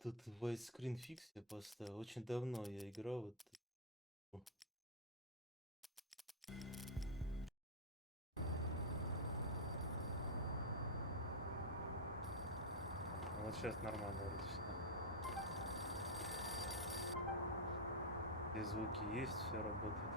Тут widescreen фикс я поставил. Очень давно я играл. Ну, вот сейчас нормально вроде всё. Все звуки есть, все работает.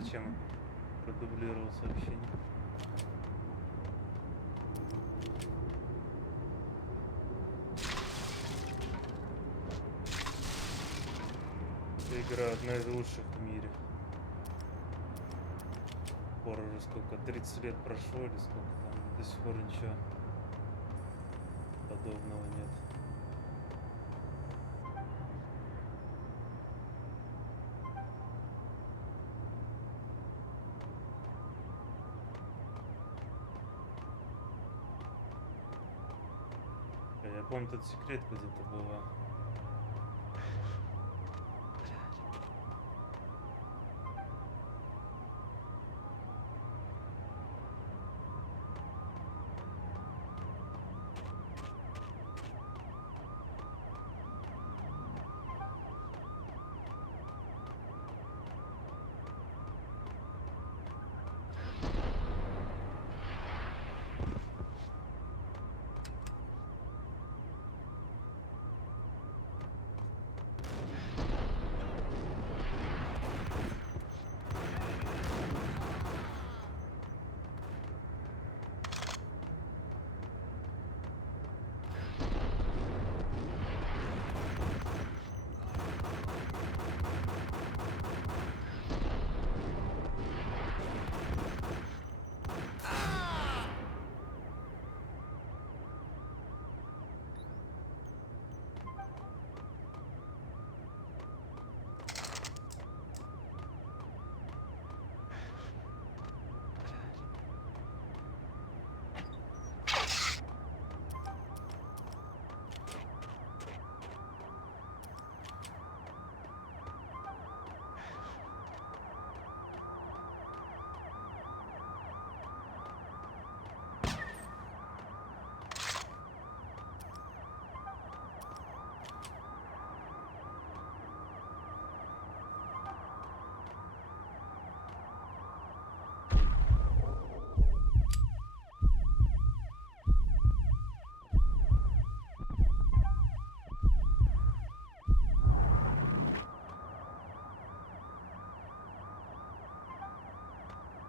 Зачем продублировал сообщение? Эта игра одна из лучших в мире. Пора уже сколько, 30 лет прошло или сколько там, до сих пор ничего подобного нет. Я помню, тут секретка где-то была.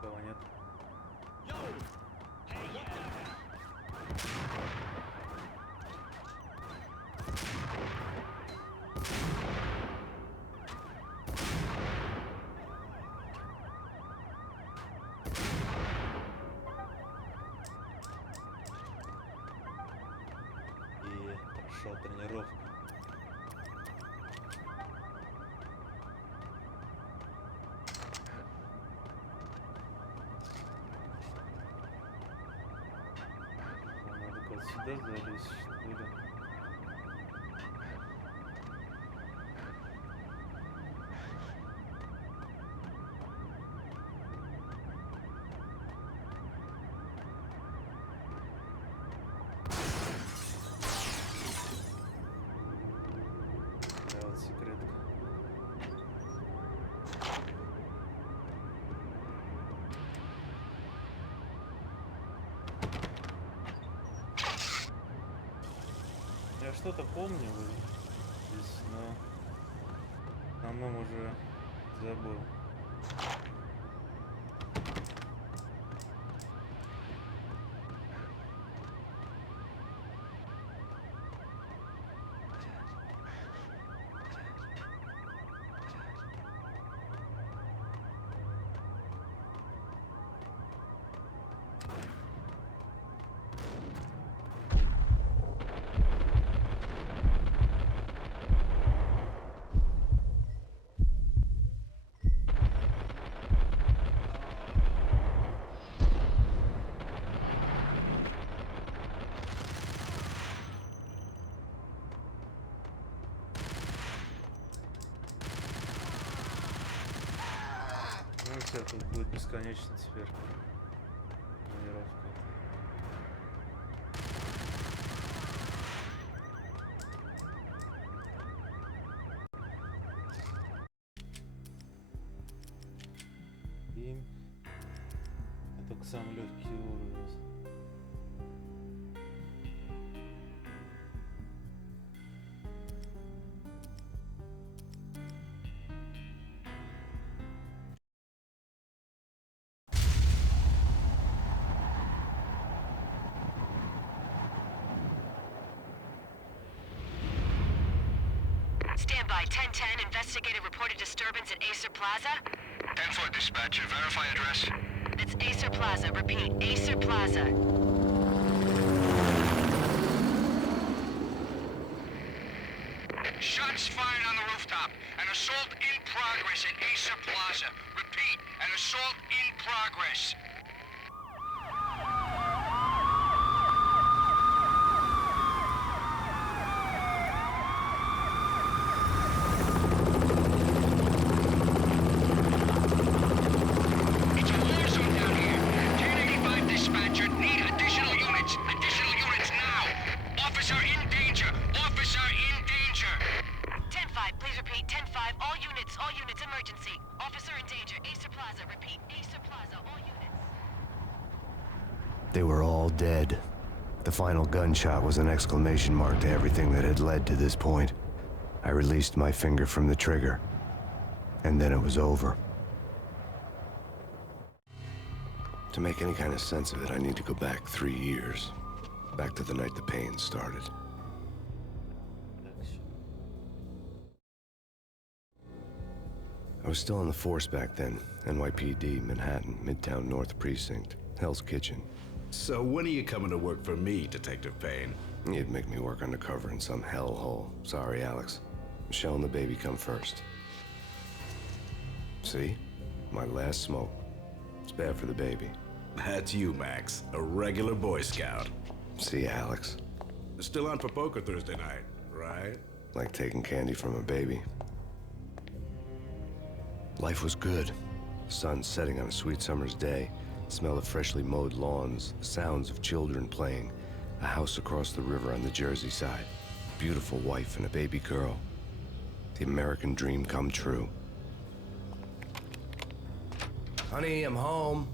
Кого нет? И прошел тренировку. Надо вот сюда залезть, что ли? что-то помню здесь, но в основном уже забыл. Ну все, тут будет бесконечно теперь. Тренировка. И это только самый легкий уровень. Standby, 1010, investigated reported disturbance at Acer Plaza. 10-4 dispatcher, verify address. It's Acer Plaza, repeat, Acer Plaza. Shots fired on the rooftop. An assault in progress at Acer Plaza. Repeat, an assault in progress. It's a war zone down here. 1085 dispatcher, need additional units. Additional units now. Officer in danger. Officer in danger. 10-5, please repeat, 10-5, all units, emergency. Officer in danger, Acer Plaza, repeat, Acer Plaza, all units. They were all dead. The final gunshot was an exclamation mark to everything that had led to this point. I released my finger from the trigger, and then it was over. To make any kind of sense of it, I need to go back 3 years. Back to the night the Payne started. I was still on the force back then. NYPD, Manhattan, Midtown North Precinct, Hell's Kitchen. So when are you coming to work for me, Detective Payne? You'd make me work undercover in some hellhole. Sorry, Alex. Michelle and the baby come first. See? My last smoke. It's bad for the baby. That's you, Max. A regular Boy Scout. See, Alex. Still on for poker Thursday night, right? Like taking candy from a baby. Life was good. Sun setting on a sweet summer's day. Smell of freshly mowed lawns. The sounds of children playing. A house across the river on the Jersey side. Beautiful wife and a baby girl. The American dream come true. Honey, I'm home.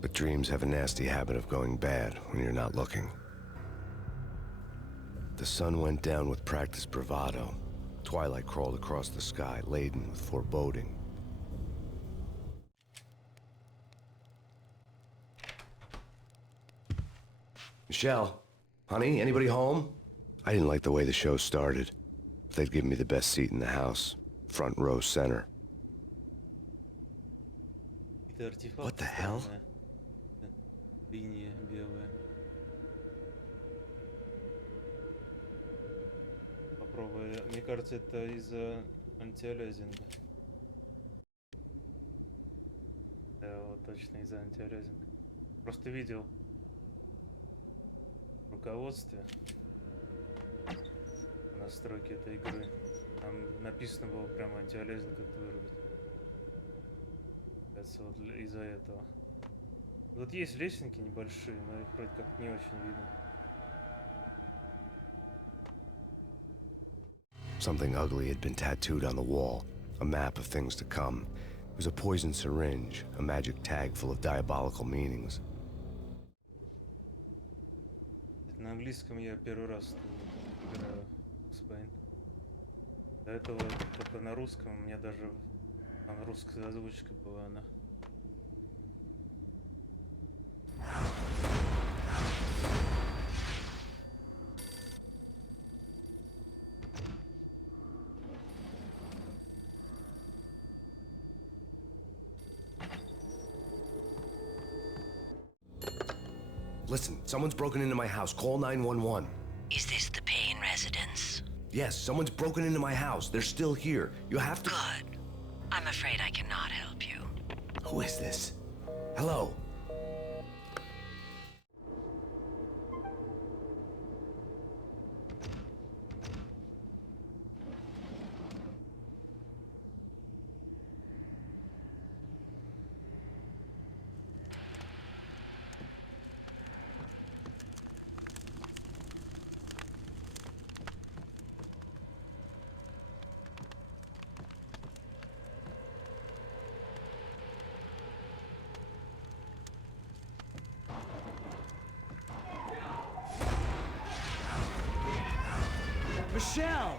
But dreams have a nasty habit of going bad when you're not looking. The sun went down with practiced bravado. Twilight crawled across the sky, laden with foreboding. Michelle, honey, anybody home? I didn't like the way the show started. They'd give me the best seat in the house, front row center. What the hell? Линия белая. Попробуй. Мне кажется, это из-за антиалязинга. Да, вот точно из-за антиалязинга. Просто видел в руководстве настройки этой игры. Там написано было прямо антиалязинг как вырубить. Кажется, вот из-за этого. Вот есть лестники небольшие, но их вроде как не очень видно. Something ugly had been tattooed on the wall, a map of things to come. It was a poison syringe, a magic tag full of diabolical meanings. Это на английском я первый раз играю Макс Пейн. До этого только на русском, у меня даже там русская озвучка была она. Listen, someone's broken into my house. Call 911. Is this the Payne residence? Yes, someone's broken into my house. They're still here. You have to... Good. I'm afraid I cannot help you. Who is this? Hello? Michelle!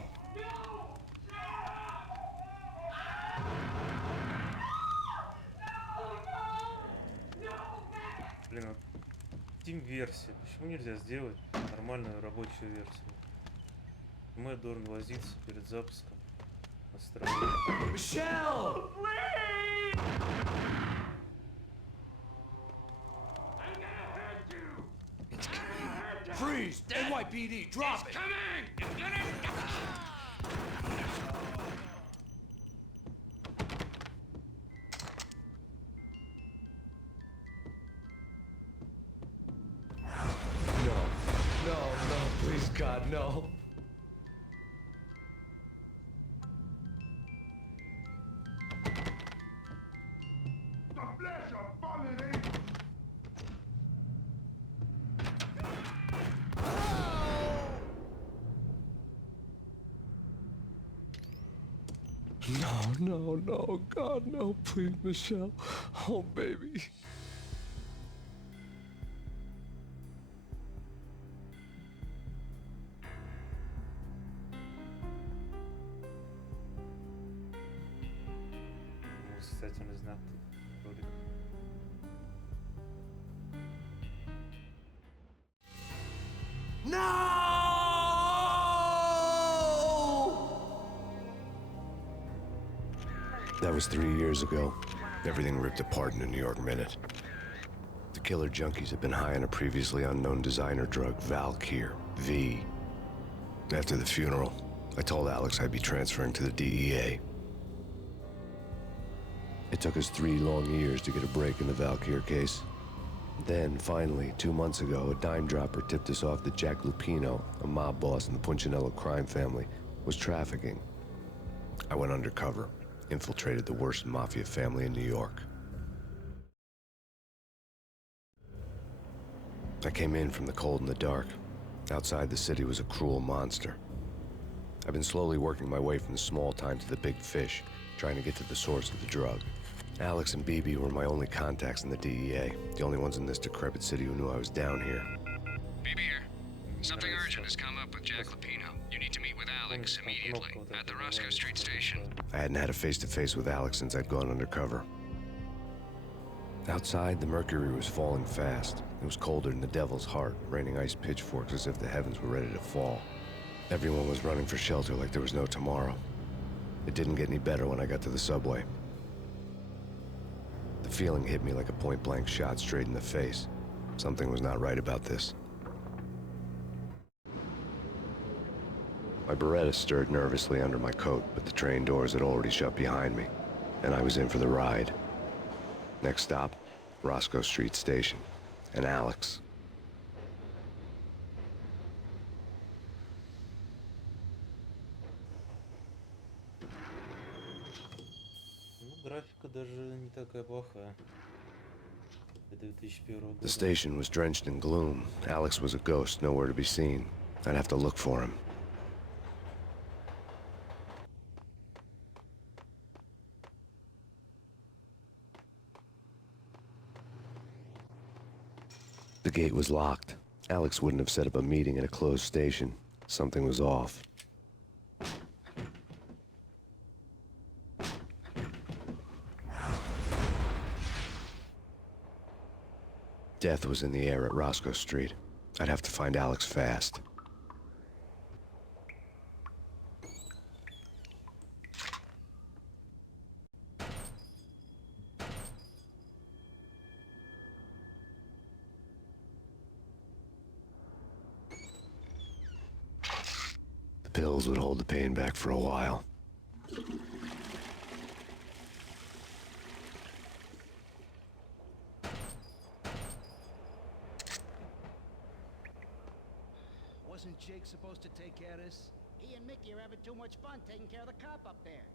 Блин, вот Steam-версия. Почему нельзя сделать нормальную рабочую версию? Почему я должен возиться перед запуском настроения? Michelle! Freeze! NYPD, drop it! No, please God, no. No, God, no, please, Michelle. Oh, baby. Восклицательный знак тут. Ролик. That was 3 years ago. Everything ripped apart in a New York minute. The killer junkies had been high on a previously unknown designer drug, Valkyr, V. After the funeral, I told Alex I'd be transferring to the DEA. It took us 3 long years to get a break in the Valkyr case. Then, finally, 2 months ago, a dime dropper tipped us off that Jack Lupino, a mob boss in the Punchinello crime family, was trafficking. I went undercover, infiltrated the worst mafia family in New York. I came in from the cold and the dark. Outside the city was a cruel monster. I've been slowly working my way from the small time to the big fish, trying to get to the source of the drug. Alex and BB were my only contacts in the DEA, the only ones in this decrepit city who knew I was down here. BB here. Something urgent has come up with Jack Lupino. You need to meet with Alex immediately at the Roscoe Street station. I hadn't had a face-to-face with Alex since I'd gone undercover. Outside, the mercury was falling fast. It was colder than the devil's heart, raining ice pitchforks as if the heavens were ready to fall. Everyone was running for shelter like there was no tomorrow. It didn't get any better when I got to the subway. The feeling hit me like a point-blank shot straight in the face. Something was not right about this. My Beretta stirred nervously under my coat, but the train doors had already shut behind me, and I was in for the ride. Next stop, Roscoe Street Station, and Alex. Ну, графика даже не такая плохая. Это 2001 года. The station was drenched in gloom. Alex was a ghost, nowhere to be seen. I'd have to look for him. The gate was locked. Alex wouldn't have set up a meeting at a closed station. Something was off. Death was in the air at Roscoe Street. I'd have to find Alex fast. The pills would hold the pain back for a while. Wasn't Jake supposed to take care of this? He and Mickey are having too much fun taking care of the cop up there.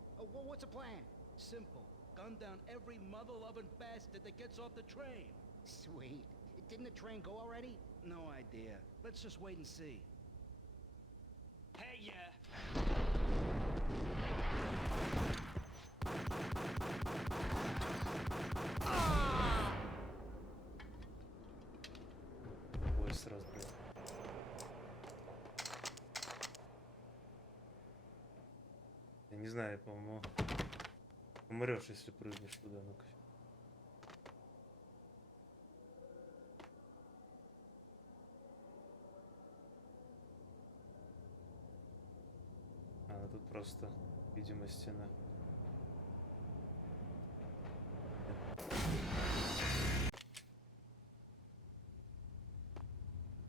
What's the plan? Simple. Gun down every mother-loving bastard that gets off the train. Sweet. Didn't the train go already? No idea. Let's just wait and see. Hey, yeah. Ой, сразу, блядь. Я не знаю, по-моему, умрешь, если прыгнешь туда, ну-ка. А, ну тут просто, видимо, стена.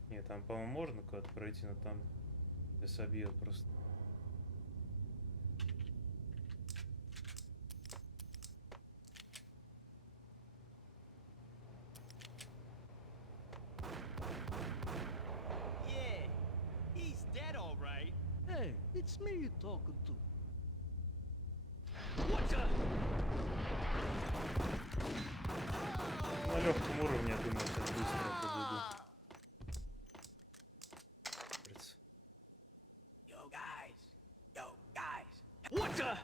Нет, там, по-моему, можно куда-то пройти, но там собьет просто. Yeah, he's dead, all right. Hey, it's me you're talking to. What the? На легком уровне, я думаю, сейчас быстро побегу. Yo, guys. What the?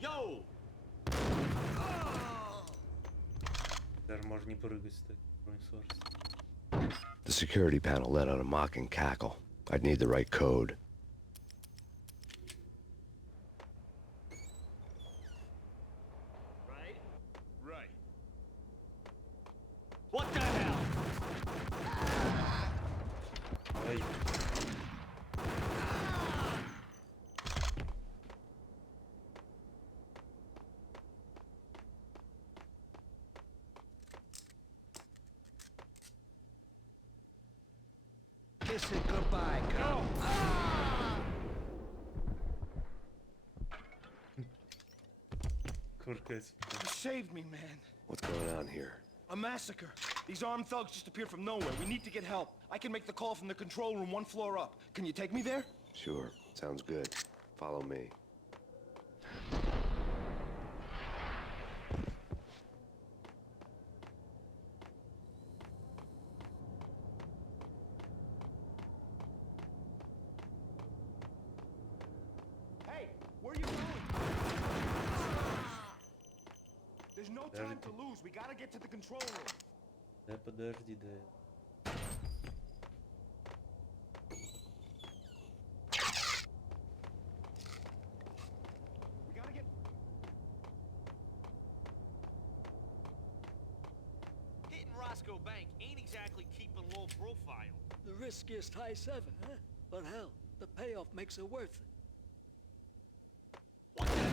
Yo! Даже можно не прыгать с такой скоростью. The security panel let out a mocking cackle. I'd need the right code. Right? Right. What the hell? Ай, Kiss it goodbye, girl. куркать. You saved me, man. What's going on here? A massacre. These armed thugs just appeared from nowhere. We need to get help. I can make the call from the control room one floor up. Can you take me there? Sure, sounds good. Follow me. Hey, where are you going? There's no time to lose. We gotta get to the control room. Да подожди, да. We gotta get... Hitting Roscoe Bank ain't exactly keeping low profile. The riskiest high seven, huh? But hell, the payoff makes it worth it. What the hell?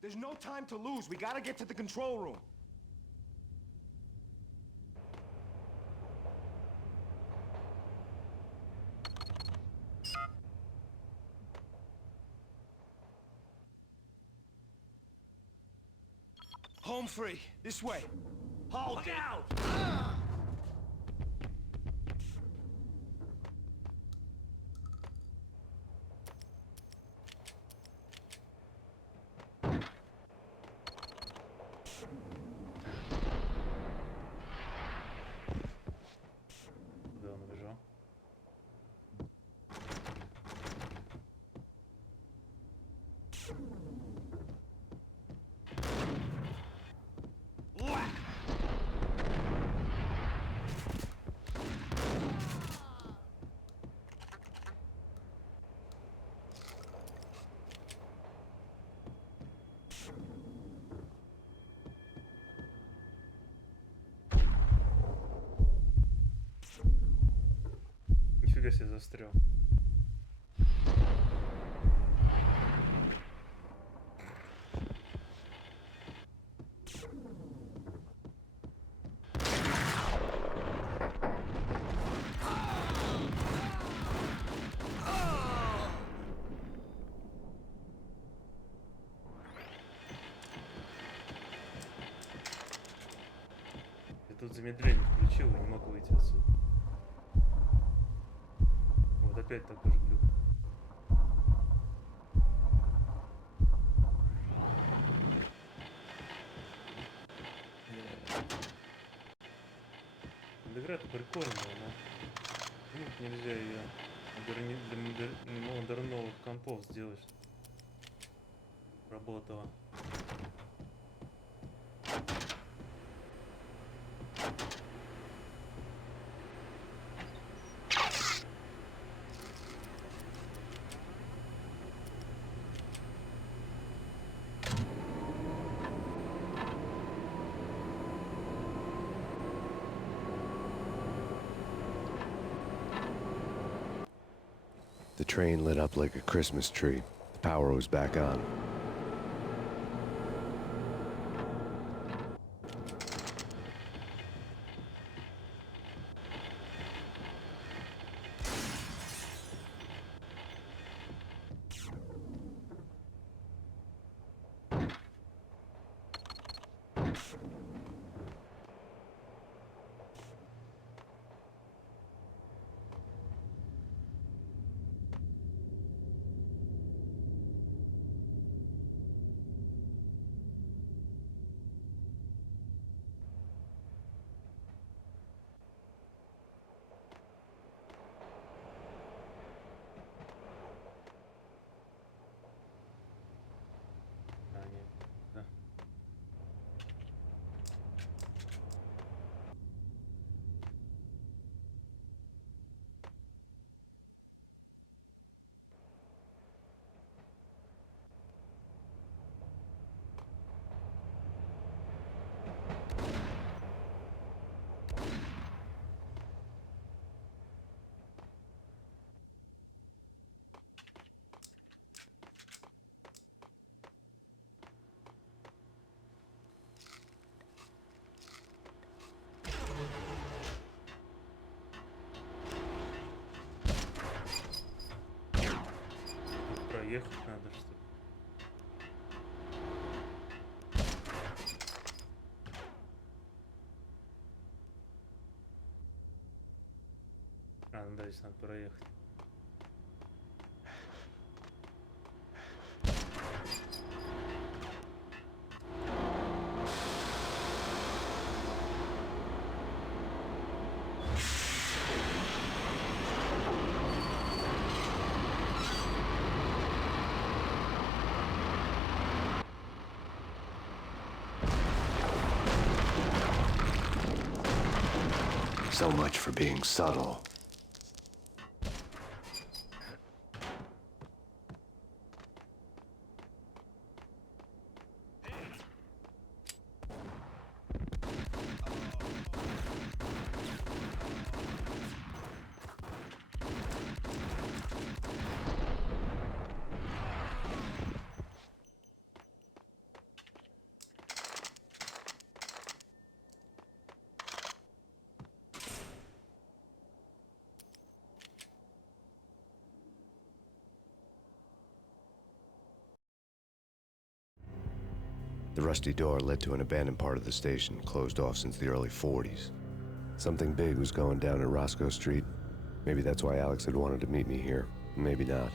There's no time to lose. We gotta get to the control room. Home free. This way. Hold Look it. out! Куда он убежал? Нифига себе застрял. Я тут замедление включил и не могу выйти отсюда. Вот опять такой же глюк. Игра-то прикольная, но нельзя ее для модерновых компов сделать, чтобы работала. The train lit up like a Christmas tree. The power was back on. А, нет, да. Проехать надо, что ли? А, ну да, здесь надо проехать. So much for being subtle. The rusty door led to an abandoned part of the station, closed off since the early 40s. Something big was going down at Roscoe Street. Maybe that's why Alex had wanted to meet me here. Maybe not.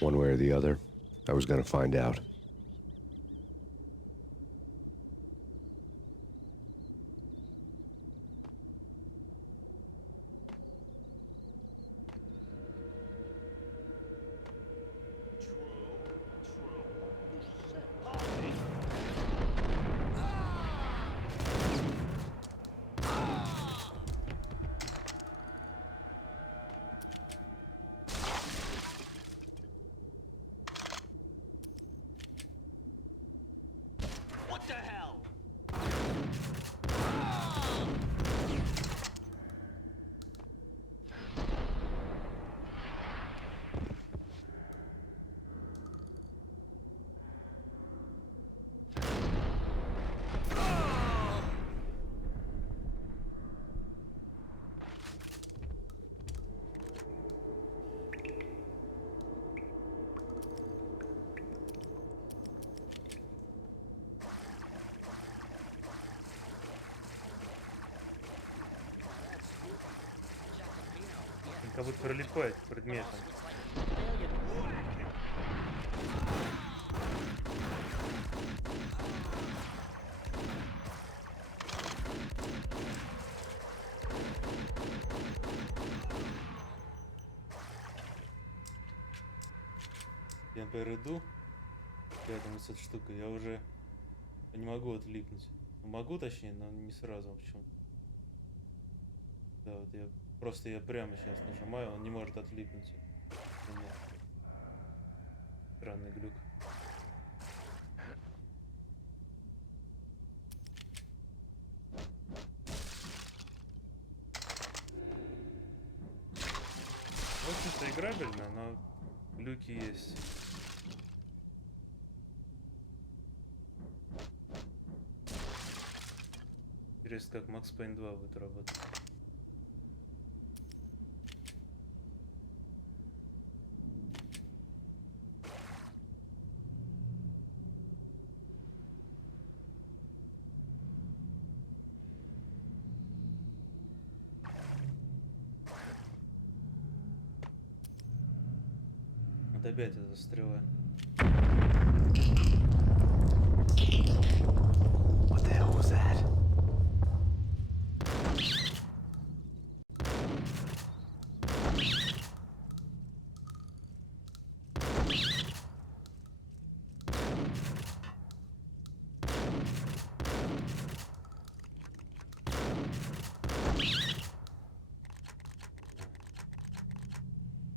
One way or the other, I was gonna find out. What the hell? Он как будто прилипает к предметам. Я, например, иду рядом с этой штукой, я уже не могу отлипнуть. Могу, точнее, но не сразу почему-то. Да, вот я прямо сейчас нажимаю, он не может отлипнуть. Нет. Странный глюк. В общем-то, играбельно, но глюки есть. Интересно, как Max Payne 2 будет работать. Вот опять эта стрела. What the hell was that?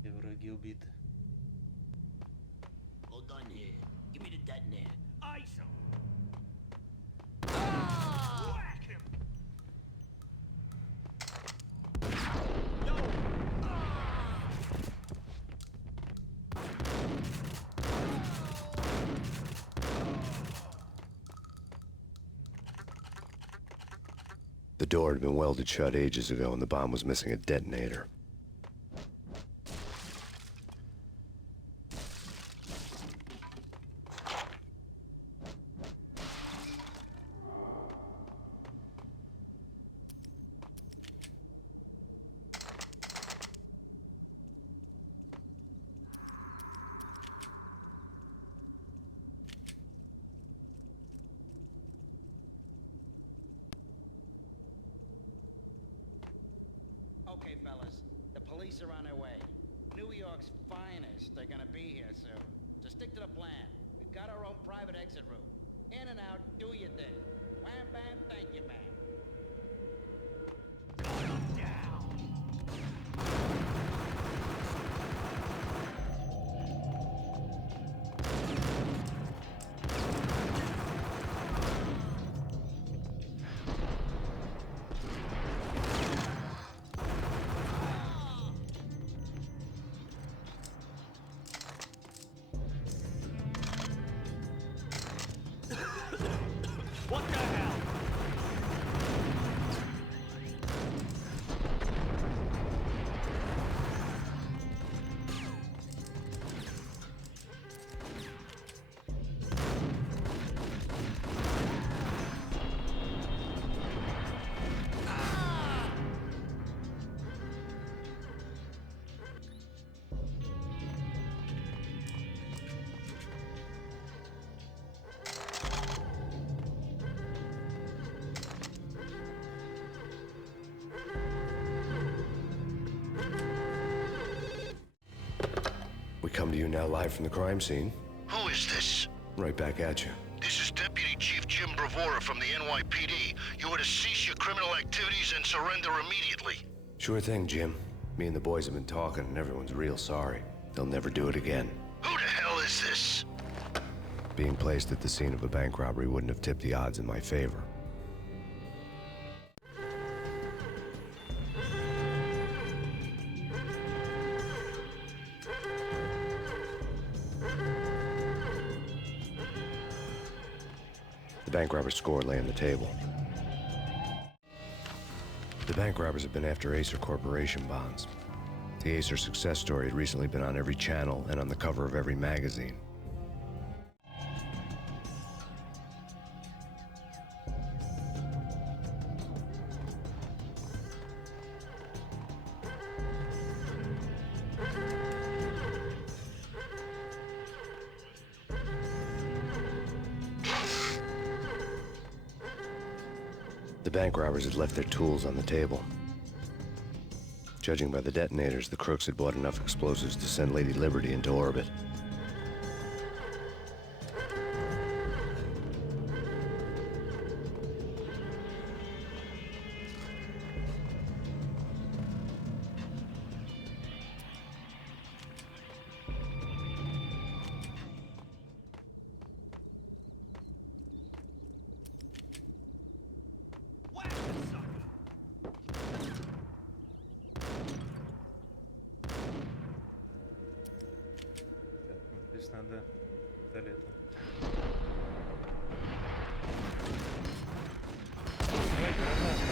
И враги убиты. All done here. Give me the detonator. ISO. Whack him. The door had been welded shut ages ago and the bomb was missing a detonator. Okay, fellas. The police are on their way. New York's finest are gonna be here soon. So stick to the plan. We've got our own private exit route. In and out, do your thing. Wham bam, thank you, man. What the hell? come to you now live from the crime scene. Who is this? Right back at you. This is Deputy Chief Jim Bravura from the NYPD. You are to cease your criminal activities and surrender immediately. Sure thing, Jim. Me and the boys have been talking, and everyone's real sorry. They'll never do it again. Who the hell is this? Being placed at the scene of a bank robbery wouldn't have tipped the odds in my favor. The bank robber's score lay on the table. The bank robbers have been after Acer Corporation bonds. The Acer success story had recently been on every channel and on the cover of every magazine. The bank robbers had left their tools on the table. Judging by the detonators, the crooks had bought enough explosives to send Lady Liberty into orbit. Здесь надо пистолетом. Давай, граната.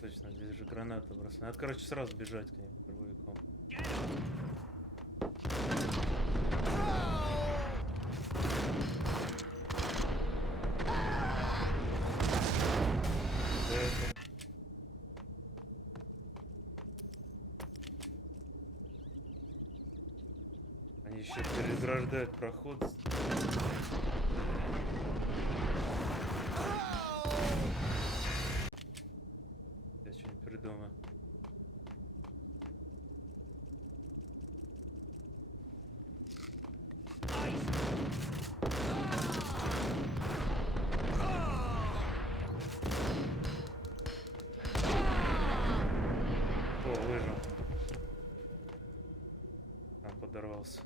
Точно, здесь же граната бросана. Надо, короче, сразу бежать к ним, к дробовикам. Они еще переграждают проход. Я что-нибудь придумаю. О, выжил. Там подорвался.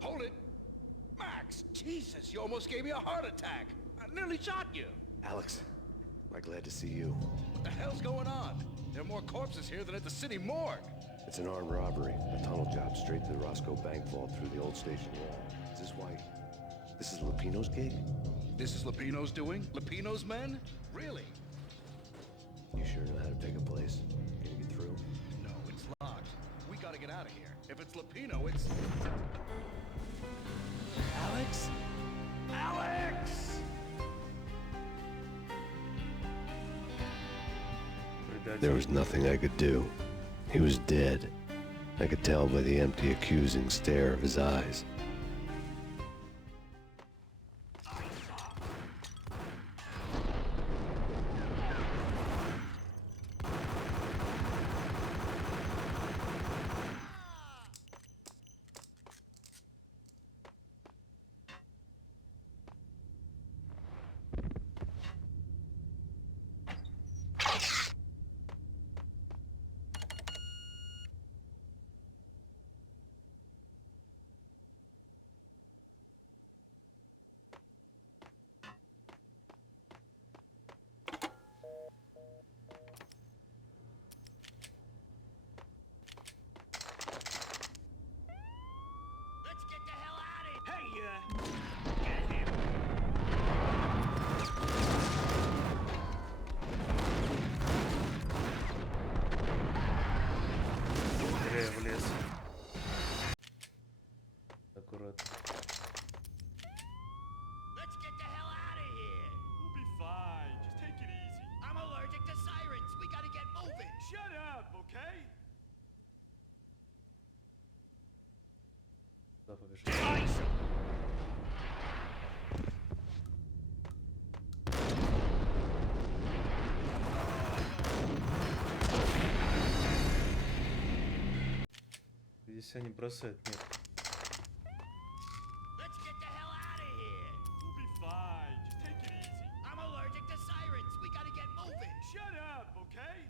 Hold it! Max! Jesus, you almost gave me a heart attack! I nearly shot you! Alex, am I glad to see you. What the hell's going on? There are more corpses here than at the city morgue! It's an armed robbery, a tunnel job straight to the Roscoe Bank vault through the old station wall. Is this why? This is Lupino's gig? This is Lupino's doing? Lupino's men? Really? You sure know how to pick a place? Can you get through? No, it's locked. We gotta get out of here. If it's Lupino, it's... Alex? Alex! There was nothing I could do. He was dead. I could tell by the empty, accusing stare of his eyes. Зря я влез. аккуратно. Let's get the hell out of here. We'll be fine. Just take it easy. I'm allergic to sirens. We gotta get moving. Shut up, okay? Да, побежали. Здесь они бросают, нет. Let's get the hell out of here. We'll be fine. Just take it easy. I'm allergic to sirens. We gotta get moving. Shut up, okay?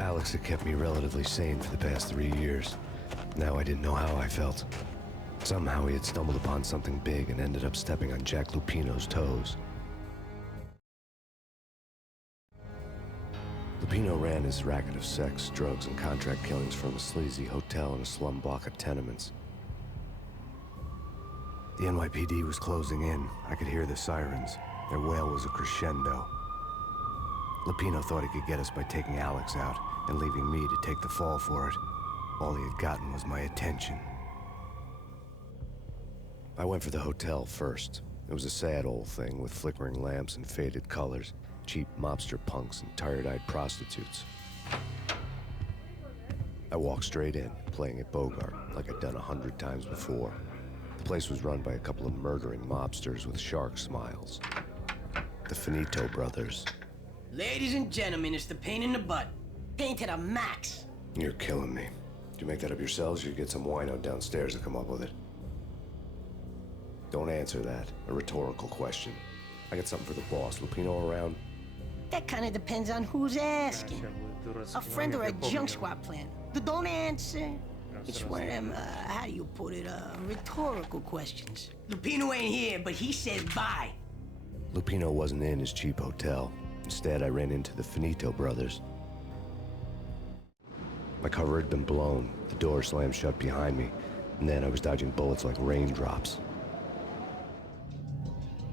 Alex had kept me relatively sane for the past 3 years. Now I didn't know how I felt. Somehow he had stumbled upon something big and ended up stepping on Jack Lupino's toes. Lupino ran his racket of sex, drugs, and contract killings from a sleazy hotel in a slum block of tenements. The NYPD was closing in. I could hear the sirens. Their wail was a crescendo. Lupino thought he could get us by taking Alex out and leaving me to take the fall for it. All he had gotten was my attention. I went for the hotel first. It was a sad old thing with flickering lamps and faded colors, cheap mobster punks and tired-eyed prostitutes. I walked straight in, playing at Bogart, like I'd done 100 times before. The place was run by a couple of murdering mobsters with shark smiles. The Finito brothers. Ladies and gentlemen, it's the Payne in the butt. Payne to the max. You're killing me. Did you make that up yourselves, or you get some wino downstairs to come up with it? Don't answer that. A rhetorical question. I got something for the boss. Lupino around? That kind of depends on who's asking. A friend or a junk squad plan. Don't answer. It's one of them, how do you put it, rhetorical questions. Lupino ain't here, but he said bye. Lupino wasn't in his cheap hotel. Instead, I ran into the Finito brothers. My cover had been blown, the door slammed shut behind me, and then I was dodging bullets like raindrops.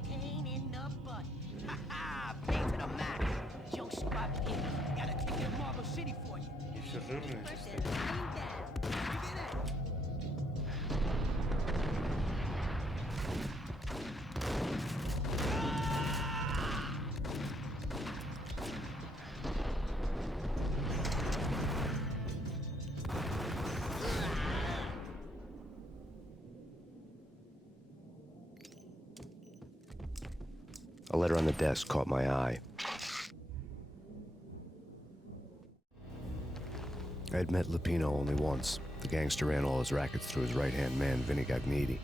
Payne in the butt. Ha ha! Payne to the max. Junk squad Payne. Gotta take it to Marble City for you. И все жирные First здесь and такие. Payne down. You get it? A letter on the desk caught my eye. I had met Lupino only once. The gangster ran all his rackets through his right-hand man, Vinny Gognitti.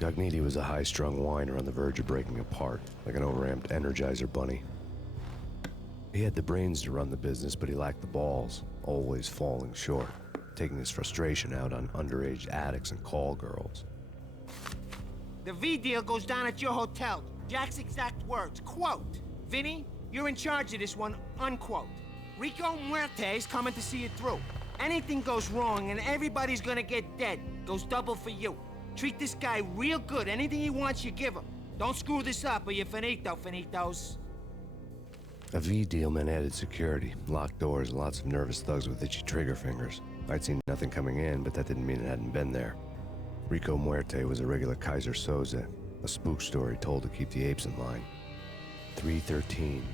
Gognitti was a high-strung whiner on the verge of breaking apart, like an overamped Energizer bunny. He had the brains to run the business, but he lacked the balls, always falling short, taking his frustration out on underage addicts and call girls. The V deal goes down at your hotel. Jack's exact words, quote, Vinny, you're in charge of this one, unquote. Rico Muerte's coming to see it through. Anything goes wrong and everybody's gonna get dead. Goes double for you. Treat this guy real good. Anything he wants, you give him. Don't screw this up or you're finito, finitos. A V deal meant added security, locked doors, and lots of nervous thugs with itchy trigger fingers. I'd seen nothing coming in, but that didn't mean it hadn't been there. Rico Muerte was a regular Kaiser Soze, a spook story told to keep the apes in line. 313.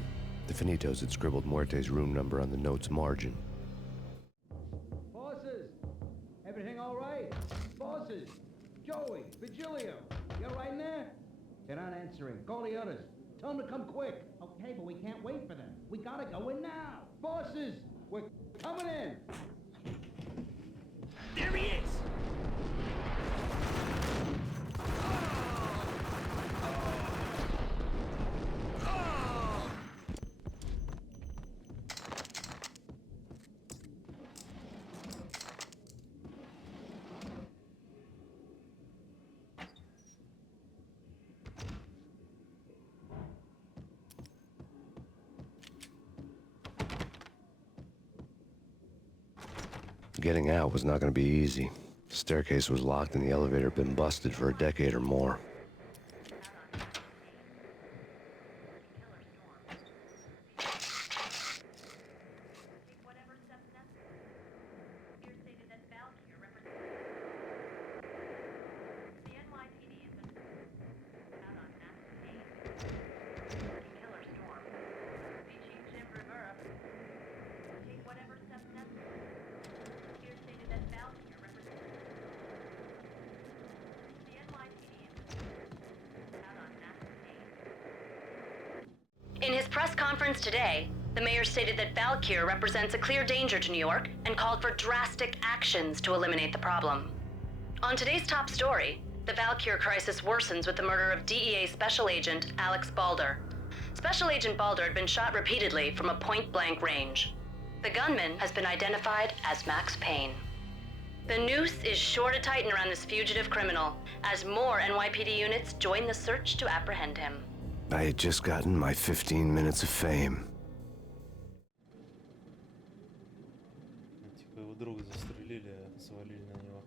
The Finitos had scribbled Muerte's room number on the note's margin. Bosses! Everything all right? Bosses! Joey, Virgilio, you all right in there? They're not answering. Call the others. Tell them to come quick. Okay, but we can't wait for them. We gotta go in now. Bosses! We're coming in! There he is! Getting out was not going to be easy. The staircase was locked and the elevator had been busted for a decade or more. In his press conference today, the mayor stated that Valkyr represents a clear danger to New York and called for drastic actions to eliminate the problem. On today's top story, the Valkyr crisis worsens with the murder of DEA Special Agent Alex Balder. Special Agent Balder had been shot repeatedly from a point-blank range. The gunman has been identified as Max Payne. The noose is sure to tighten around this fugitive criminal as more NYPD units join the search to apprehend him. I had just gotten my 15 minutes of fame. Типа его друга застрелили, а свалили на него.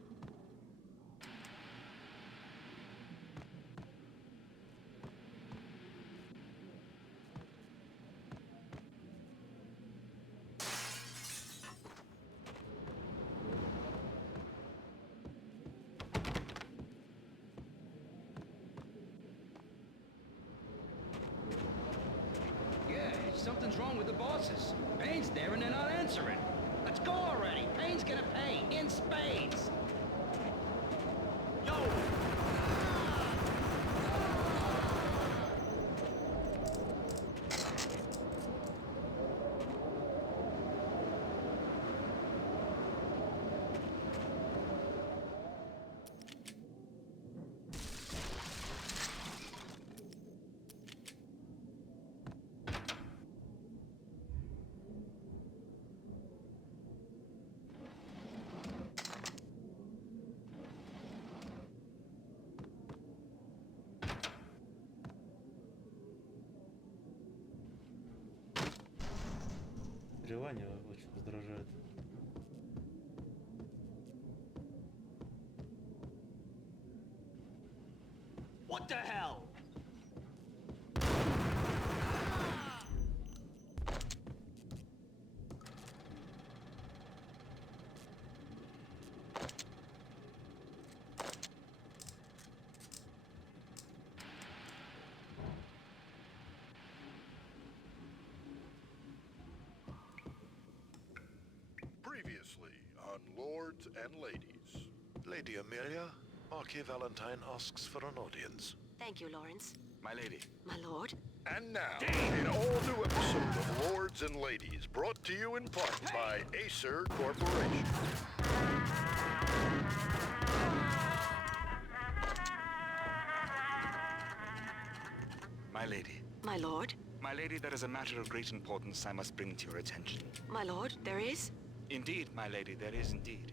Something's wrong with the bosses. Payne's there and they're not answering. Let's go already. Payne's gonna pay in spades. Yo! Ревание очень раздражает. What the hell? Previously on Lords and Ladies. Lady Amelia, Marquis Valentine asks for an audience. Thank you, Lawrence. My lady. My lord. And now, an all-new episode of Lords and Ladies, brought to you in part by Acer Corporation. My lady. My lord. My lady, there is a matter of great importance I must bring to your attention. My lord, there is? Indeed, my lady, there is indeed.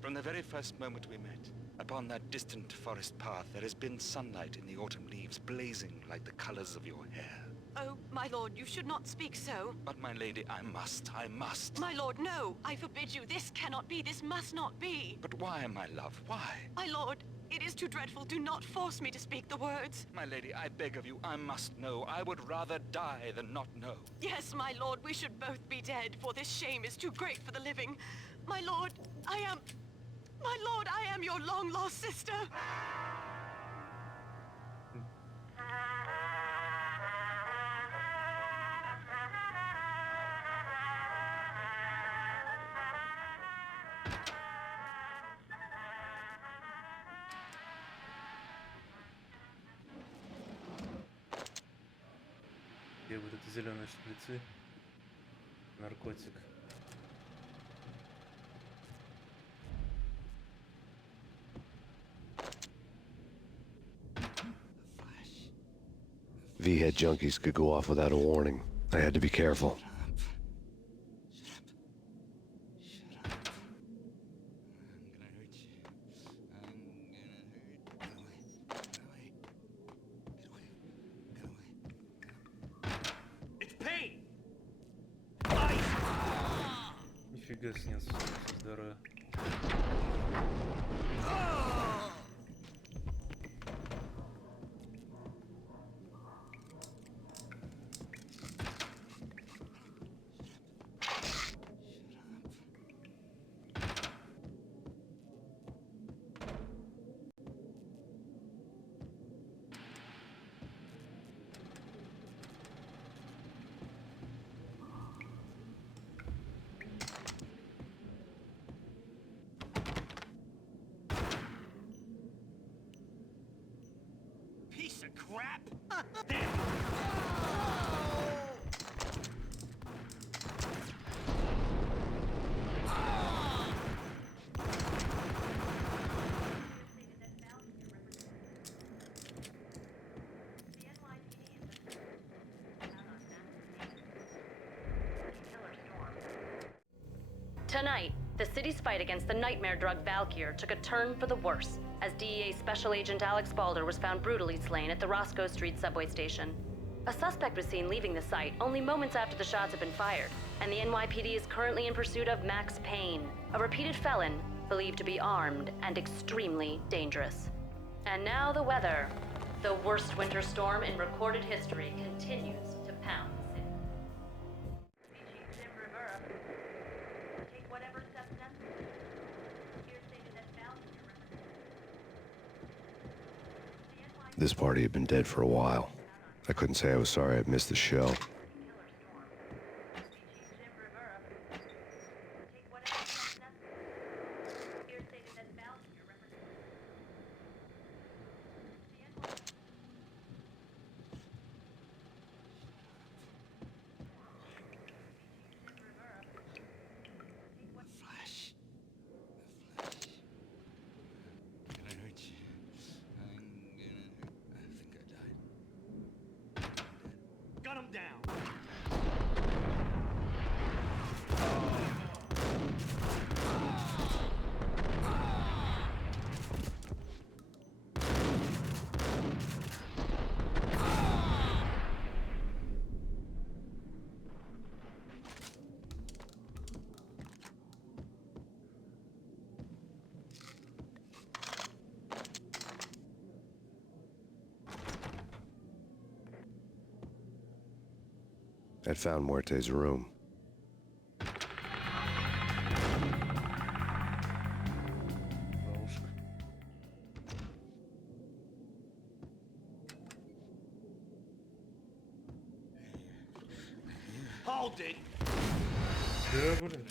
From the very first moment we met, upon that distant forest path, there has been sunlight in the autumn leaves blazing like the colors of your hair. Oh, my lord, you should not speak so. But my lady, I must. My lord, no. I forbid you. This cannot be. This must not be. But why, my love, why? My lord, it is too dreadful. Do not force me to speak the words. My lady, I beg of you, I must know. I would rather die than not know. Yes, my lord, we should both be dead, for this shame is too great for the living. My lord, I am your long-lost sister. требует это зеленые шприцы. Наркотик. V-head junkies could go off without a warning. I had to be careful. It's Payne! Нифига снялся, здорово. Piece of crap! Tonight, the city's fight against the nightmare drug Valkyr took a turn for the worse, as DEA Special Agent Alex Balder was found brutally slain at the Roscoe Street subway station. A suspect was seen leaving the site only moments after the shots had been fired, and the NYPD is currently in pursuit of Max Payne, a repeated felon believed to be armed and extremely dangerous. And now the weather. The worst winter storm in recorded history continues to pound the city. This party had been dead for a while. I couldn't say I was sorry I'd missed the show. Gun him down! I'd found Muerte's room. Hold it! Да, блин.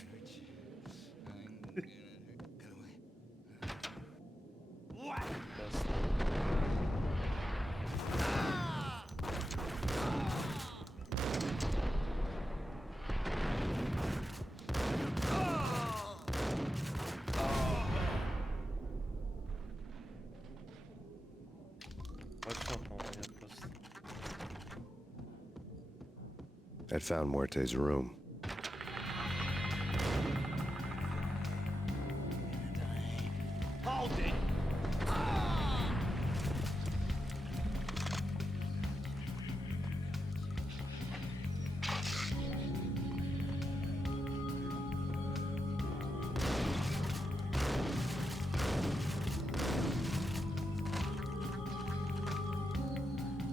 I'd found Muerte's room. Hold it!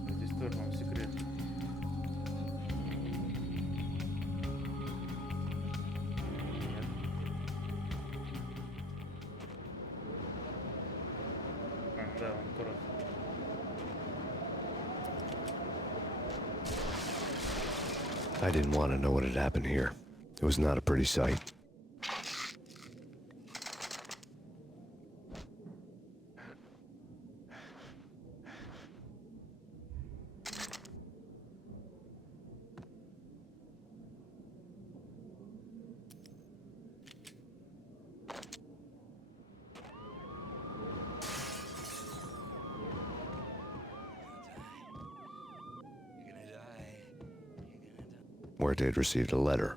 Здесь тоже вам секрет. Да, он коротко. I didn't want to know what had happened here. It was not a pretty sight. Muerte had received a letter.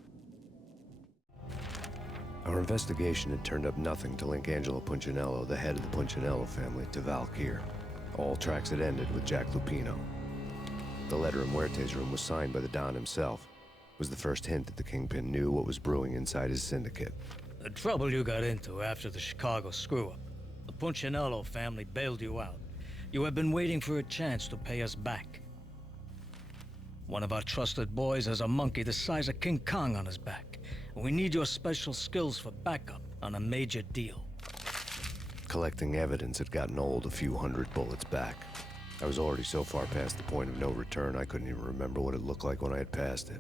Our investigation had turned up nothing to link Angelo Punchinello, the head of the Punchinello family, to Valkyr. All tracks had ended with Jack Lupino. The letter in Muerte's room was signed by the Don himself. It was the first hint that the Kingpin knew what was brewing inside his syndicate. The trouble you got into after the Chicago screw-up. The Punchinello family bailed you out. You have been waiting for a chance to pay us back. One of our trusted boys has a monkey the size of King Kong on his back. We need your special skills for backup on a major deal. Collecting evidence had gotten old a few hundred bullets back. I was already so far past the point of no return, I couldn't even remember what it looked like when I had passed it.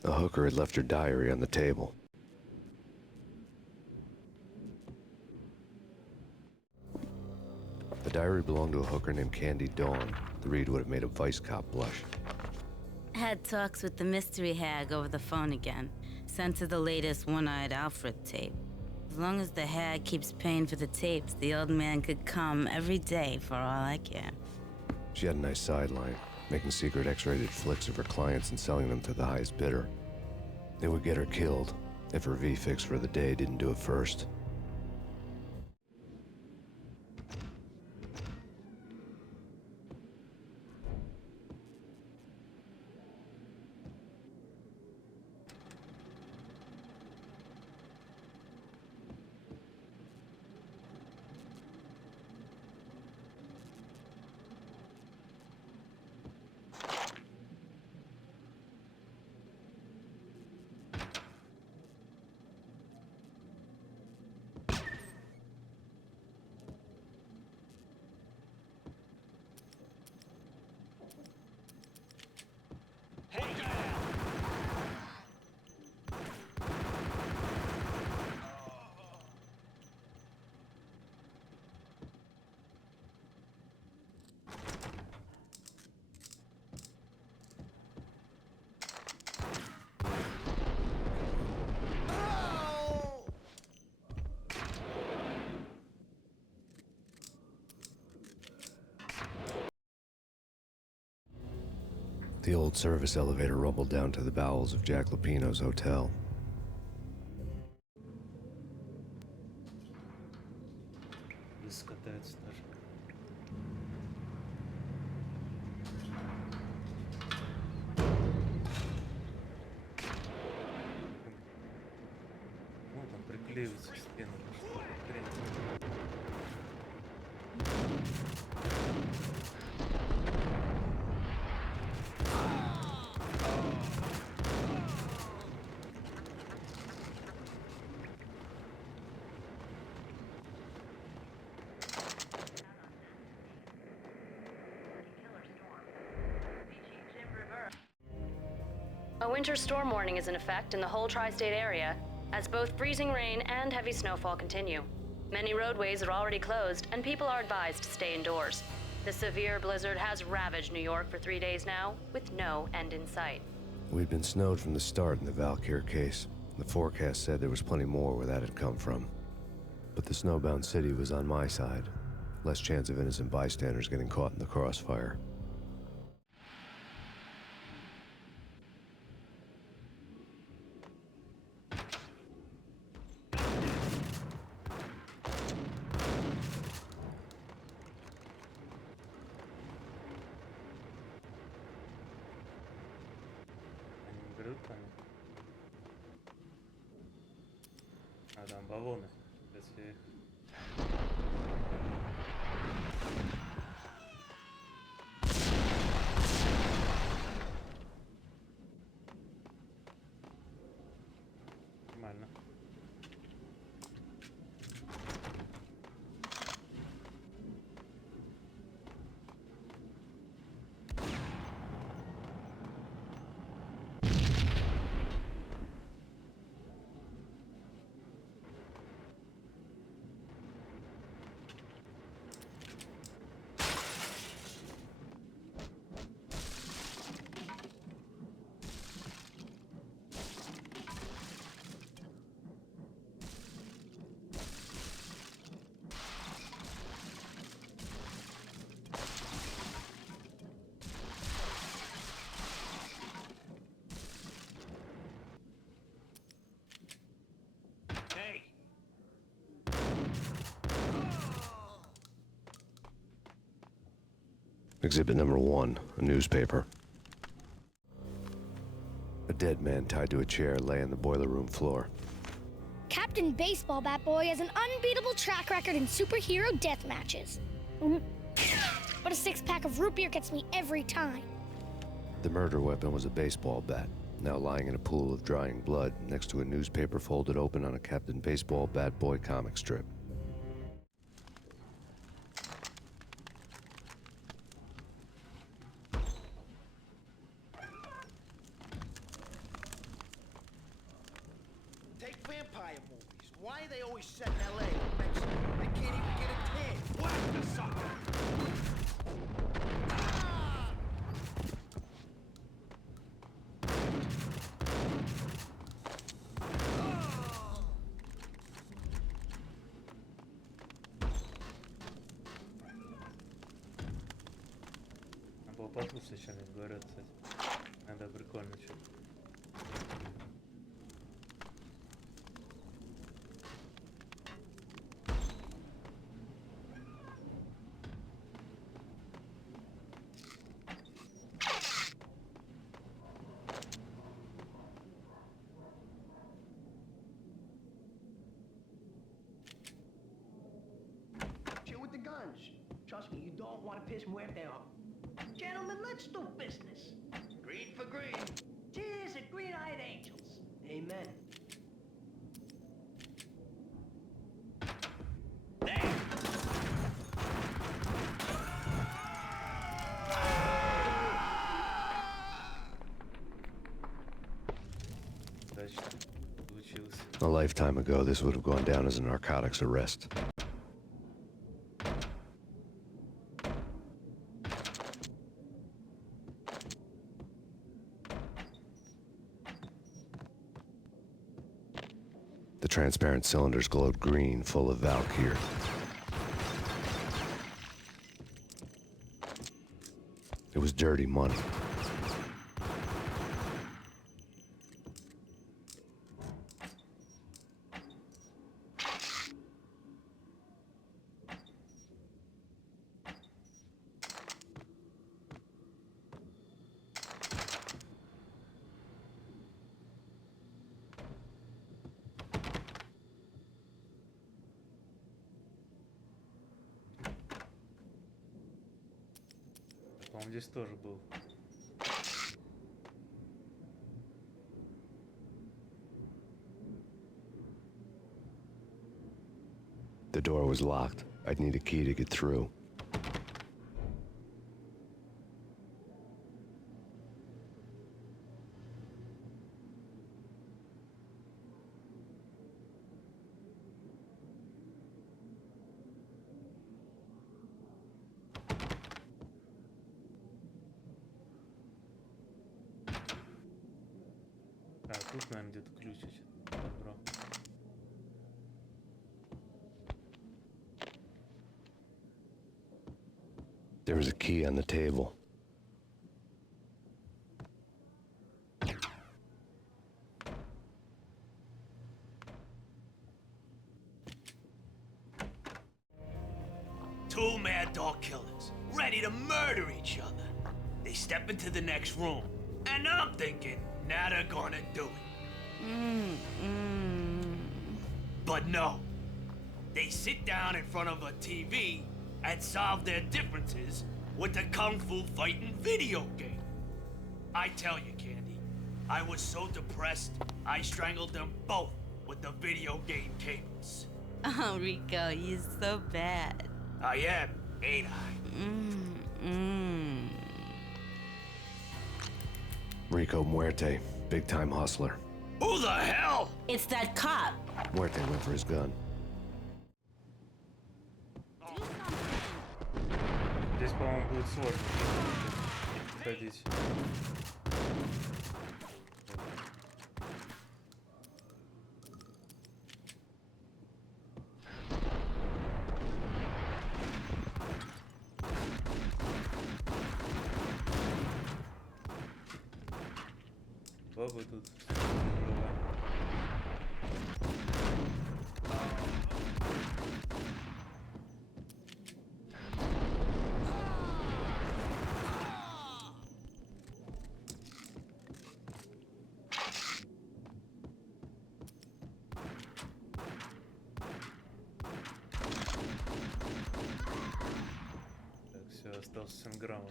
The hooker had left her diary on the table. The diary belonged to a hooker named Candy Dawn. The read would have made a vice cop blush. Had talks with the mystery hag over the phone again. Sent to the latest One-Eyed Alfred tape. As long as the hag keeps paying for the tapes, the old man could come every day for all I care. She had a nice sideline, making secret X-rated flicks of her clients and selling them to the highest bidder. It would get her killed if her V-fix for the day didn't do it first. The old service elevator rumbled down to the bowels of Jack Lupino's hotel. Здесь катается даже. Ну, там приклеивается к стенам, что хрень. A winter storm warning is in effect in the whole tri-state area, as both freezing rain and heavy snowfall continue. Many roadways are already closed, and people are advised to stay indoors. The severe blizzard has ravaged New York for 3 days now, with no end in sight. We'd been snowed from the start in the Valkyr case. The forecast said there was plenty more where that had come from. But the snowbound city was on my side. Less chance of innocent bystanders getting caught in the crossfire. горют, по-моему. А, там баллоны. Если их... Нормально. Hey! Exhibit number 1, a newspaper. A dead man tied to a chair lay on the boiler room floor. Captain Baseball Bat Boy has an unbeatable track record in superhero death matches. But a six-pack of root beer gets me every time. The murder weapon was a baseball bat, now lying in a pool of drying blood next to a newspaper folded open on a Captain Baseball Bat Boy comic strip. Take vampire movies. Why are they always set in L.A. or Mexico? They can't even get a tan. Whack the sucker! Ah! Надо было послушать, что они говорят, кстати. Надо прикольно что-то. Chill with the guns. Trust me, you don't want to piss Muerte off. Gentlemen, let's do business. Green for green. Cheers at green-eyed angels. Amen. Точно. Получилось. A lifetime ago, this would have gone down as a narcotics arrest. The transparent cylinders glowed green, full of Valkyr. It was dirty money. По-моему, здесь тоже был. The door was locked. I'd need a key to get through. А, тут, наверное, где-то ключ. Добро. There was a key on the table. Two mad dog killers, ready to murder each other. They step into the next room, and I'm thinking, Now they're gonna do it. But no. They sit down in front of a TV and solve their differences with a kung fu fighting video game. I tell you, Candy, I was so depressed, I strangled them both with the video game cables. Oh, Rico, you're so bad. I am, ain't I? Rico Muerte, big-time hustler. Who the hell? It's that cop. Muerte went for his gun. Здесь, по-моему, будет сложно ходить. Бабы тут. Так, все, остался с инграммом.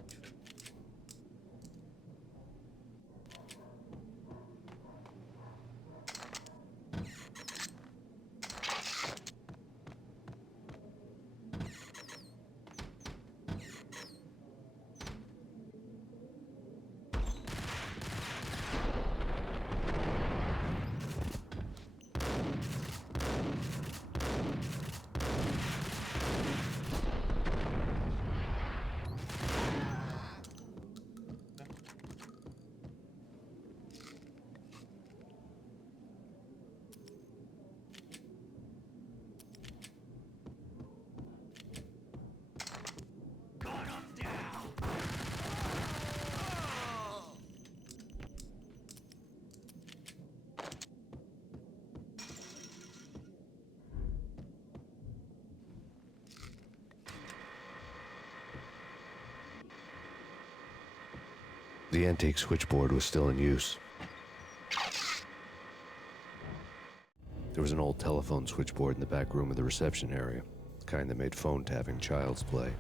The antique switchboard was still in use. There was an old telephone switchboard in the back room of the reception area, the kind that made phone tapping child's play.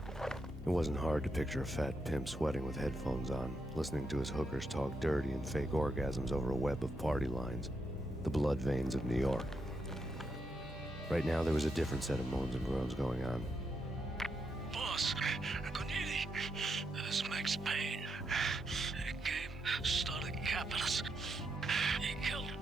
It wasn't hard to picture a fat pimp sweating with headphones on, listening to his hookers talk dirty and fake orgasms over a web of party lines, the blood veins of New York. Right now, there was a different set of moans and groans going on. Boss, Cornelia, this is Max Payne. He came, started capping us. He killed him.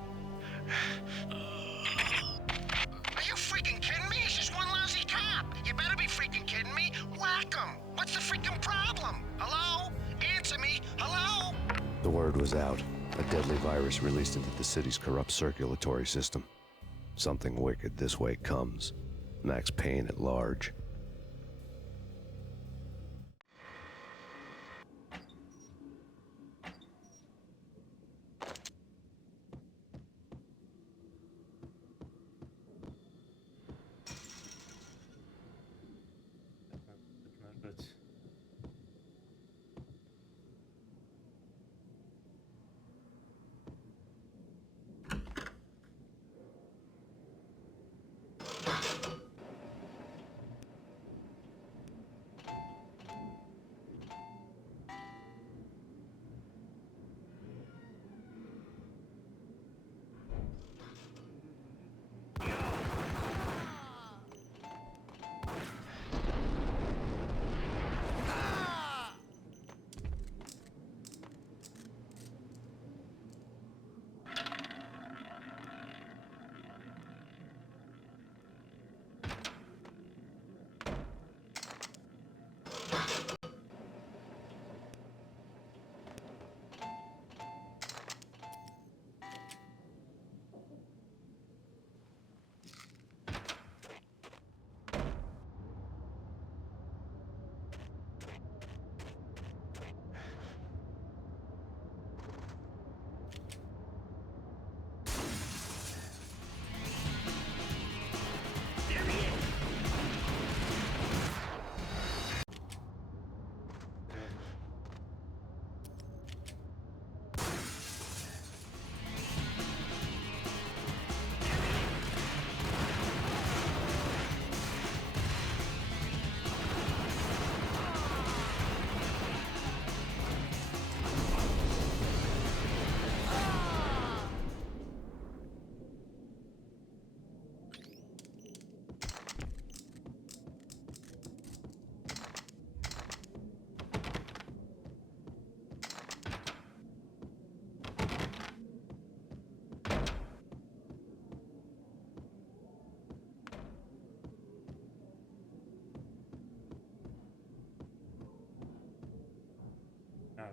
Are you freaking kidding me? He's just one lousy cop. You better be freaking kidding me. Whack him. What's the freaking problem? Hello? Answer me. Hello? The word was out. A deadly virus released into the city's corrupt circulatory system. Something wicked this way comes. Max Payne at large.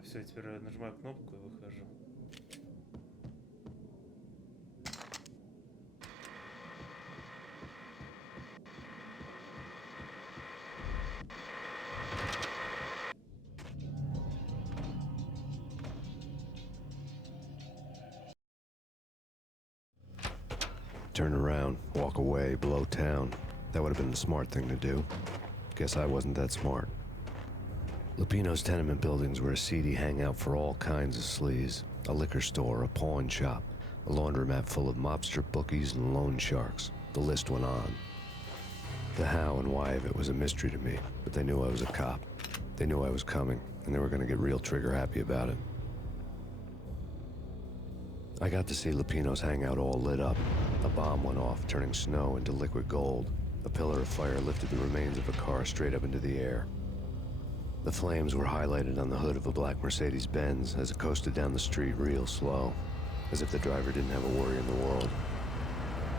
все, теперь я нажимаю кнопку и выхожу. Turn around, walk away, blow town. That would have been the smart thing to do. Guess I wasn't that smart. Lupino's tenement buildings were a seedy hangout for all kinds of sleaze. A liquor store, a pawn shop, a laundromat full of mobster bookies and loan sharks. The list went on. The how and why of it was a mystery to me, but they knew I was a cop. They knew I was coming, and they were going to get real trigger happy about it. I got to see Lupino's hangout all lit up. A bomb went off, turning snow into liquid gold. A pillar of fire lifted the remains of a car straight up into the air. The flames were highlighted on the hood of a black Mercedes-Benz as it coasted down the street real slow, as if the driver didn't have a worry in the world.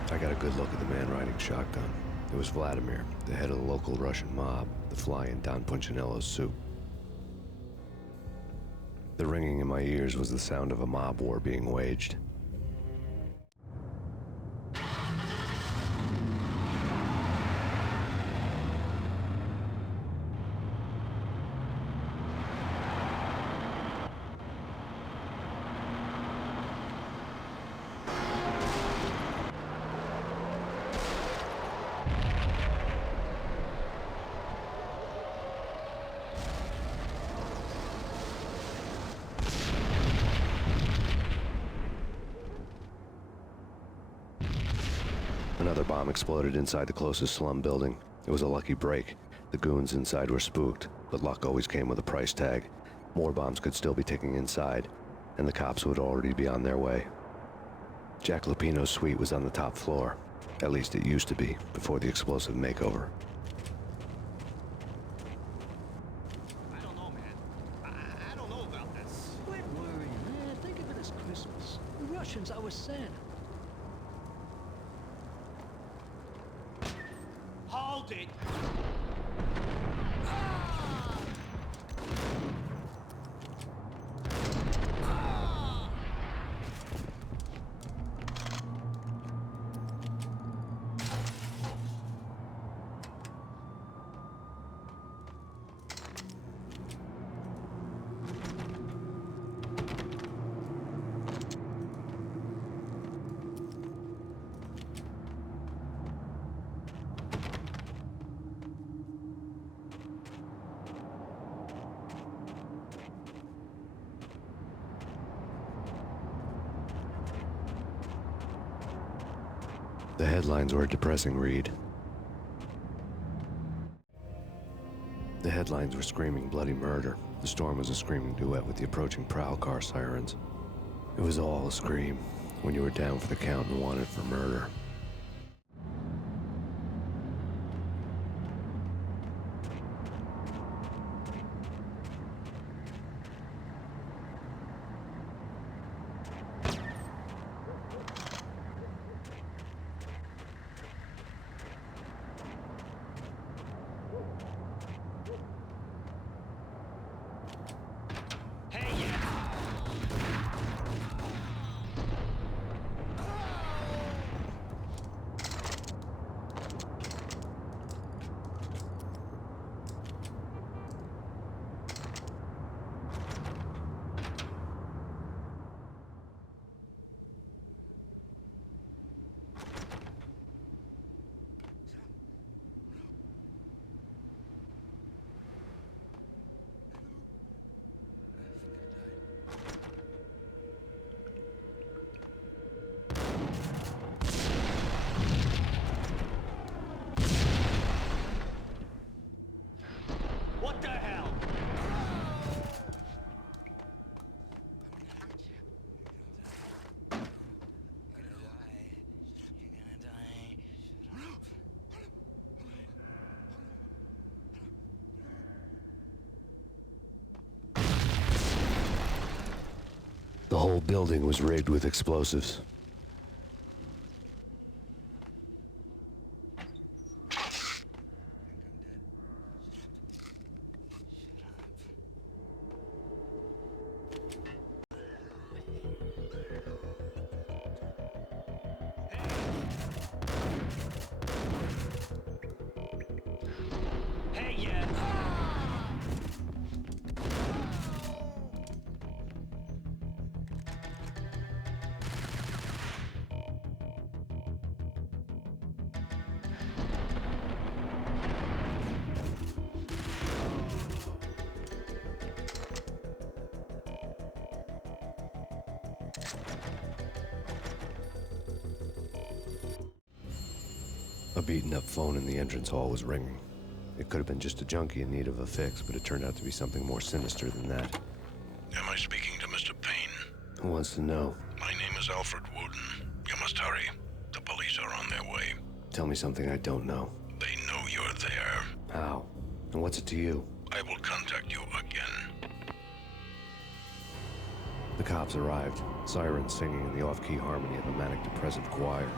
I got a good look at the man riding shotgun. It was Vladimir, the head of the local Russian mob, the fly in Don Punchinello's soup. The ringing in my ears was the sound of a mob war being waged. Another bomb exploded inside the closest slum building. It was a lucky break. The goons inside were spooked, but luck always came with a price tag. More bombs could still be ticking inside, and the cops would already be on their way. Jack Lupino's suite was on the top floor. At least it used to be, before the explosive makeover. I don't know, man. I don't know about this. Quit worrying, man. Think of it as Christmas. The Russians are with Santa. Hold it! The headlines were a depressing read. The headlines were screaming bloody murder. The storm was a screaming duet with the approaching prowl car sirens. It was all a scream when you were down for the count and wanted for murder. What the hell? The whole building was rigged with explosives. A beaten-up phone in the entrance hall was ringing. It could have been just a junkie in need of a fix, but it turned out to be something more sinister than that. Am I speaking to Mr. Payne? Who wants to know? My name is Alfred Wooden. You must hurry. The police are on their way. Tell me something I don't know. They know you're there. How? And what's it to you? I will contact you again. The cops arrived, sirens singing in the off-key harmony of a manic-depressive choir.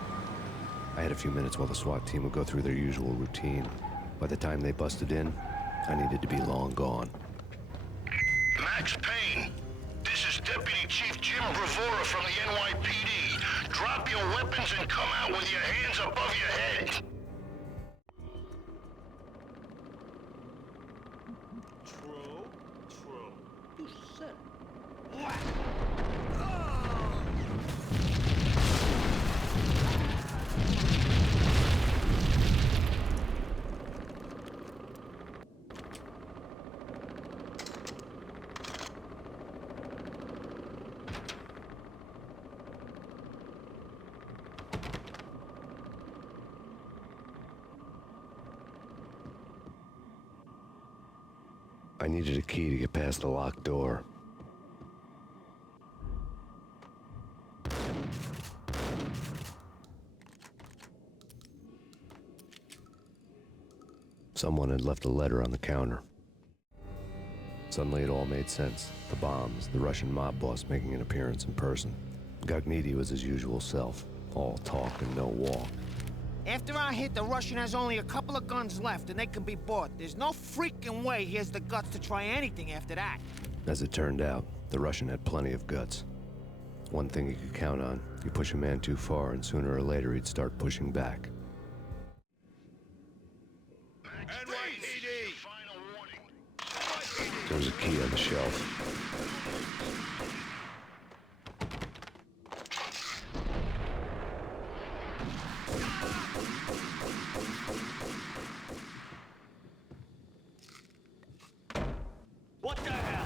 I had a few minutes while the SWAT team would go through their usual routine. By the time they busted in, I needed to be long gone. Max Payne, this is Deputy Chief Jim Bravura from the NYPD. Drop your weapons and come out with your hands above your head. True. Who said it? What? I needed a key to get past the locked door. Someone had left a letter on the counter. Suddenly it all made sense. The bombs, the Russian mob boss making an appearance in person. Gagniti was his usual self, all talk and no walk. After our hit, the Russian has only a couple of guns left, and they can be bought. There's no freaking way he has the guts to try anything after that. As it turned out, the Russian had plenty of guts. One thing you could count on, you push a man too far and sooner or later he'd start pushing back. NYPD! Final warning. There was a key on the shelf. What the hell?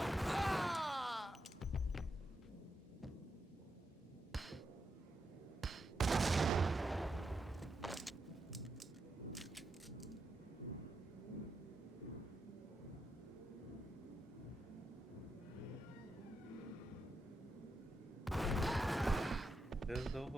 There's the over.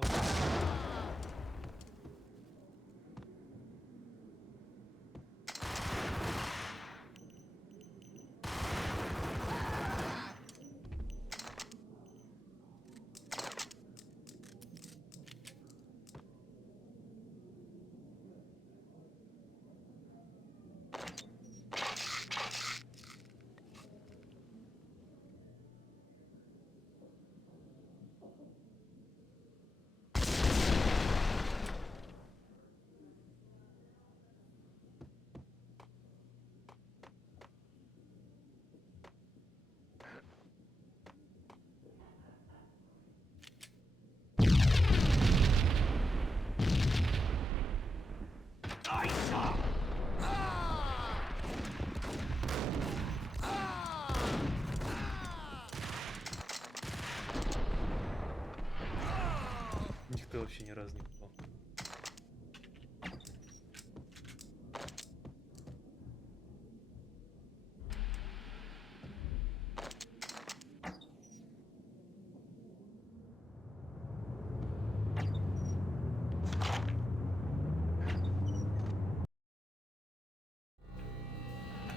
Никто вообще ни разу не попал.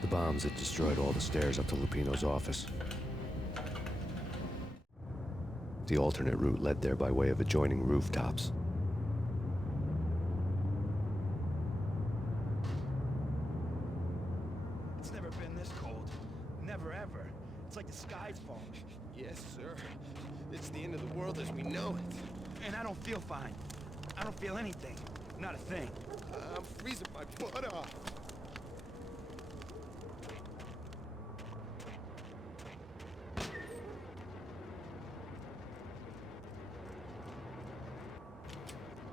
The bombs had destroyed all the stairs up to Lupino's office. The alternate route led there by way of adjoining rooftops. It's never been this cold. Never ever. It's like the sky's falling. Yes, sir. It's the end of the world as we know it. And I don't feel fine. I don't feel anything. Not a thing. I'm freezing my butt off.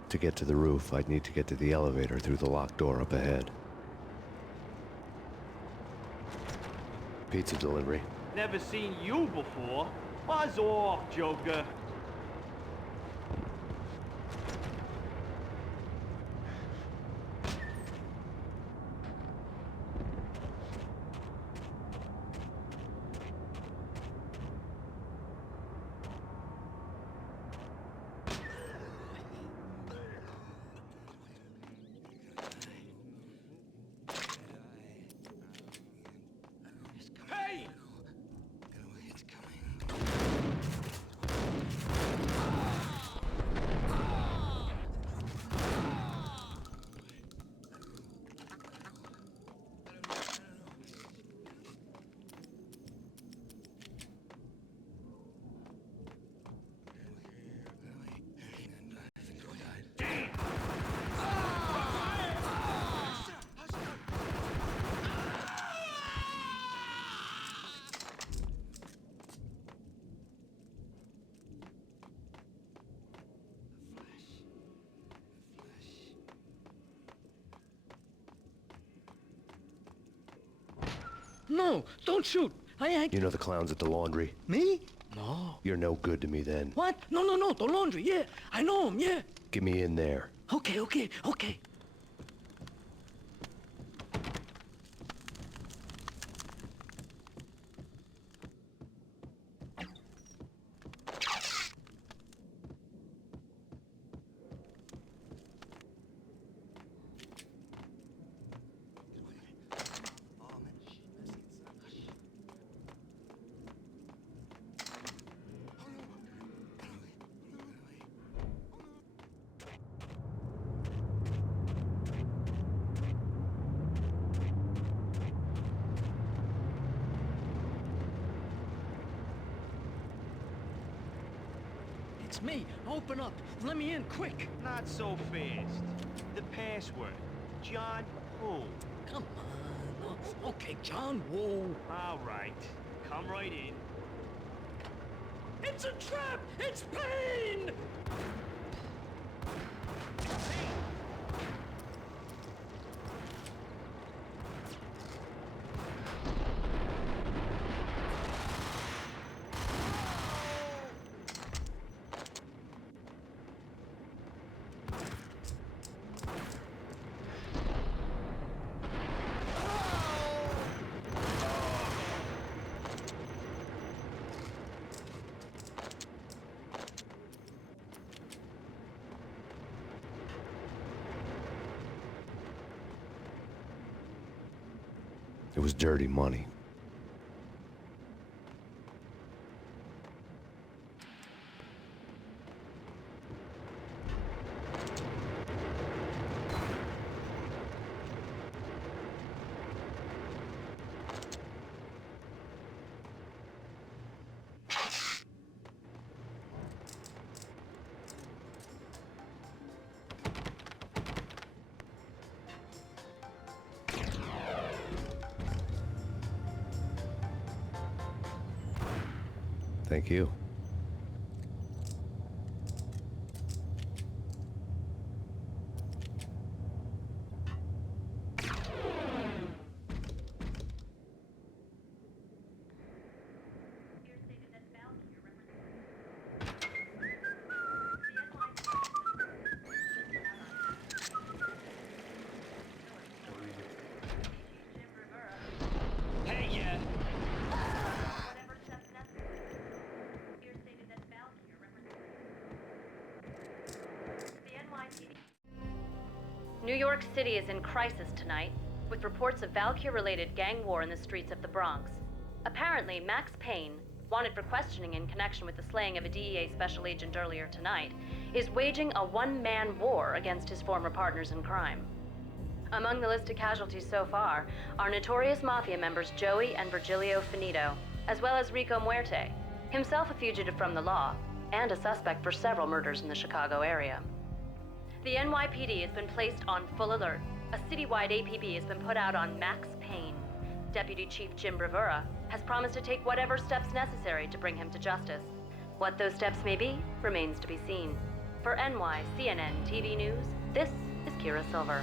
To get to the roof, I'd need to get to the elevator through the locked door up ahead. Pizza delivery. Never seen you before. Buzz off, Joker. no, don't shoot. I ain't... You know the clowns at the laundry? Me? No. You're no good to me then. What? No, the laundry, yeah. I know him, yeah. Get me in there. Okay. It's me. Open up. Let me in, quick. Not so fast. The password. John who? Come on. Okay, John Woo. All right. Come right in. It's a trap! It's Payne! It was dirty money. Thank you. Hey, New York City is in crisis tonight, with reports of Valkyr-related gang war in the streets of the Bronx. Apparently, Max Payne, wanted for questioning in connection with the slaying of a DEA special agent earlier tonight, is waging a one-man war against his former partners in crime. Among the listed casualties so far are notorious mafia members Joey and Virgilio Finito, as well as Rico Muerte, himself a fugitive from the law, and a suspect for several murders in the Chicago area. The NYPD has been placed on full alert. A citywide APB has been put out on Max Payne. Deputy Chief Jim Bravura has promised to take whatever steps necessary to bring him to justice. What those steps may be remains to be seen. For NYCNN TV News, this is Kira Silver.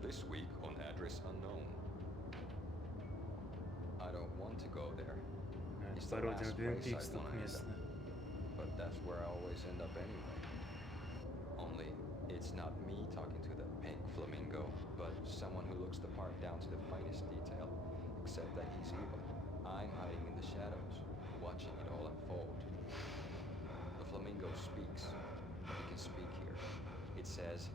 This week on address unknown. I don't want to go there. It's the Пародия last на Twin place I Peaks тут wanna end up. местная. But that's where I always end up anyway. Only, it's not me talking to the pink flamingo, but someone who looks the part down to the finest detail. Except that he's evil. I'm hiding in the shadows, watching it all unfold. The flamingo speaks. He can speak here. It says,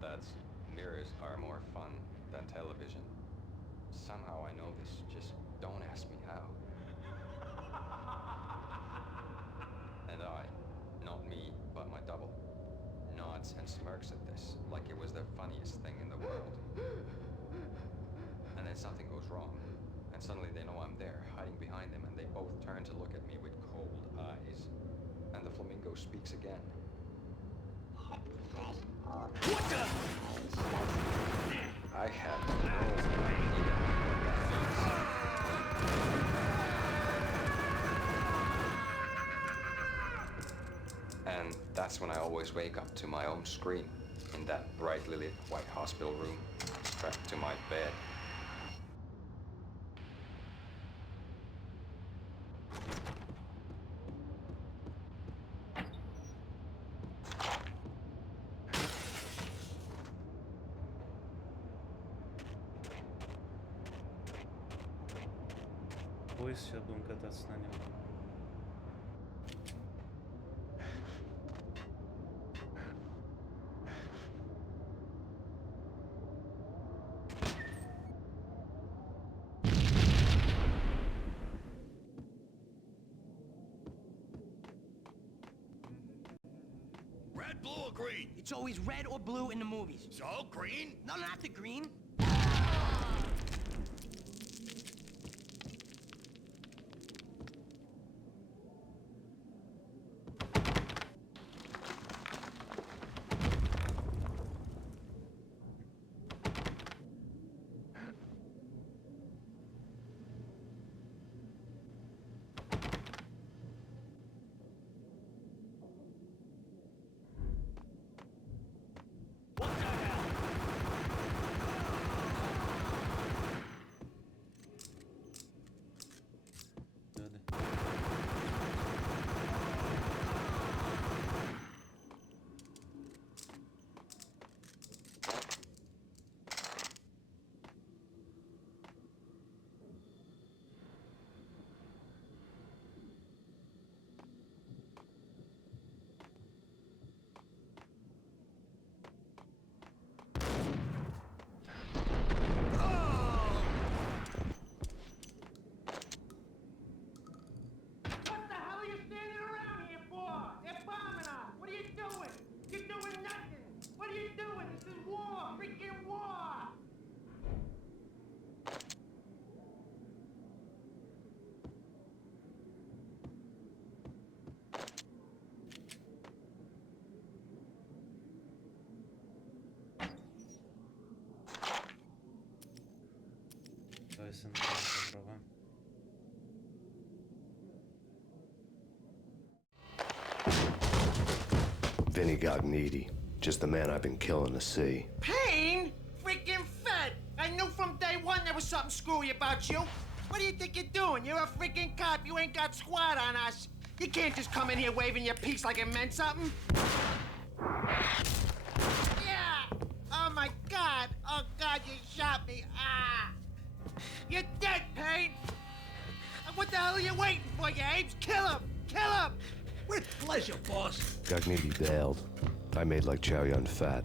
that's mirrors are more fun than television. Somehow I know this, just don't ask me how. And I, not me, but my double, nods and smirks at this like it was the funniest thing in the world. And then something goes wrong, and suddenly they know I'm there, hiding behind them, and they both turn to look at me with cold eyes. And the flamingo speaks again. What the? That's when I always wake up to my own scream in that brightly lit white hospital room, strapped to my bed. Поезд, сейчас будем кататься на нем. Red, blue, or green? It's always red or blue in the movies. So, green? No, not the green. Vinny Gognitti, just the man I've been killing to see. Payne? Freaking fat! I knew from day one there was something screwy about you. What do you think you're doing? You're a freaking cop. You ain't got squad on us. You can't just come in here waving your piece like it meant something. Yeah! Oh my God! Oh God, you shot me! Ah! You're dead, Payne! What the hell are you waiting for, you apes? Kill him! Kill him! With pleasure, boss. Gognitti bailed. I made like Chow Yun Fat.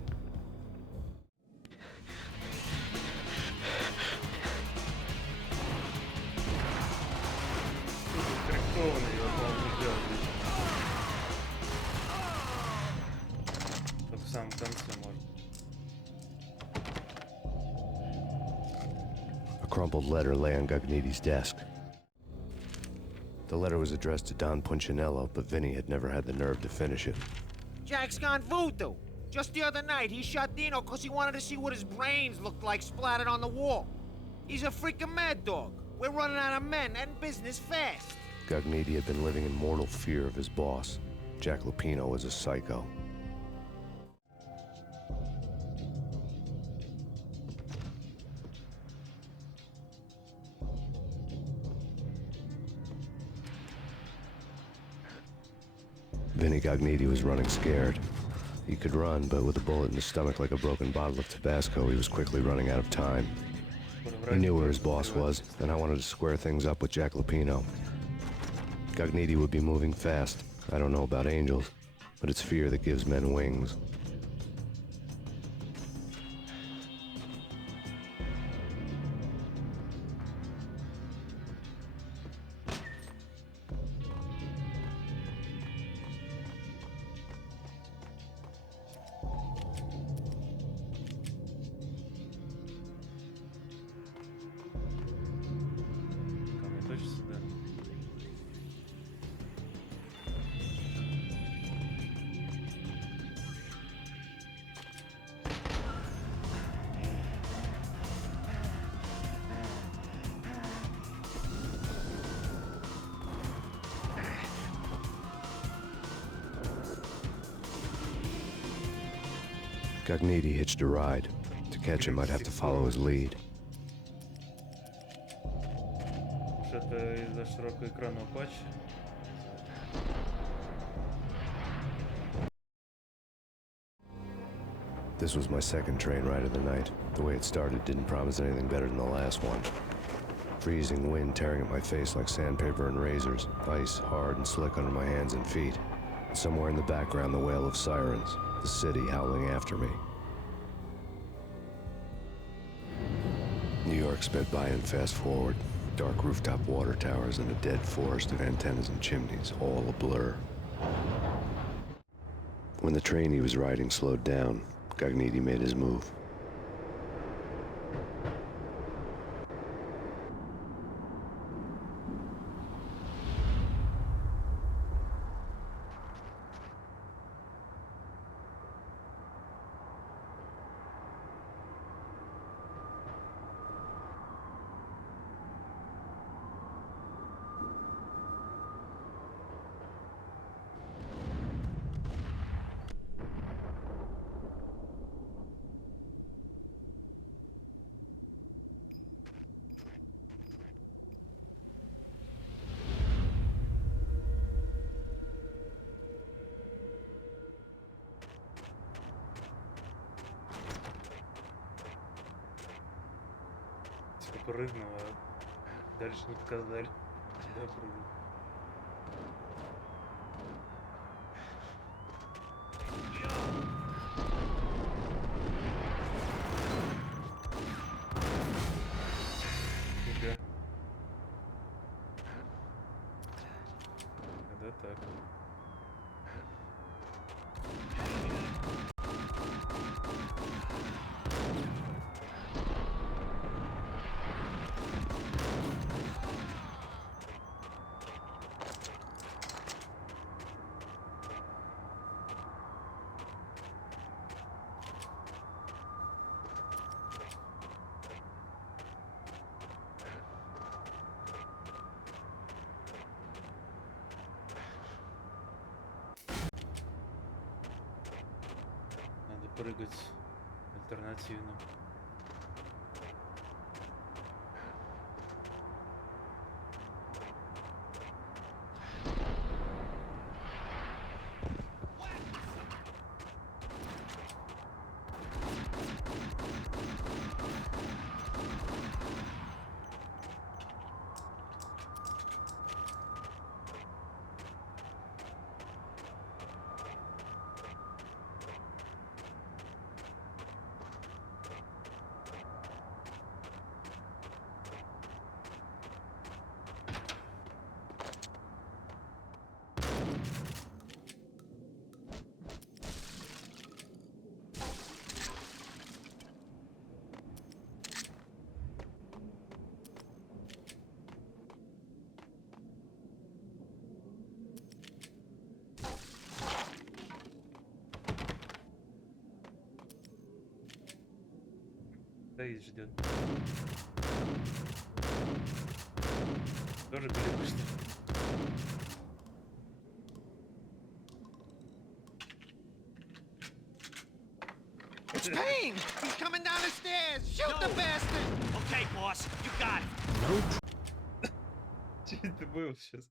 В самом конце может. A crumpled letter lay on Gognitti's desk. The letter was addressed to Don Punchinello, but Vinny had never had the nerve to finish it. Jack's gone voodoo. Just the other night, he shot Dino because he wanted to see what his brains looked like splattered on the wall. He's a freaking mad dog. We're running out of men and business fast. Gognitti had been living in mortal fear of his boss. Jack Lupino was a psycho. Vinny Gognitti was running scared. He could run, but with a bullet in his stomach like a broken bottle of Tabasco, he was quickly running out of time. He knew where his boss was, and I wanted to square things up with Jack Lupino. Gognitti would be moving fast. I don't know about angels, but it's fear that gives men wings. Cogniti hitched a ride. To catch him, I'd have to follow his lead. Это из-за широкоэкранного патча. This was my second train ride of the night. The way it started didn't promise anything better than the last one. Freezing wind tearing at my face like sandpaper and razors, ice hard and slick under my hands and feet. And somewhere in the background, the wail of sirens, the city howling after me. New York sped by in fast forward. Dark rooftop water towers and a dead forest of antennas and chimneys, all a blur. When the train he was riding slowed down, Cogniti made his move. Прыгнул, а дальше не показали. Да, прыгнул. Нифига. Да так. Надо прыгать альтернативно. Стоит, ждет. Тоже глюк, что ли? It's Payne! He's coming down the stairs! Shoot the bastard! Okay, boss, you got it. Nope. Че это было сейчас?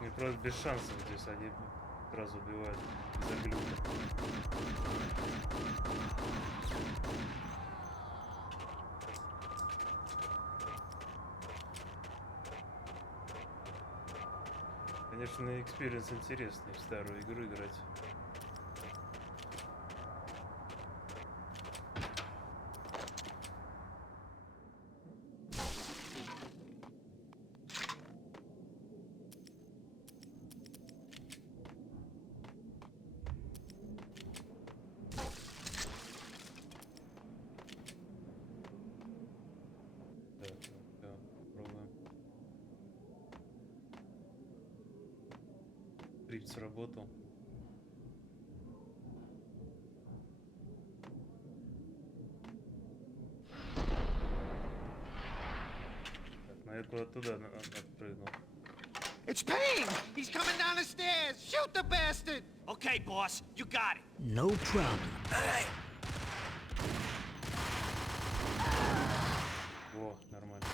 Мне просто без шансов здесь они сразу убивают из-за глюка. Конечно, экспириенс интересный в старую игру играть. Скрипт сработал. куда-то туда отпрыгнул. It's Payne! He's coming down the stairs! Shoot the bastard! Okay, boss, you got it. No problem. Во, нормально.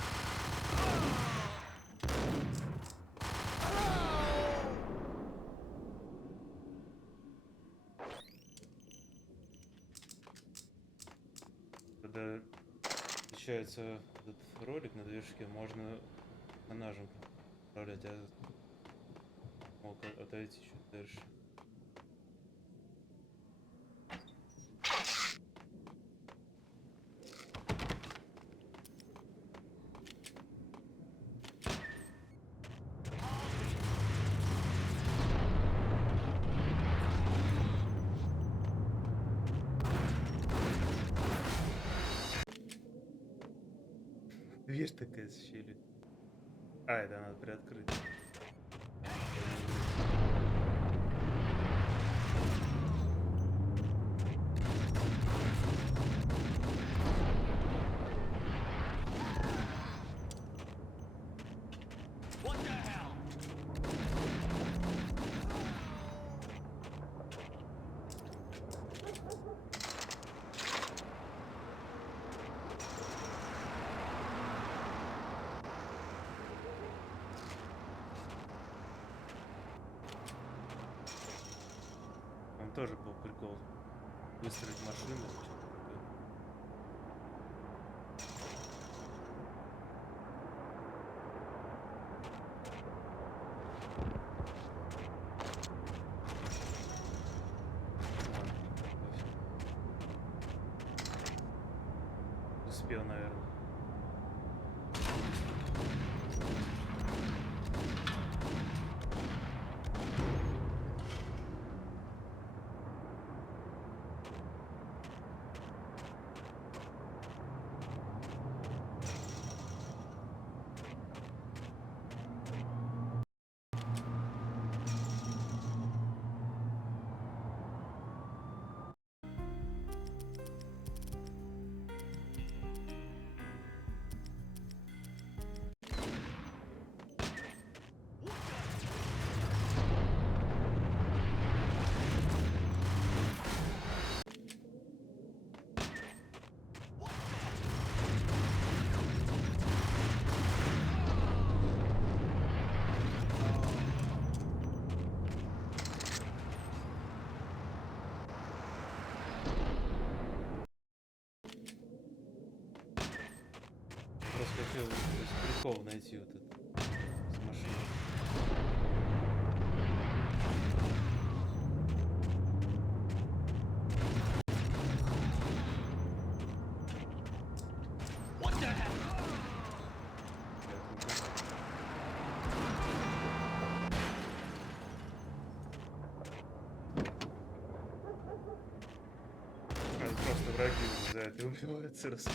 Когда включается этот ролик на движке, можно на нажимку управлять, а мог отойти чуть дальше. Дверь такая с щелью. А, это надо приоткрыть. What the hell? Там тоже был прикол. Выстроить машину, что-то такое. Успел, наверное. Просто хотел прикол найти вот этот с машиной. What the hell? Просто враги за это убиваются раз.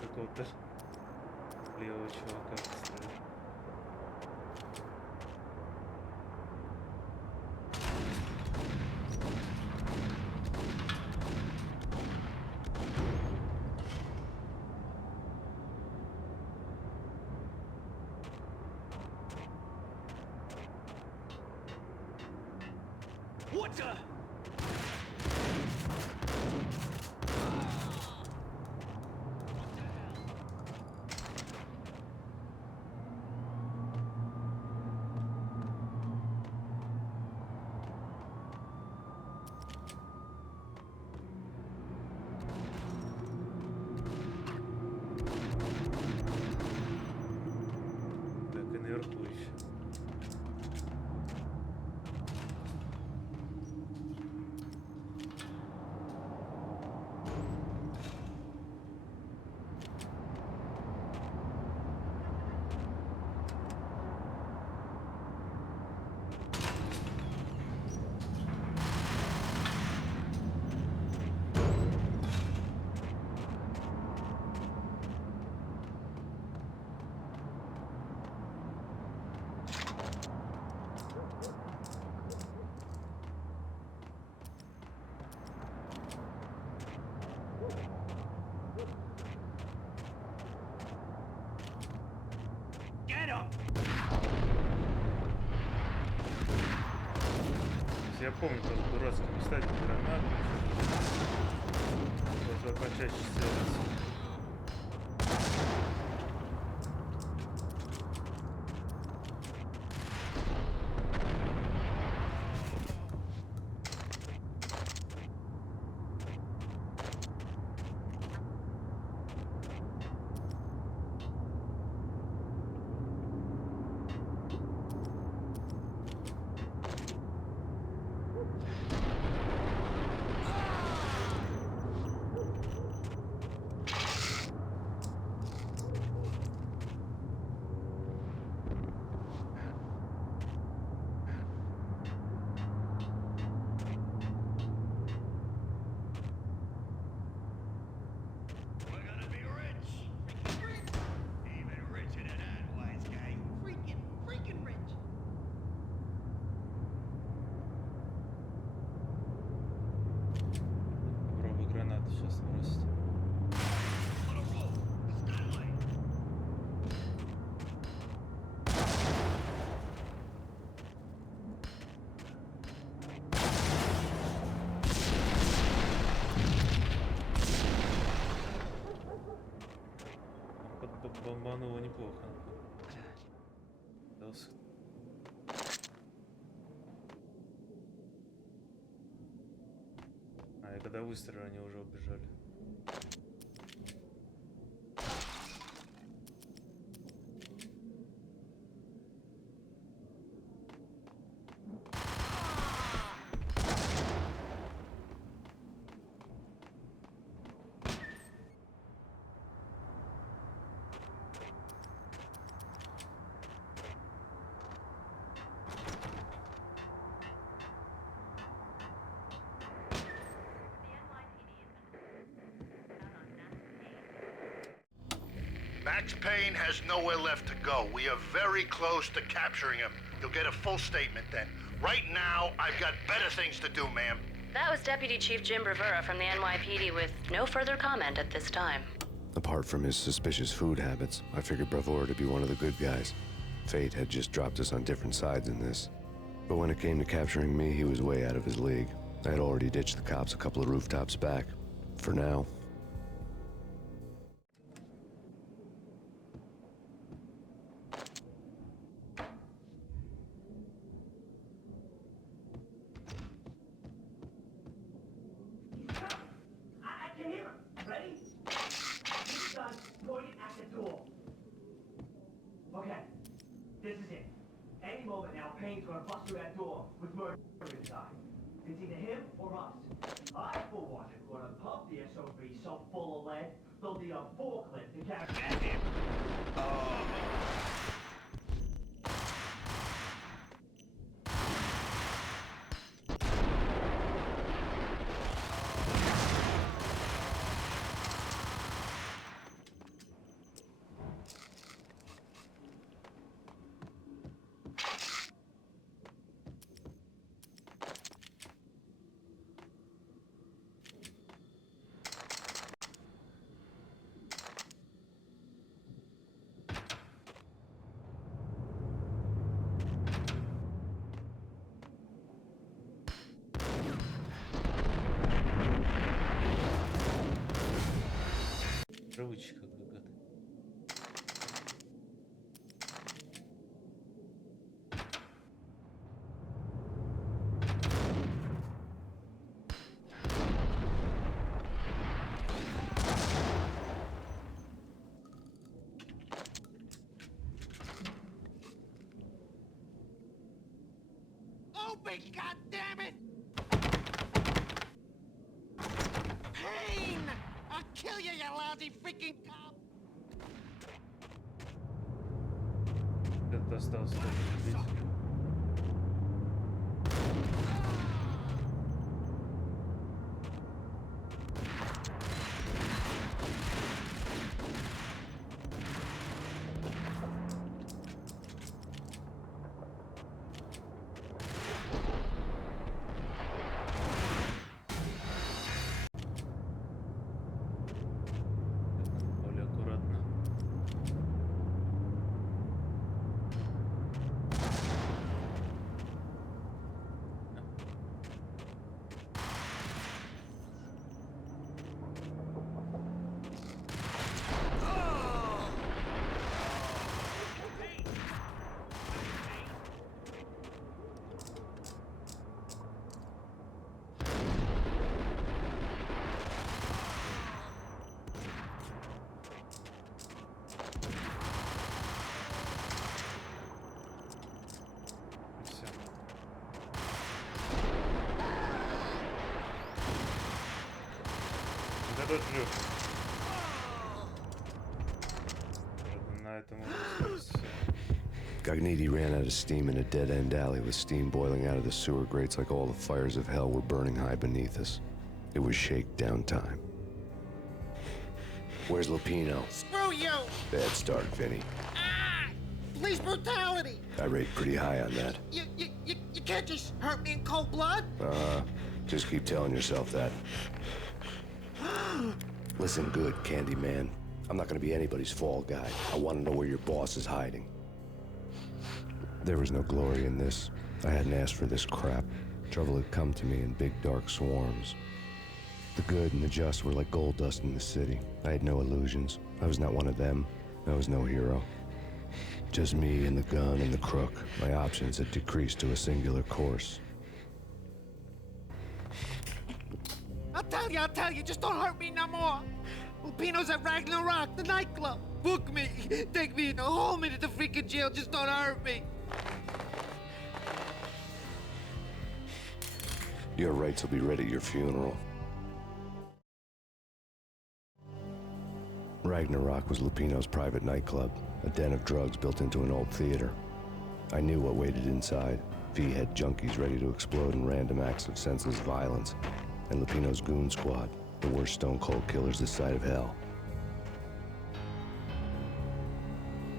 Какого-то левого чувака поставил. What the? Я помню, тоже дурацкими ставить гранаты. Должна почаще целиться. Попробуй гранаты сейчас бросить. Бомбануло неплохо. А, и когда выстрелили, они уже убежали. Max Payne has nowhere left to go. We are very close to capturing him. You'll get a full statement then. Right now, I've got better things to do, ma'am. That was Deputy Chief Jim Rivera from the NYPD with no further comment at this time. Apart from his suspicious food habits, I figured Bravura to be one of the good guys. Fate had just dropped us on different sides in this. But when it came to capturing me, he was way out of his league. I had already ditched the cops a couple of rooftops back. For now. This is it. Any moment now, Payne's gonna bust through that door with murder inside. It's either him or us. I, for one, am gonna pump the SOB so full of lead, they'll need a forklift to capture him. Привычка какая-то. Open, goddammit! Payne! I'll kill you, you lousy freaking cop! Где-то остался только убить. Более аккуратно. Этот жив. На этом можно все. Cogniti ran out of steam in a dead-end alley with steam boiling out of the sewer grates like all the fires of hell were burning high beneath us. It was shakedown time. Where's Lupino? Screw you! Bad start, Vinny. Ah! Police brutality! I rate pretty high on that. You can't just hurt me in cold blood? Just keep telling yourself that. Listen good, Candyman. I'm not gonna be anybody's fall guy. I want to know where your boss is hiding. There was no glory in this. I hadn't asked for this crap. Trouble had come to me in big dark swarms. The good and the just were like gold dust in the city. I had no illusions. I was not one of them. I was no hero. Just me and the gun and the crook. My options had decreased to a singular course. I'll tell you, just don't hurt me no more. Lupino's at Ragnarok, the nightclub. Book me, take me in the whole minute to freaking jail, just don't hurt me. Your rights will be read at your funeral. Ragnarok was Lupino's private nightclub, a den of drugs built into an old theater. I knew what waited inside. V-head junkies ready to explode in random acts of senseless violence. And Lupino's goon squad, the worst stone-cold killers this side of hell.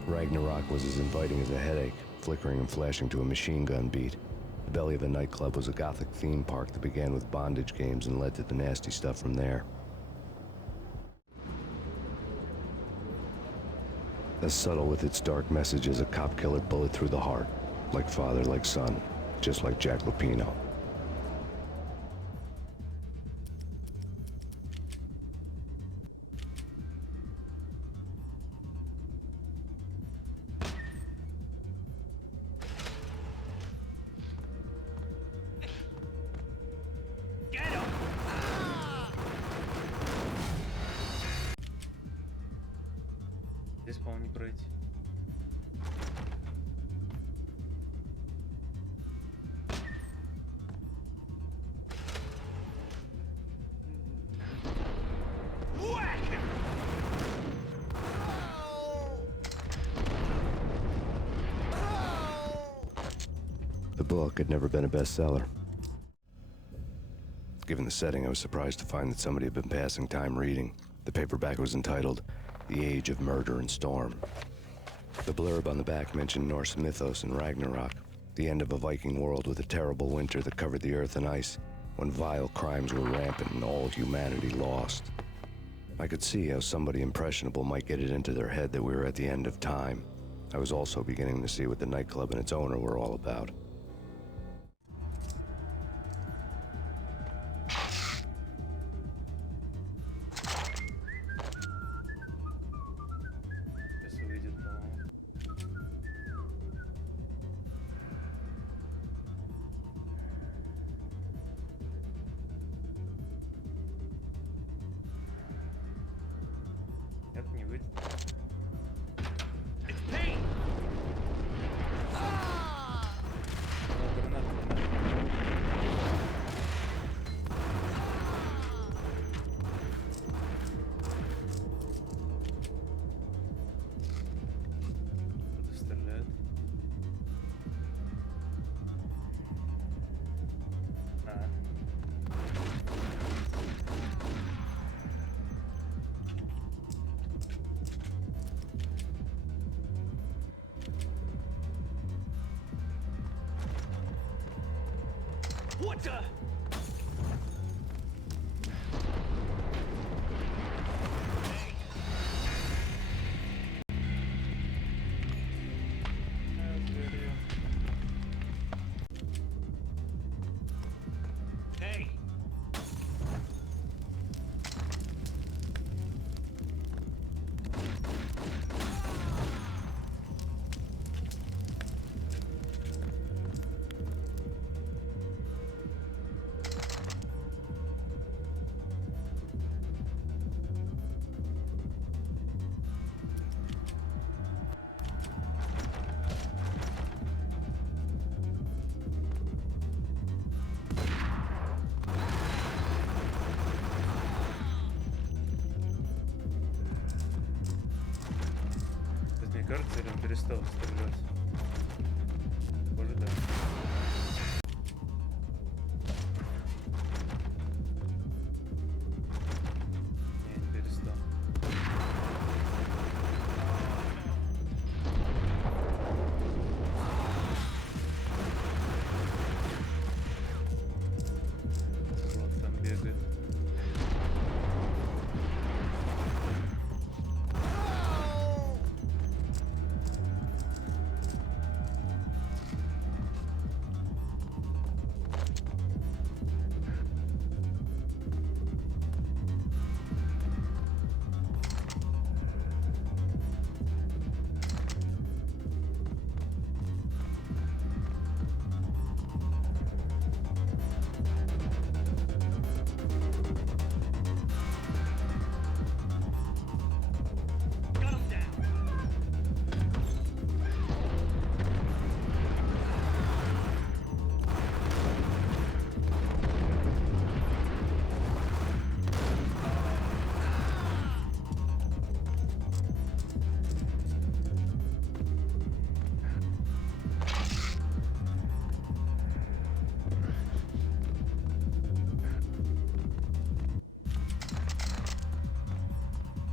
Ragnarok was as inviting as a headache, flickering and flashing to a machine gun beat. The belly of the nightclub was a gothic theme park that began with bondage games and led to the nasty stuff from there. As subtle with its dark message as a cop killer bullet through the heart. Like father, like son, just like Jack Lupino. Здесь, по-моему, не пройти. The book had never been a bestseller. Given the setting, I was surprised to find that somebody had been passing time reading. The paperback was entitled The Age of Murder and Storm. The blurb on the back mentioned Norse mythos and Ragnarok, the end of a Viking world with a terrible winter that covered the earth in ice, when vile crimes were rampant and all humanity lost. I could see how somebody impressionable might get it into their head that we were at the end of time. I was also beginning to see what the nightclub and its owner were all about. Сейчас увидит, по-моему. Нет, не выйдет. Payne! Кто-то стреляет. А. What the? Hey. кажется, или он перестал стрелять? Может, да. Не перестал. Вот там бегает.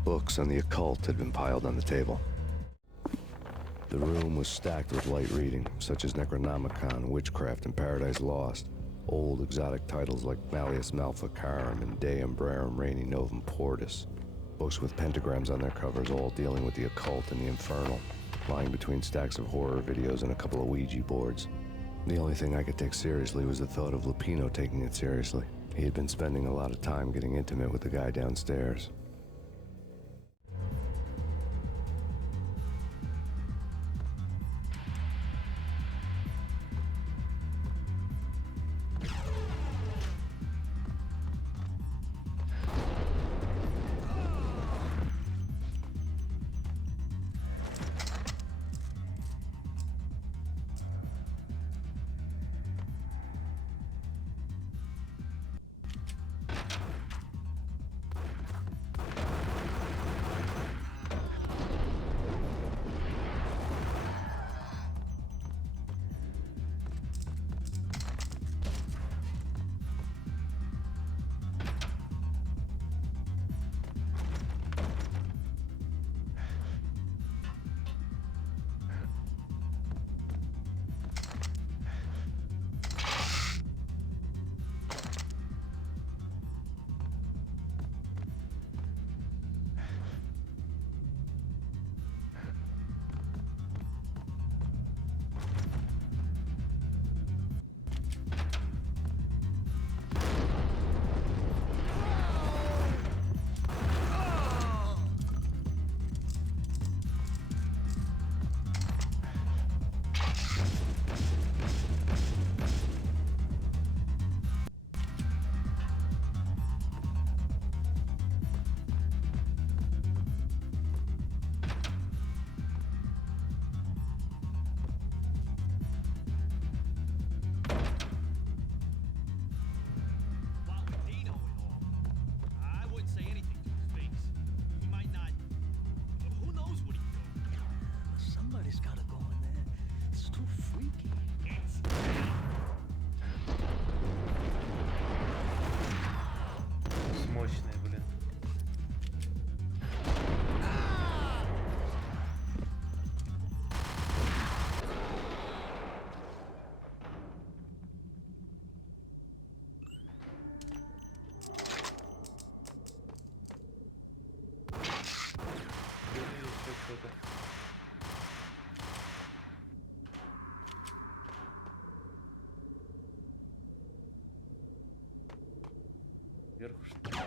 Books on the occult had been piled on the table. The room was stacked with light reading, such as Necronomicon, Witchcraft, and Paradise Lost. Old exotic titles like Malleus Maleficarum and Deum Brerum Reini Novum Portus. Books with pentagrams on their covers, all dealing with the occult and the infernal, lying between stacks of horror videos and a couple of Ouija boards. The only thing I could take seriously was the thought of Lupino taking it seriously. He had been spending a lot of time getting intimate with the guy downstairs. Мощный, блин. Еще что-то. Вверху что ли?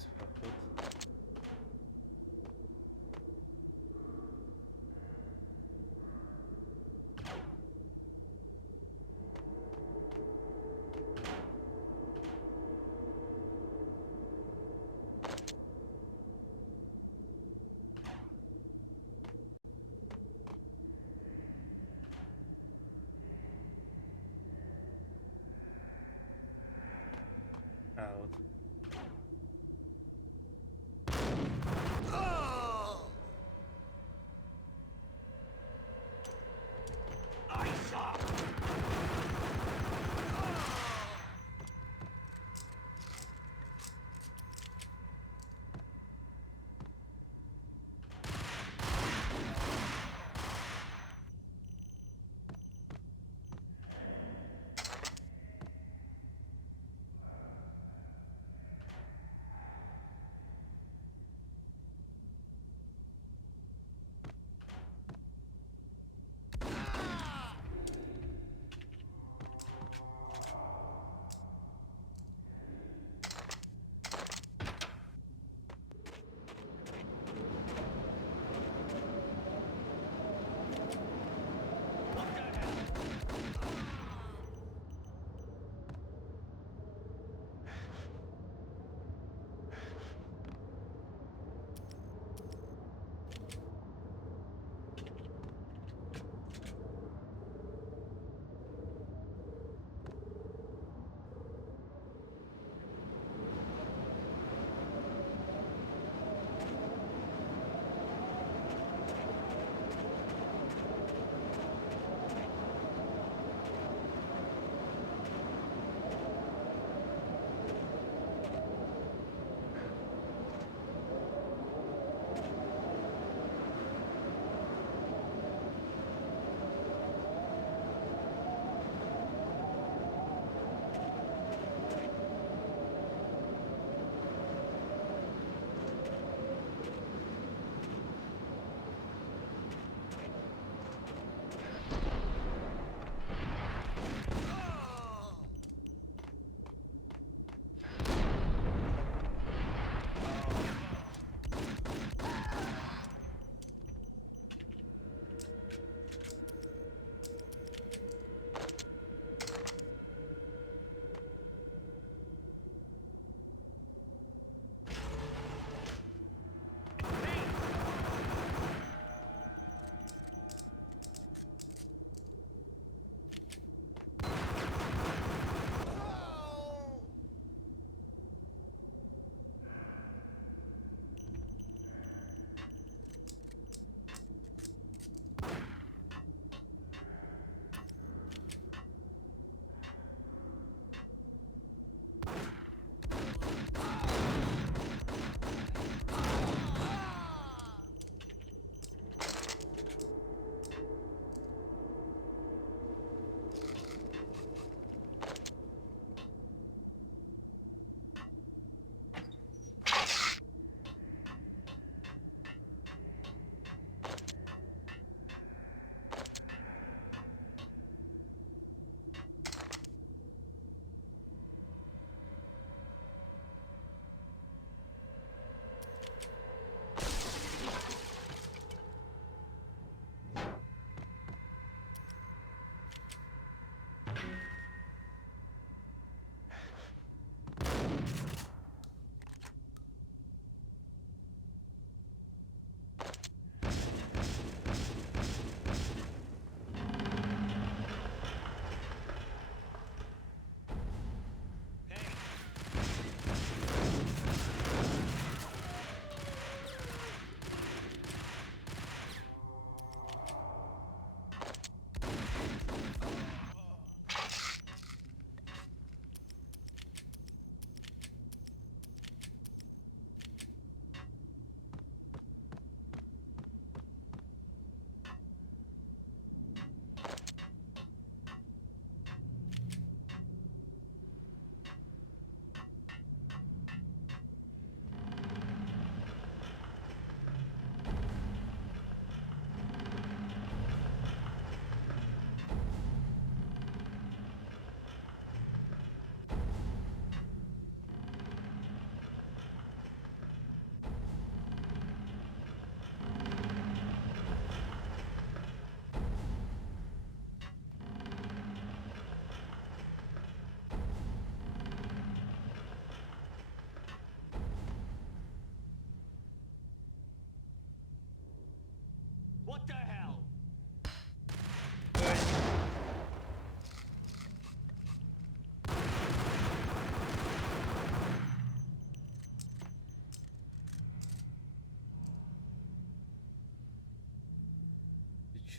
здесь проход. А, вот.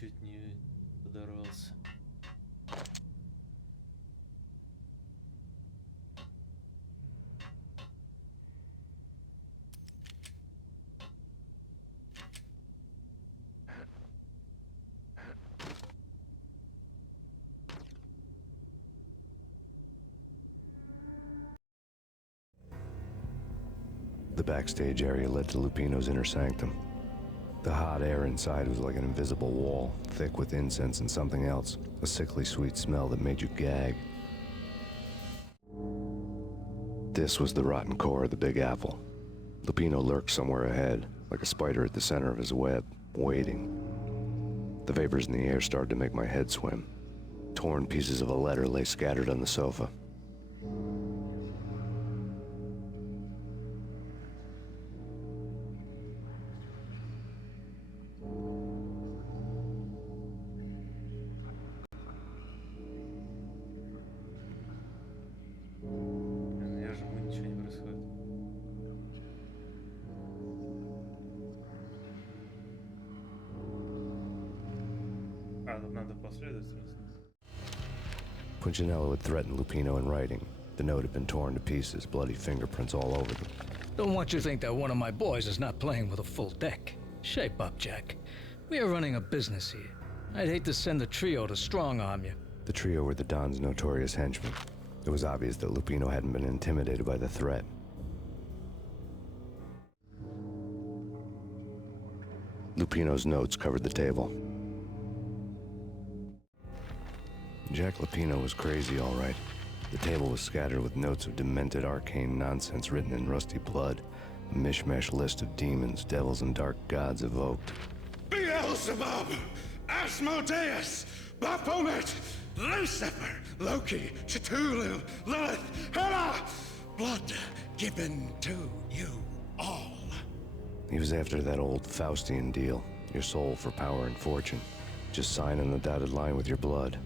чуть не подорвался. The backstage area led to Lupino's inner sanctum. The hot air inside was like an invisible wall, thick with incense and something else, a sickly sweet smell that made you gag. This was the rotten core of the Big Apple. Lupino lurked somewhere ahead, like a spider at the center of his web, waiting. The vapors in the air started to make my head swim. Torn pieces of a letter lay scattered on the sofa. Я жму, ничего не происходит. А, тут надо последовательность. Punchinello had threatened Lupino in writing. The note had been torn to pieces, bloody fingerprints all over them. Don't want you to think that one of my boys is not playing with a full deck. Shape up, Jack. We are running a business here. I'd hate to send the trio to strong-arm you. The trio were the Don's notorious henchmen. It was obvious that Lupino hadn't been intimidated by the threat. Lupino's notes covered the table. Jack Lupino was crazy, all right. The table was scattered with notes of demented arcane nonsense written in rusty blood. A mishmash list of demons, devils, and dark gods evoked. Beelzebub, Asmodeus, Baphomet, Lucifer, Loki, Cthulhu, Lilith, Hela, blood given to you all. He was after that old Faustian deal. Your soul for power and fortune. Just sign on the dotted line with your blood.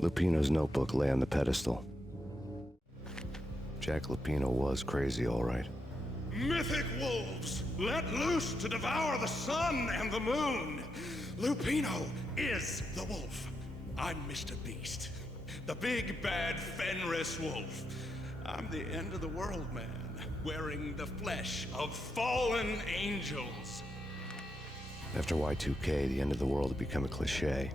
Lupino's notebook lay on the pedestal. Jack Lupino was crazy, all right. Mythic wolves, let loose to devour the sun and the moon. Lupino is the wolf. I'm Mr. Beast, the big bad Fenris wolf. I'm the end of the world man, wearing the flesh of fallen angels. After Y2K, the end of the world had become a cliché.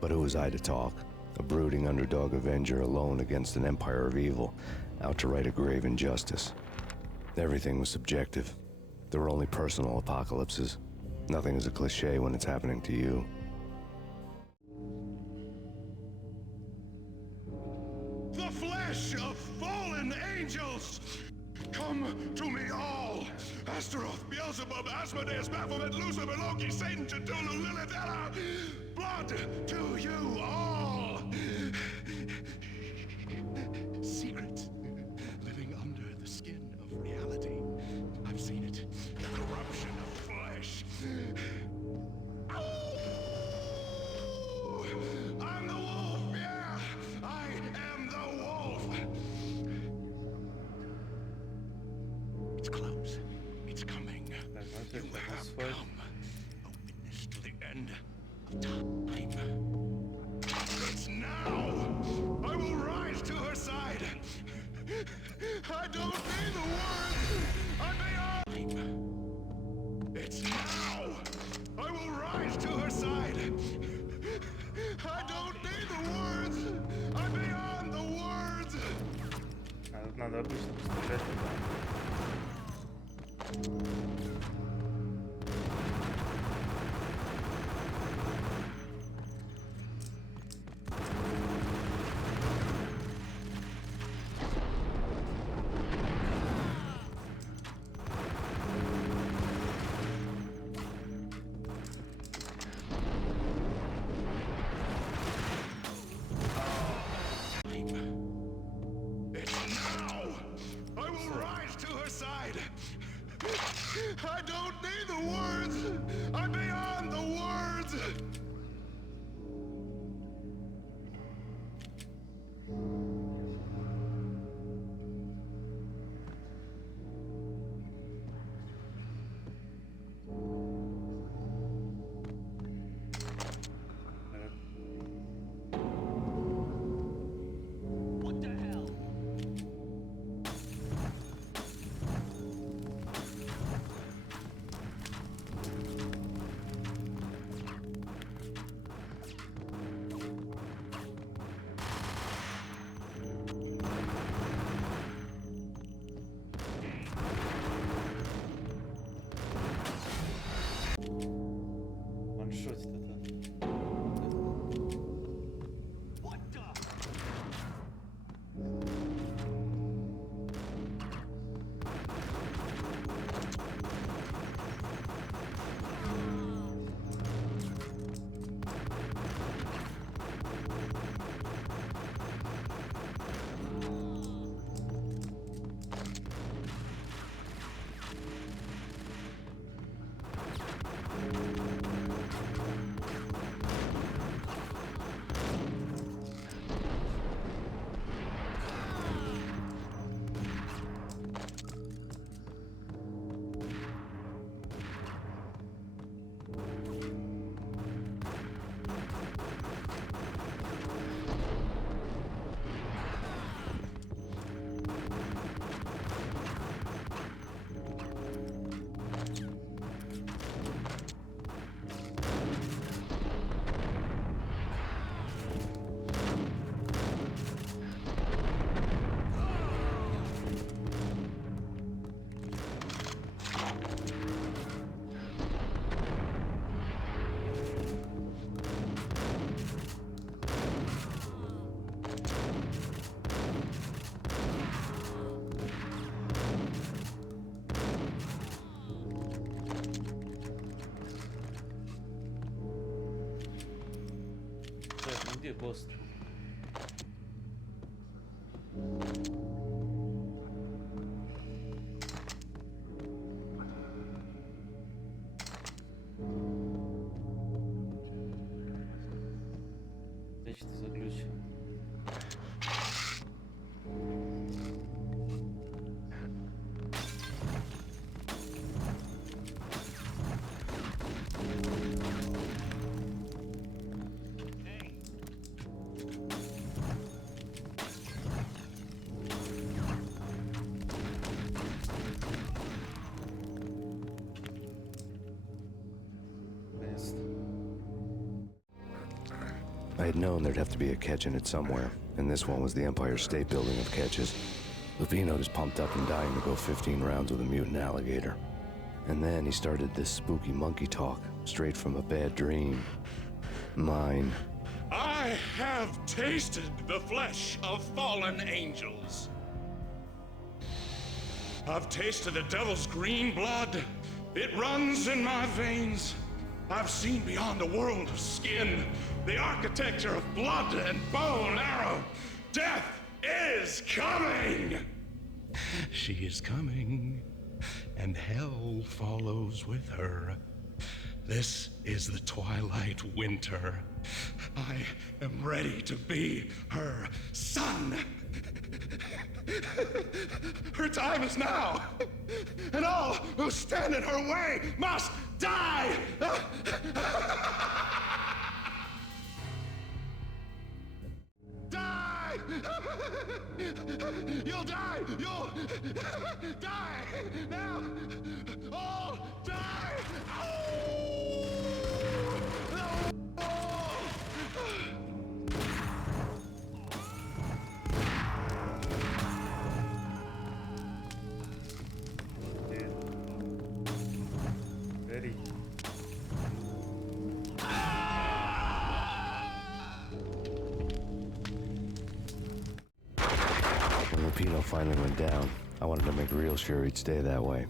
But who was I to talk? A brooding underdog avenger alone against an empire of evil, out to right a grave injustice. Everything was subjective. There were only personal apocalypses. Nothing is a cliché when it's happening to you. The flesh of fallen angels! Come to me all! Astaroth, Beelzebub, Asmodeus, Baphomet, Lucifer, Loki, Satan, Cthulhu, Lilith, Hela! Blood to you all! Secret, living under the skin of reality. I've seen it. The corruption of flesh. I'm the wolf, yeah! I am the wolf! It's close. It's coming. You have come. A witness to the end of time. It's now! I will rise to her side! I don't need the words! I'm beyond! It's now! I will rise to her side! I don't need the words! I'm beyond the words! А тут надо обычно пострелять туда. It's now! I will rise to her side! I don't need the words! I'm beyond the words! где босс? Значит, заключил. I had known there'd have to be a catch in it somewhere, and this one was the Empire State Building of catches. Lupino was pumped up and dying to go 15 rounds with a mutant alligator. And then he started this spooky monkey talk, straight from a bad dream. Mine. I have tasted the flesh of fallen angels. I've tasted the devil's green blood. It runs in my veins. I've seen beyond a world of skin, the architecture of blood and bow and arrow. Death is coming! She is coming, and hell follows with her. This is the twilight winter. I am ready to be her son. Her time is now, and all who stand in her way must die! Die! You'll die! You'll die! Now! All die! Ready. When Lupino finally went down, I wanted to make real sure he'd stay that way.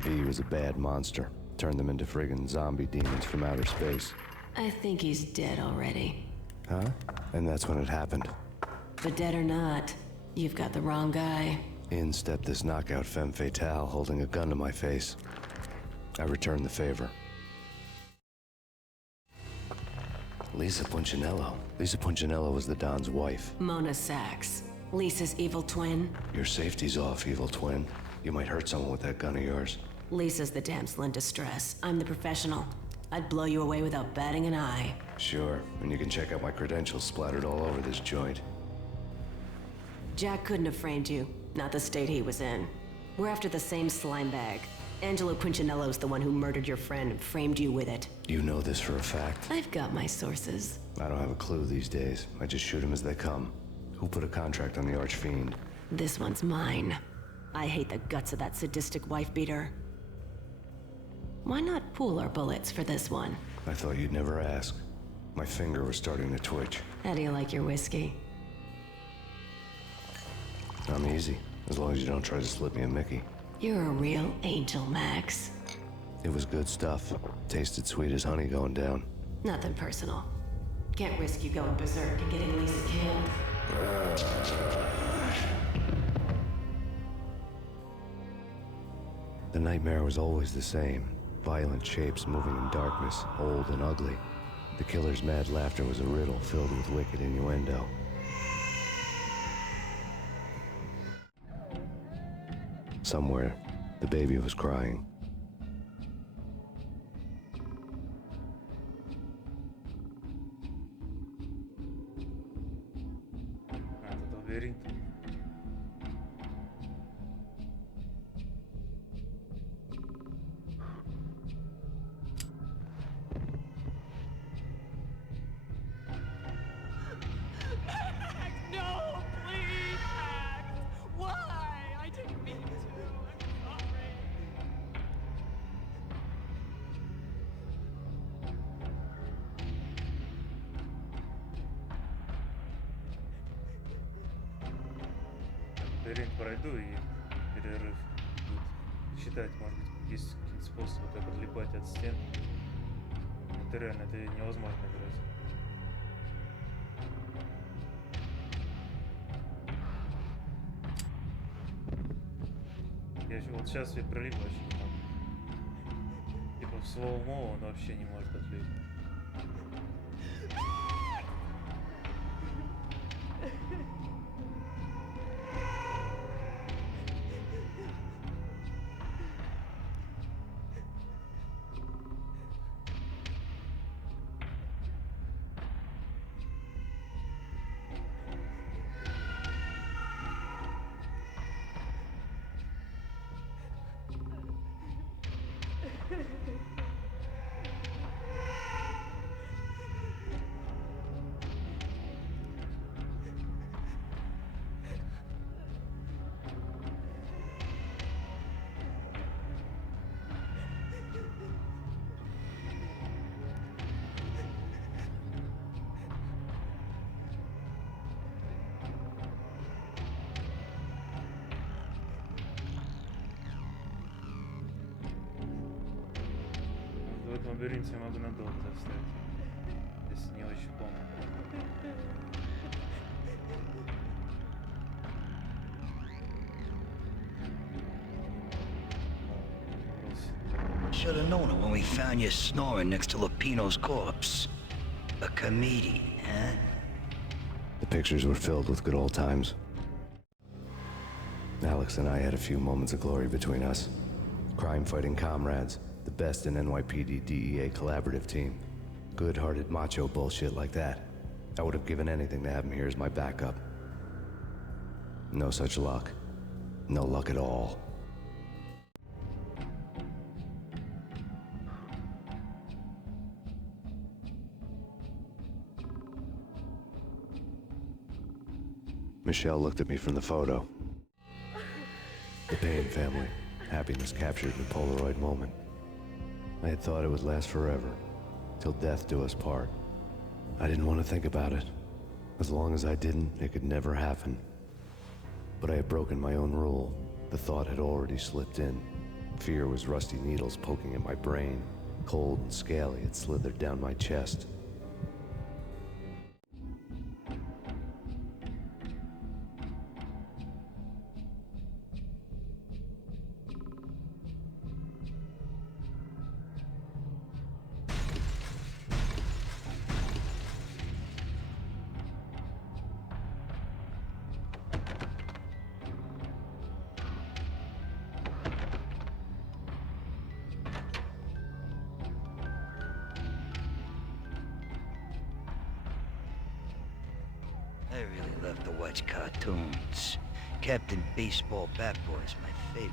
V was a bad monster. Turned them into friggin' zombie demons from outer space. I think he's dead already. Huh? And that's when it happened. But dead or not, you've got the wrong guy. In stepped this knockout femme fatale holding a gun to my face. I returned the favor. Lisa Punchinello. Lisa Punchinello was the Don's wife. Mona Sachs. Lisa's evil twin. Your safety's off, evil twin. You might hurt someone with that gun of yours. Lisa's the damsel in distress. I'm the professional. I'd blow you away without batting an eye. Sure, and you can check out my credentials splattered all over this joint. Jack couldn't have framed you. Not the state he was in. We're after the same slime bag. Angelo Punchinello's the one who murdered your friend and framed you with it. You know this for a fact? I've got my sources. I don't have a clue these days. I just shoot them as they come. Who put a contract on the Archfiend? This one's mine. I hate the guts of that sadistic wife-beater. Why not pool our bullets for this one? I thought you'd never ask. My finger was starting to twitch. How do you like your whiskey? I'm easy, as long as you don't try to slip me a Mickey. You're a real angel, Max. It was good stuff. Tasted sweet as honey going down. Nothing personal. Can't risk you going berserk and getting Lisa killed. The nightmare was always the same. Violent shapes moving in darkness, old and ugly. The killer's mad laughter was a riddle filled with wicked innuendo. Somewhere, the baby was crying. No, please, Max. Why? I didn't mean to. I'm sorry. Лабиринт пройду и перерыв будет. Считать, может быть, есть какие-то способы, как отлипать от стен. Это реально, это невозможно играть. вот сейчас я прилип вообще не могу. Типа в слоумо он вообще не может отлить. В этом лабиринте я могу надолго застрять, если не очень помню. Should have known it when we found you snoring next to Lupino's corpse. A comedian, huh? The pictures were filled with good old times. Alex and I had a few moments of glory between us. Crime-fighting comrades, the best in NYPD DEA collaborative team. Good-hearted macho bullshit like that. I would have given anything to have him here as my backup. No such luck. No luck at all. Michelle looked at me from the photo. The Payne family. Happiness captured in a Polaroid moment. I had thought it would last forever, till death do us part. I didn't want to think about it. As long as I didn't, it could never happen. But I had broken my own rule. The thought had already slipped in. Fear was rusty needles poking at my brain. Cold and scaly, it slithered down my chest. I really love to watch cartoons. Captain Baseball Bat Boy is my favorite.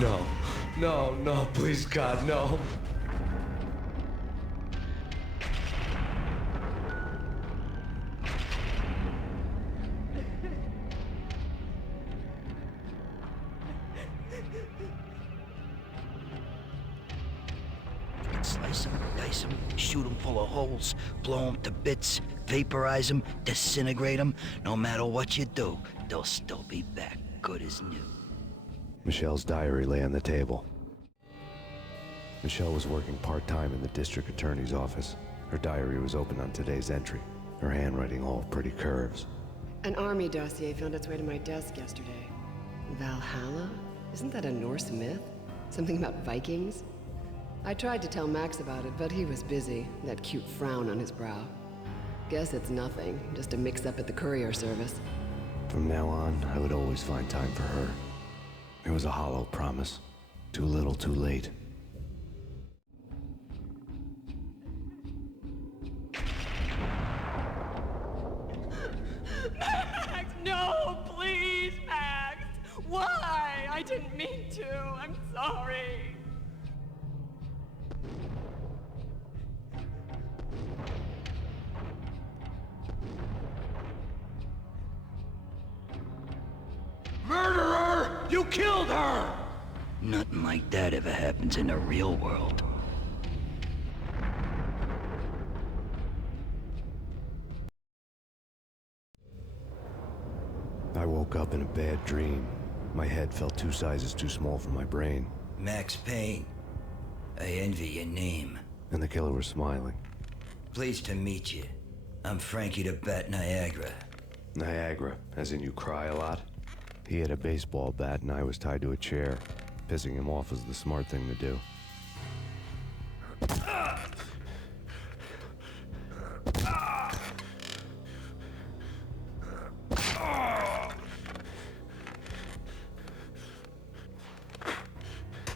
No. No, no, please, God, no. Slice them, dice them, shoot them full of holes, blow them to bits, vaporize them, disintegrate them. No matter what you do, they'll still be back, good as new. Michelle's diary lay on the table. Michelle was working part-time in the district attorney's office. Her diary was open on today's entry, her handwriting all pretty curves. An army dossier found its way to my desk yesterday. Valhalla? Isn't that a Norse myth? Something about Vikings? I tried to tell Max about it, but he was busy, that cute frown on his brow. Guess it's nothing, just a mix-up at the courier service. From now on, I would always find time for her. It was a hollow promise. Too little, too late. Max, no, please, Max. Why? I didn't mean to. I'm sorry. Murderer! You killed her! Nothing like that ever happens in the real world. I woke up in a bad dream. My head felt 2 sizes too small for my brain. Max Payne. I envy your name. And the killer was smiling. Pleased to meet you. I'm Frankie the Bat Niagara. Niagara, as in you cry a lot? He had a baseball bat and I was tied to a chair. Pissing him off was the smart thing to do.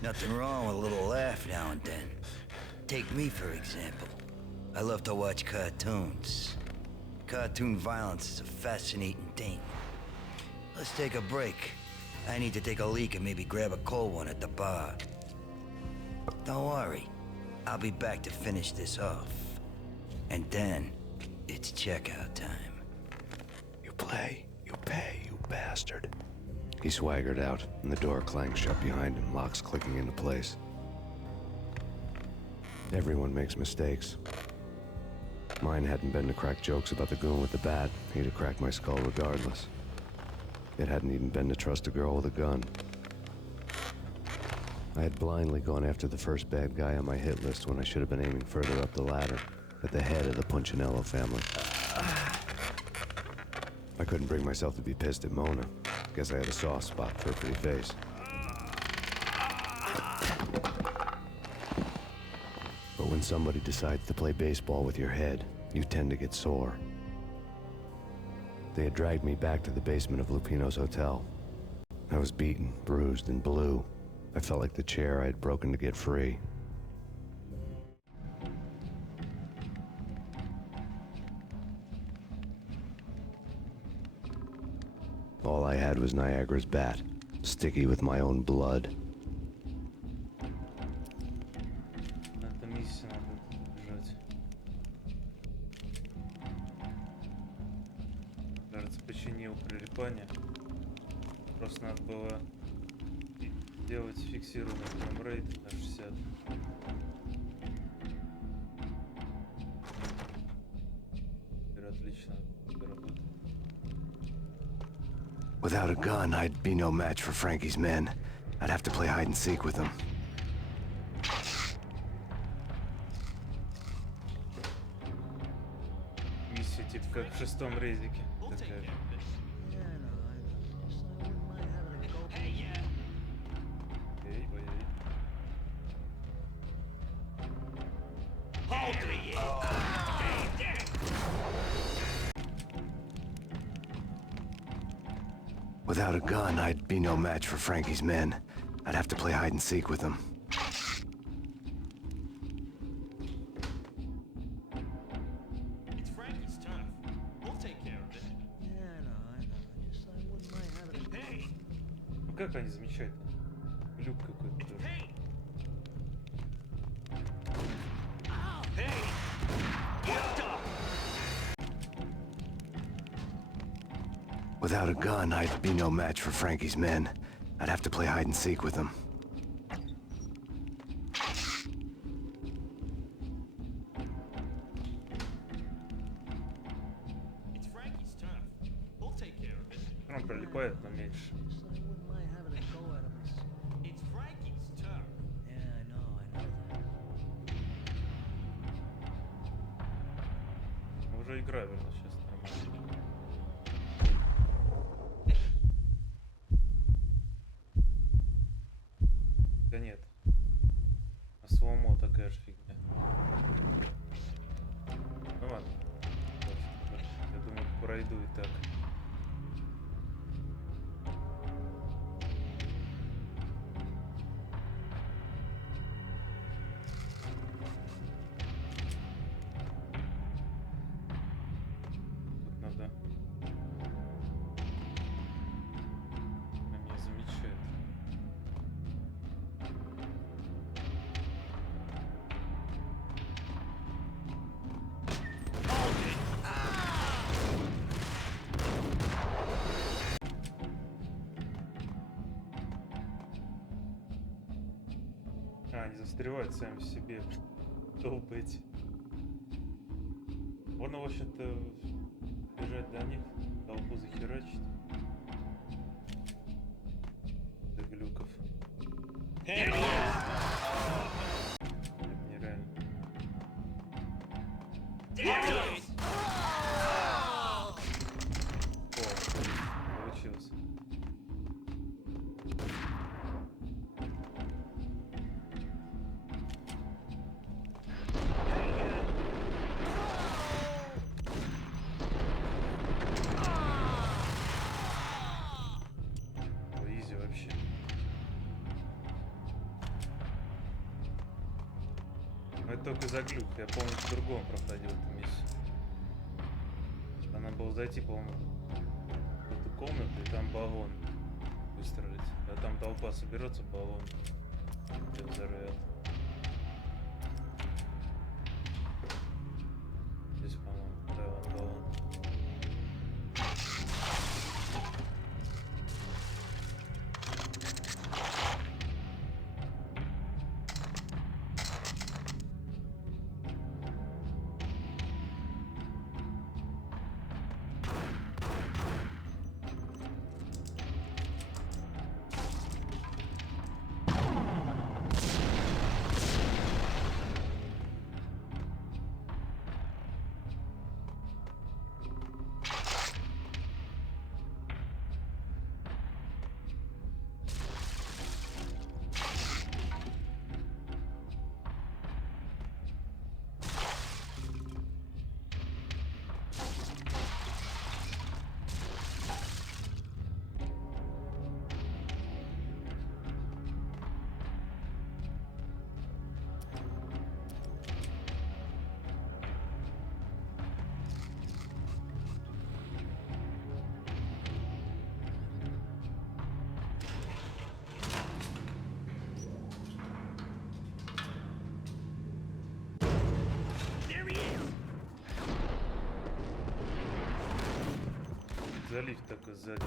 Nothing wrong with a little laugh now and then. Take me, for example. I love to watch cartoons. Cartoon violence is a fascinating thing. Let's take a break. I need to take a leak and maybe grab a cold one at the bar. Don't worry. I'll be back to finish this off. And then, it's checkout time. You play, you pay, you bastard. He swaggered out, and the door clanged shut behind him, locks clicking into place. Everyone makes mistakes. Mine hadn't been to crack jokes about the goon with the bat. He'd have cracked my skull regardless. It hadn't even been to trust a girl with a gun. I had blindly gone after the first bad guy on my hit list when I should have been aiming further up the ladder, at the head of the Punchinello family. I couldn't bring myself to be pissed at Mona. Guess I had a soft spot for her pretty face. But when somebody decides to play baseball with your head, you tend to get sore. They had dragged me back to the basement of Lupino's hotel. I was beaten, bruised, and blue. I felt like the chair I had broken to get free. All I had was Niagara's bat, sticky with my own blood. На этом месте надо бежать. Кажется, починил прилипание. Просто надо было делать фиксированный фреймрейт на 60. Теперь отлично работает. Without a gun, I'd be no match for Frankie's men. I'd have to play hide and seek with them. Миссия типа как в шестом резике. Такая. Эй, ой, ой. Without a gun, I'd be no match for Frankie's men. I'd have to play hide and seek with them. It's Frankie's turf. We'll take care of it. Yeah, I know. Just I wouldn't mind having a Hey! Ну как они замечательно. Люк какой-то тоже. Hey! Hey! Get up! Without a gun, I'd be no match for Frankie's men. I'd have to play hide and seek with them. It's Frankie's turf. We'll take care of it. Он прилипает, но меньше. just I wouldn't mind having a go at him. It's Frankie's turf. Yeah, I know that. Уже играбельно сейчас нормально. Да нет. А слоумо такая же фигня. Ну ладно. Я думаю, пройду и так. Тут надо... Меня замечает. А, они застревают сами в себе. Долбать. Можно, в общем-то, бежать до них, толпу захерачить. До глюков. Это нереально. О, получилось. Изи вообще. Но это только за глюк. Я помню, по-другому проходил эту миссию. Там надо было зайти, по-моему, в эту комнату, и там баллон выстроить. А там толпа соберется, баллон и взорвет. Здесь, по-моему, да, вон баллон. Залив такой сзади.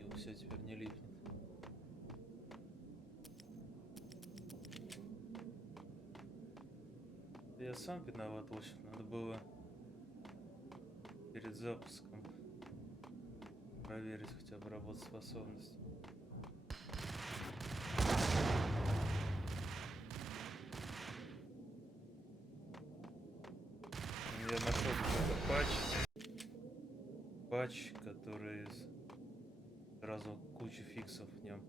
И все теперь не липнет. Я сам виноват, в общем, надо было перед запуском проверить хотя бы работоспособность. Я нашел какой-то патч, который сразу куча фиксов в нем.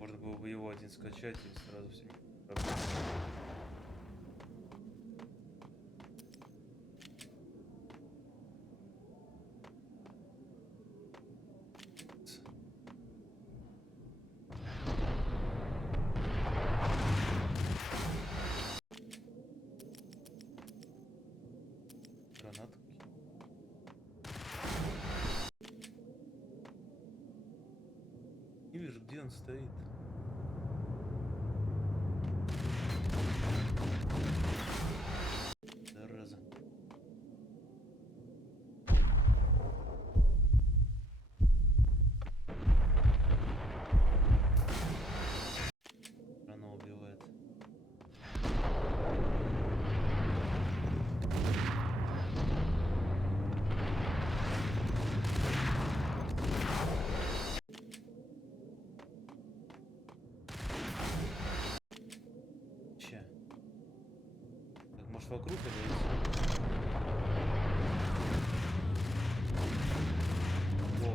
Можно было бы его один скачать и сразу все работать. Не вижу, где он стоит. Зараза. Рано убивает. вокруг или... Во.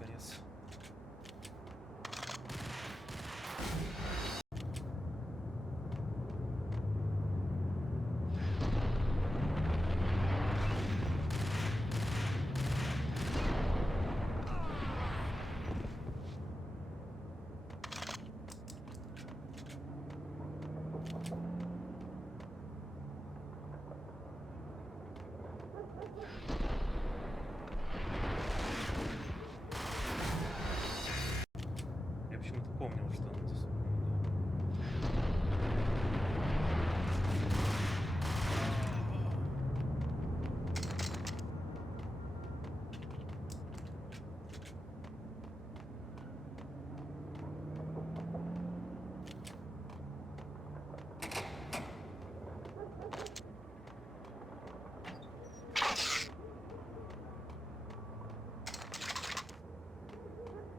Наконец. Я почему-то помнил, что он здесь помогал.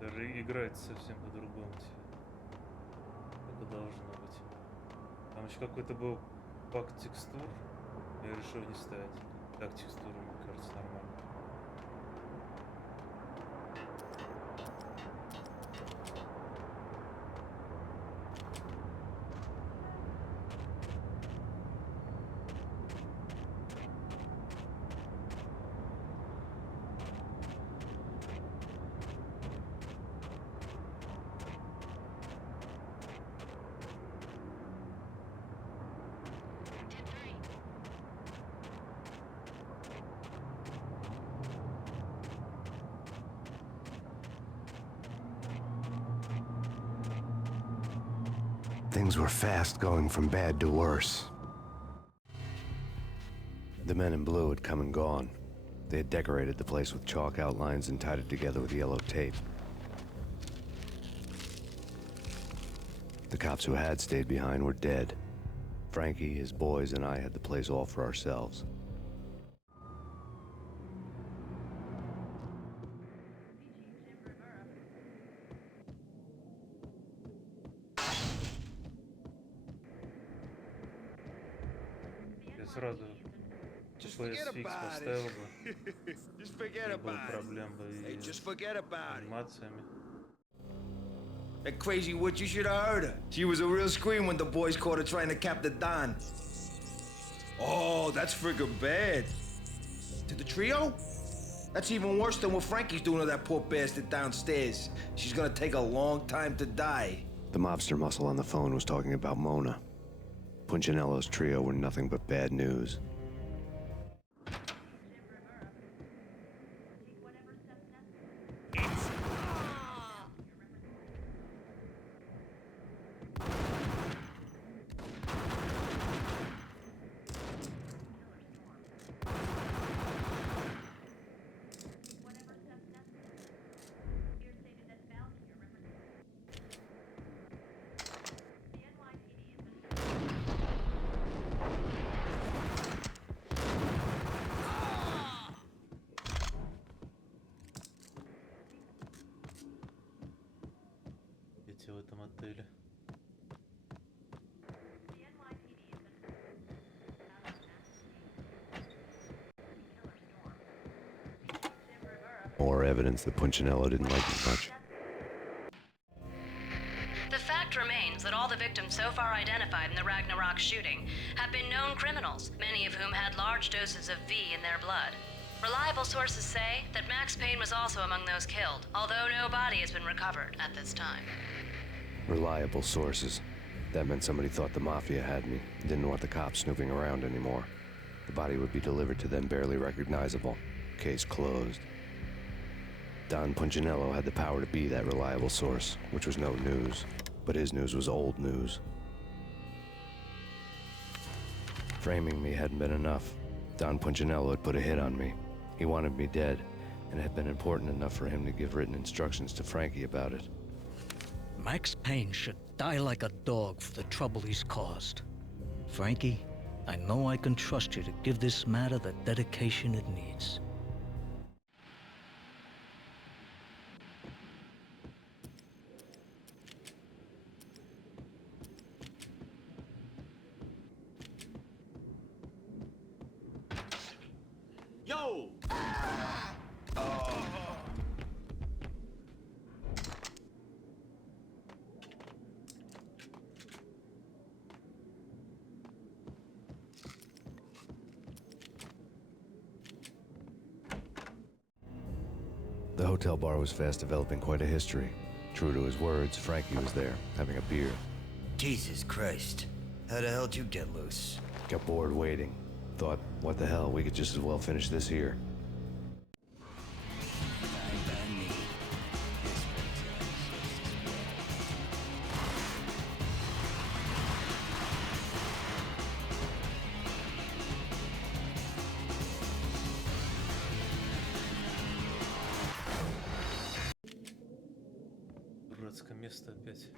Даже играется совсем по-другому. Это должно быть. Там еще какой-то был пак текстур. Я решил не ставить. Так текстуры, мне кажется, нормально. Things were fast going from bad to worse. The men in blue had come and gone. They had decorated the place with chalk outlines and tied it together with yellow tape. The cops who had stayed behind were dead. Frankie, his boys, and I had the place all for ourselves. Я сразу PS Fix поставил бы. Just forget Не было about проблем бы it. Hey, и just с forget about it. анимациями. That crazy witch, you should have heard her. She was a real scream when the boys caught her trying to cap the Don. Oh, that's friggin' bad. To the trio? That's even worse than what Frankie's doing to that poor bastard downstairs. She's gonna take a long time to die. The mobster muscle on the phone was talking about Mona. Punchinello's trio were nothing but bad news. Эти в этом отеле. More evidence that Punchinello didn't like it much. The fact remains that all the victims so far identified in the Ragnarok shooting have been known criminals, many of whom had large doses of V in their blood. Reliable sources say that Max Payne was also among those killed, although no body has been recovered at this time. Reliable sources. That meant somebody thought the Mafia had me, didn't want the cops snooping around anymore. The body would be delivered to them barely recognizable. Case closed. Don Punchinello had the power to be that reliable source, which was no news. But his news was old news. Framing me hadn't been enough. Don Punchinello had put a hit on me. He wanted me dead, and it had been important enough for him to give written instructions to Frankie about it. Max Payne should die like a dog for the trouble he's caused. Frankie, I know I can trust you to give this matter the dedication it needs. Yo! The hotel bar was fast developing quite a history. True to his words, Frankie was there, having a beer. Jesus Christ. How the hell did you get loose? Got bored waiting. Thought, what the hell, we could just as well finish this here. Дурацкое место опять.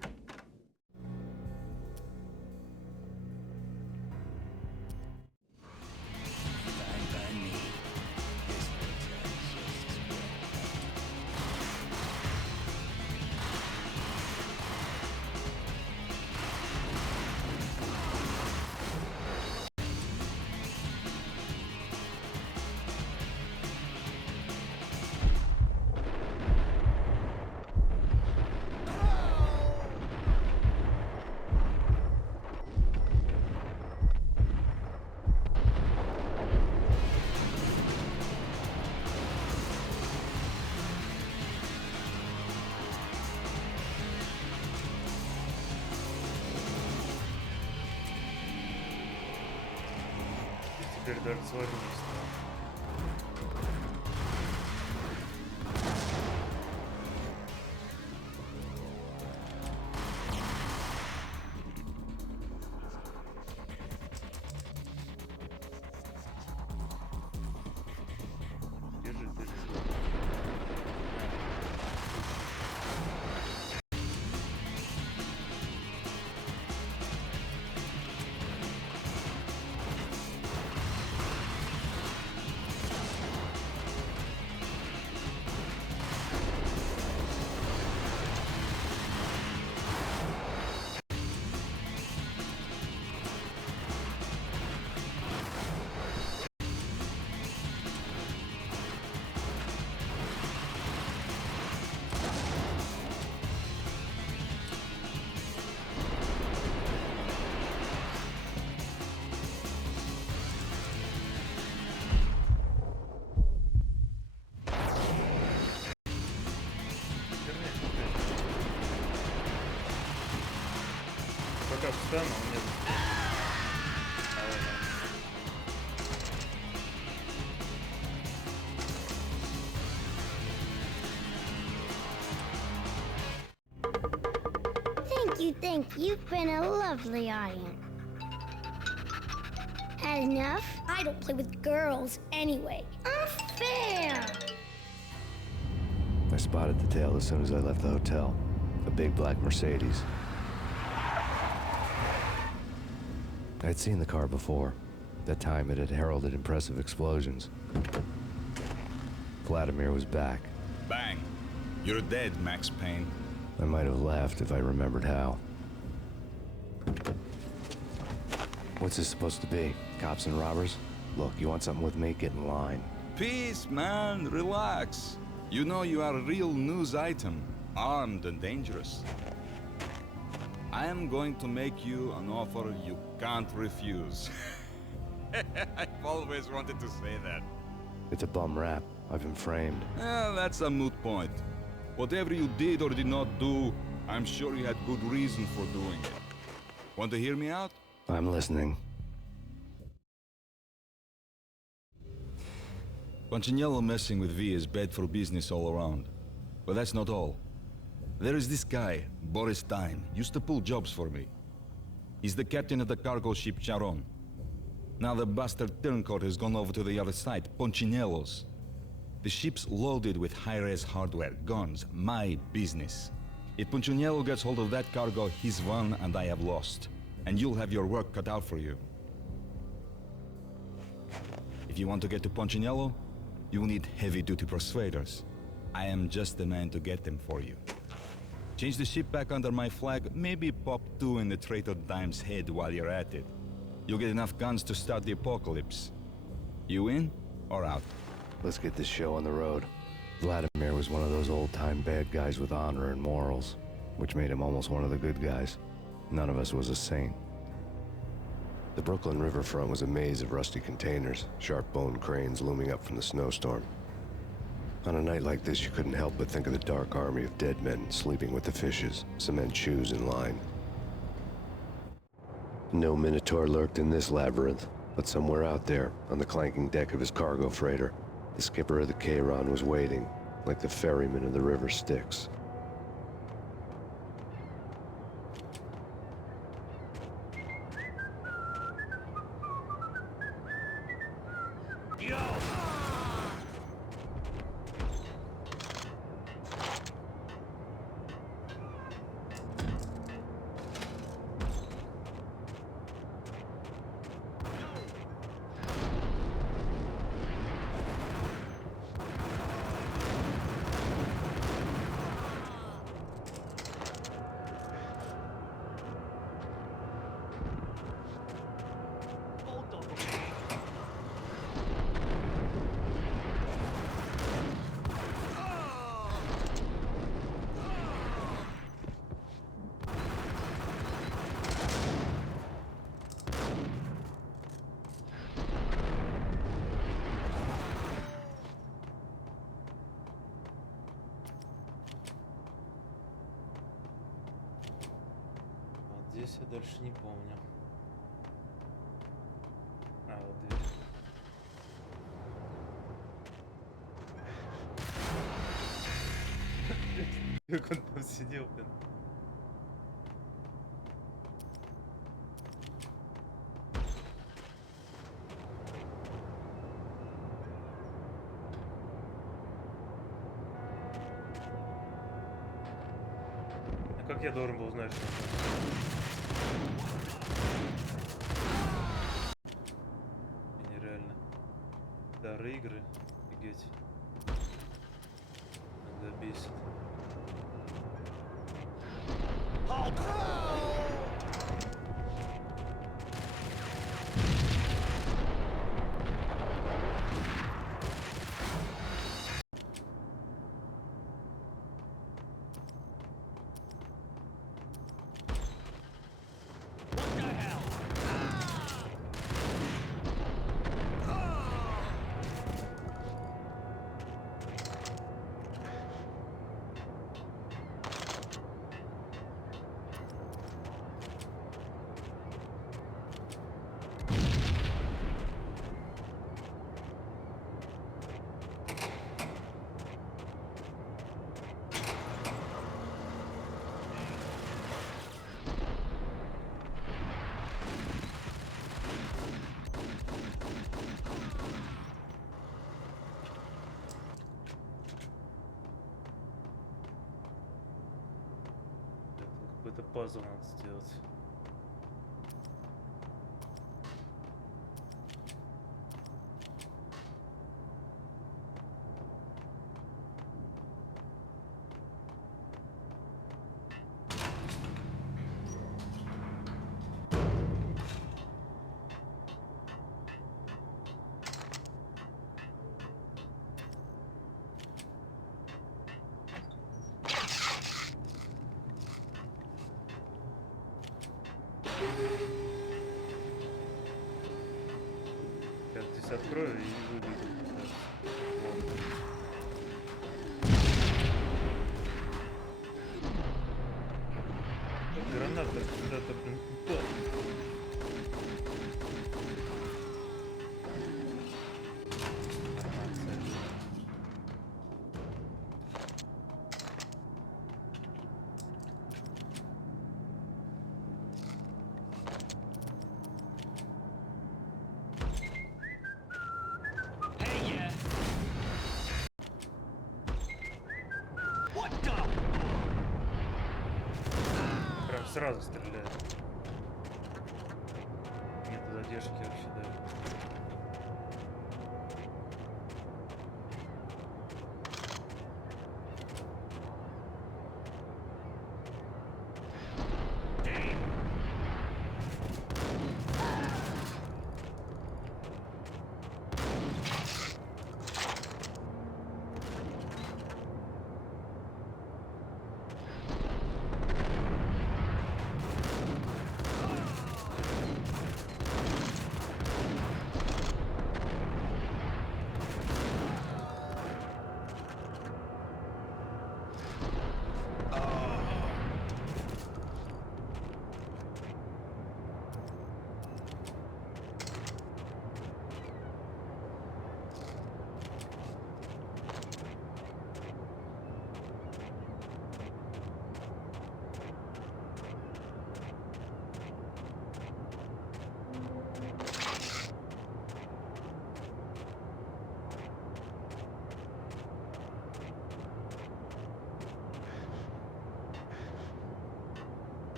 Теперь даже свалить не стал. Держи, держи. Пока встану, он нет. Thank you. You've been a lovely audience. Had enough? I don't play with girls anyway. Unfair! I spotted the tail as soon as I left the hotel. A big black Mercedes. I'd seen the car before. That time it had heralded impressive explosions. Vladimir was back. Bang! You're dead, Max Payne. I might have laughed if I remembered how. What's this supposed to be? Cops and robbers? Look, you want something with me? Get in line. Peace, man. Relax. You know you are a real news item. Armed and dangerous. I am going to make you an offer you can't refuse. I've always wanted to say that. It's a bum rap. I've been framed. Well, that's a moot point. Whatever you did or did not do, I'm sure you had good reason for doing it. Want to hear me out? I'm listening. Punchinello messing with V is bad for business all around. But that's not all. There is this guy, Boris Payne, used to pull jobs for me. He's the captain of the cargo ship Charon. Now the bastard turncoat has gone over to the other side, Punchinello's. The ship's loaded with high-res hardware, guns, my business. If Punchinello gets hold of that cargo, he's won and I have lost. And you'll have your work cut out for you. If you want to get to Punchinello, you'll need heavy-duty persuaders. I am just the man to get them for you. Change the ship back under my flag, maybe pop 2 in the traitor Dime's head while you're at it. You'll get enough guns to start the apocalypse. You in or out? Let's get this show on the road. Vladimir was one of those old-time bad guys with honor and morals, which made him almost one of the good guys. None of us was a saint. The Brooklyn riverfront was a maze of rusty containers, sharp-boned cranes looming up from the snowstorm. On a night like this, you couldn't help but think of the dark army of dead men sleeping with the fishes, cement shoes in line. No Minotaur lurked in this labyrinth, but somewhere out there, on the clanking deck of his cargo freighter, the skipper of the Chiron was waiting, like the ferryman of the river Styx. Здесь я дальше не помню. А, вот дверь. Как он там сидел, блин. А как я должен был знать, что нереально. Дары игры, офигеть. Иногда бесит. Какой-то пазл надо сделать. Я здесь открою и выведу. Граната куда-то, блин, упала. сразу стреляет. Нет задержки вообще, да.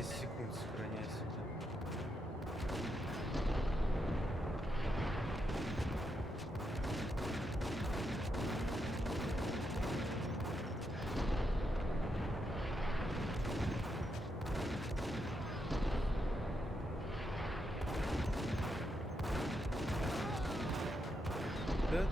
Секунд сохраняйся. Да?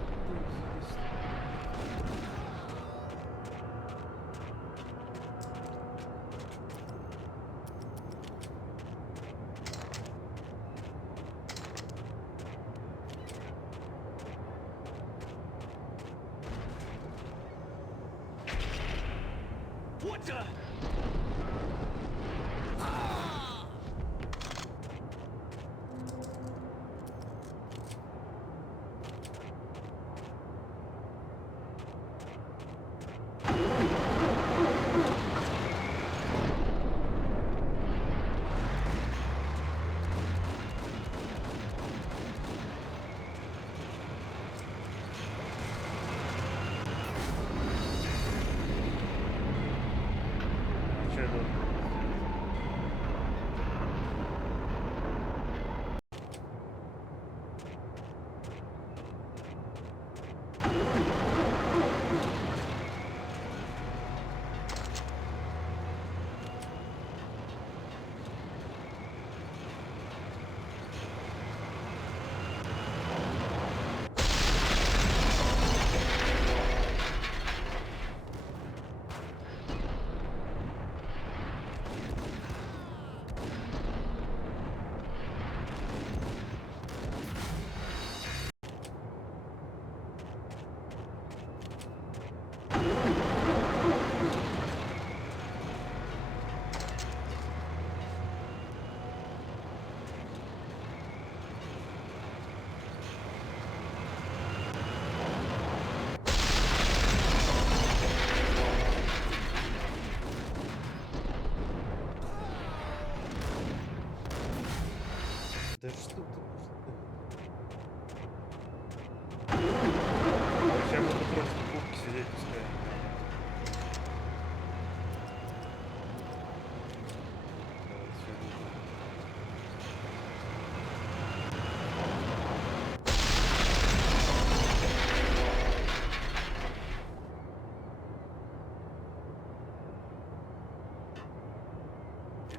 What the? Да что ты сейчас буду просто в кубке сидеть, пускай. Давай, всё,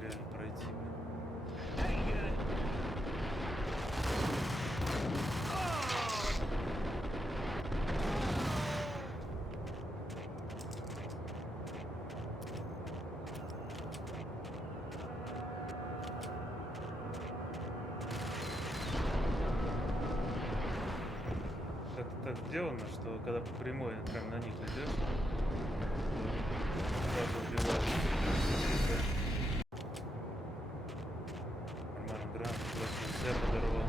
реально пройти. Так сделано, что когда по прямой прям на них идешь, Сразу убивают. Нормально, гранат просто себя подорвал.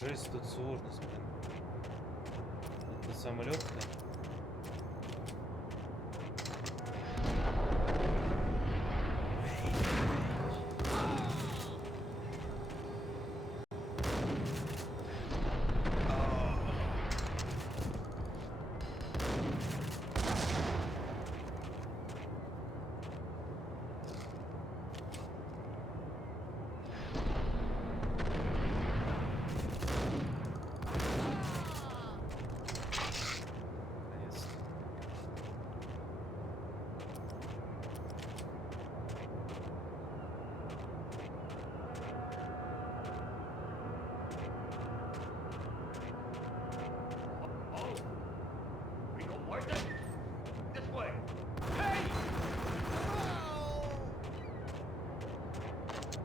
Жесть, тут сложность, блин. Это самое легкое.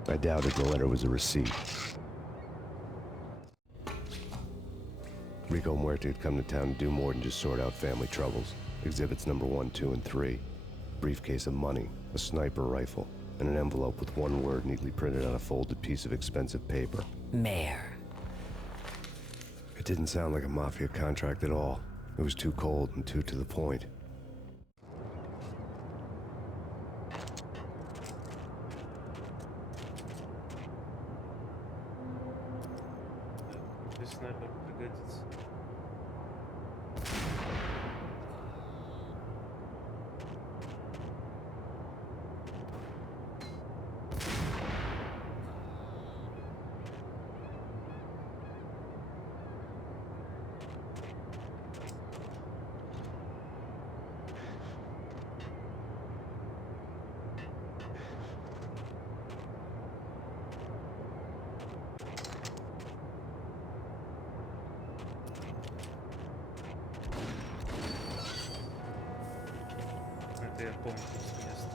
I doubted the letter was a receipt. Rico Muerte had come to town to do more than just sort out family troubles. Exhibits number 1, 2, and 3. Briefcase of money, a sniper rifle, and an envelope with one word neatly printed on a folded piece of expensive paper. Mayor. It didn't sound like a mafia contract at all. It was too cold and too to the point. Здесь снайпер пригодится. Это я помню просто место.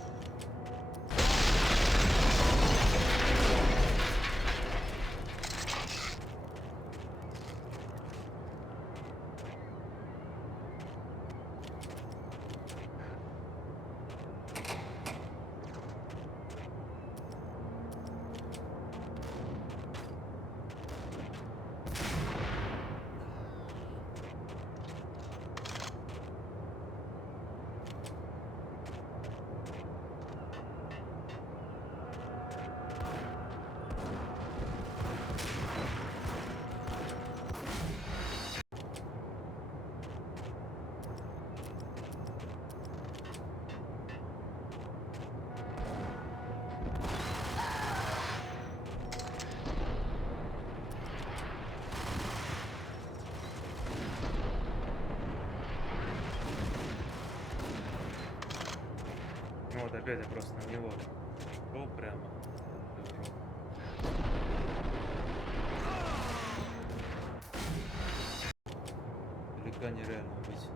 Опять я просто на него шел прямо. Далека нереально убить.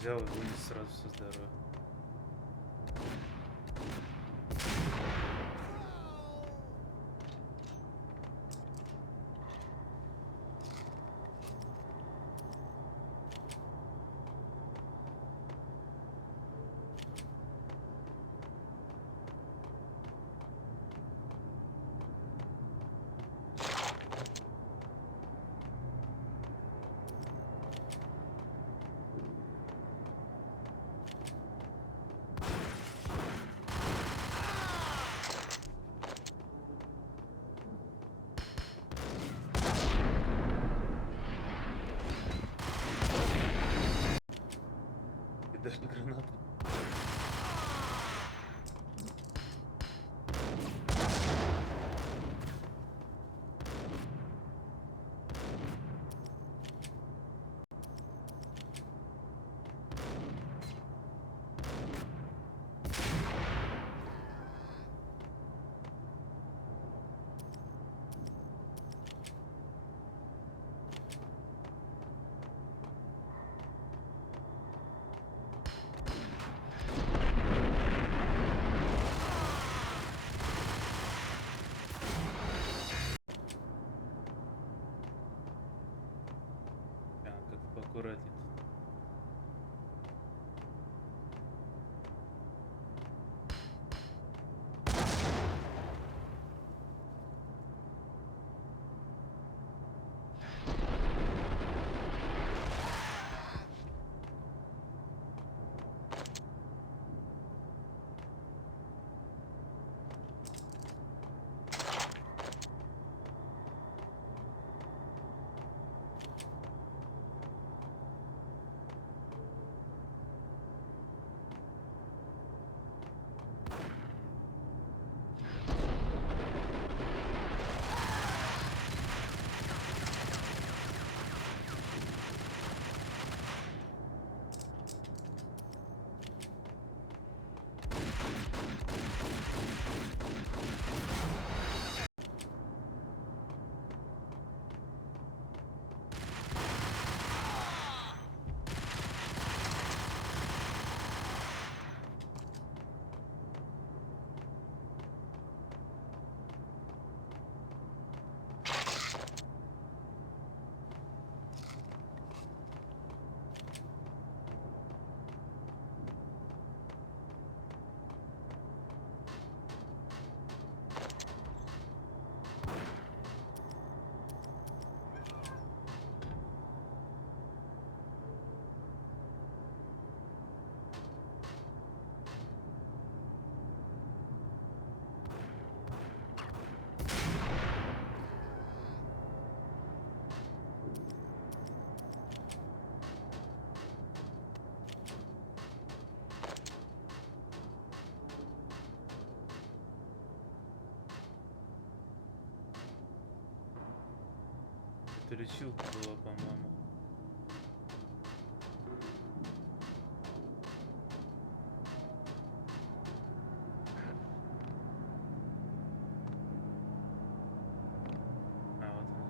Взял и вынес сразу все здоровье. И даже граната. Поаккуратнее. лечилка была, по-моему. А, вот он.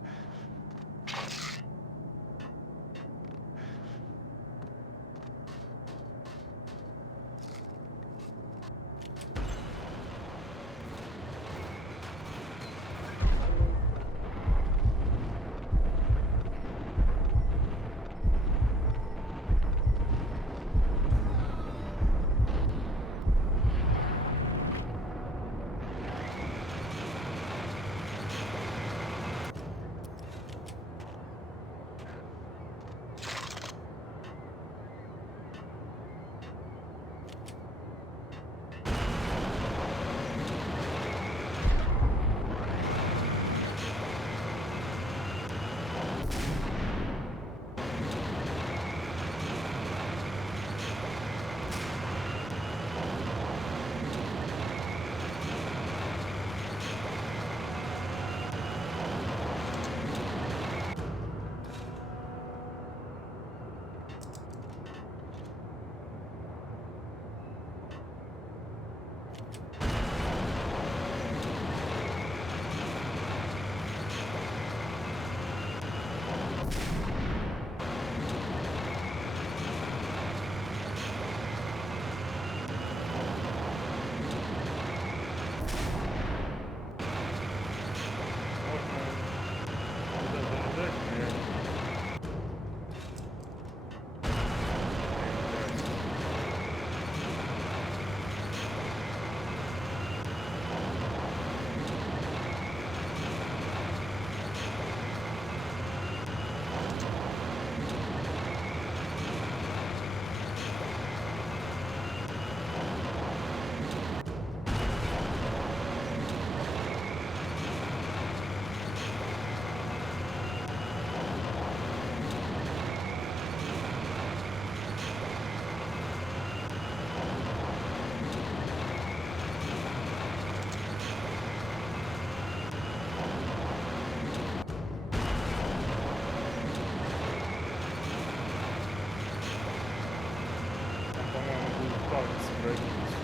По-моему, будет парень спрыгивать.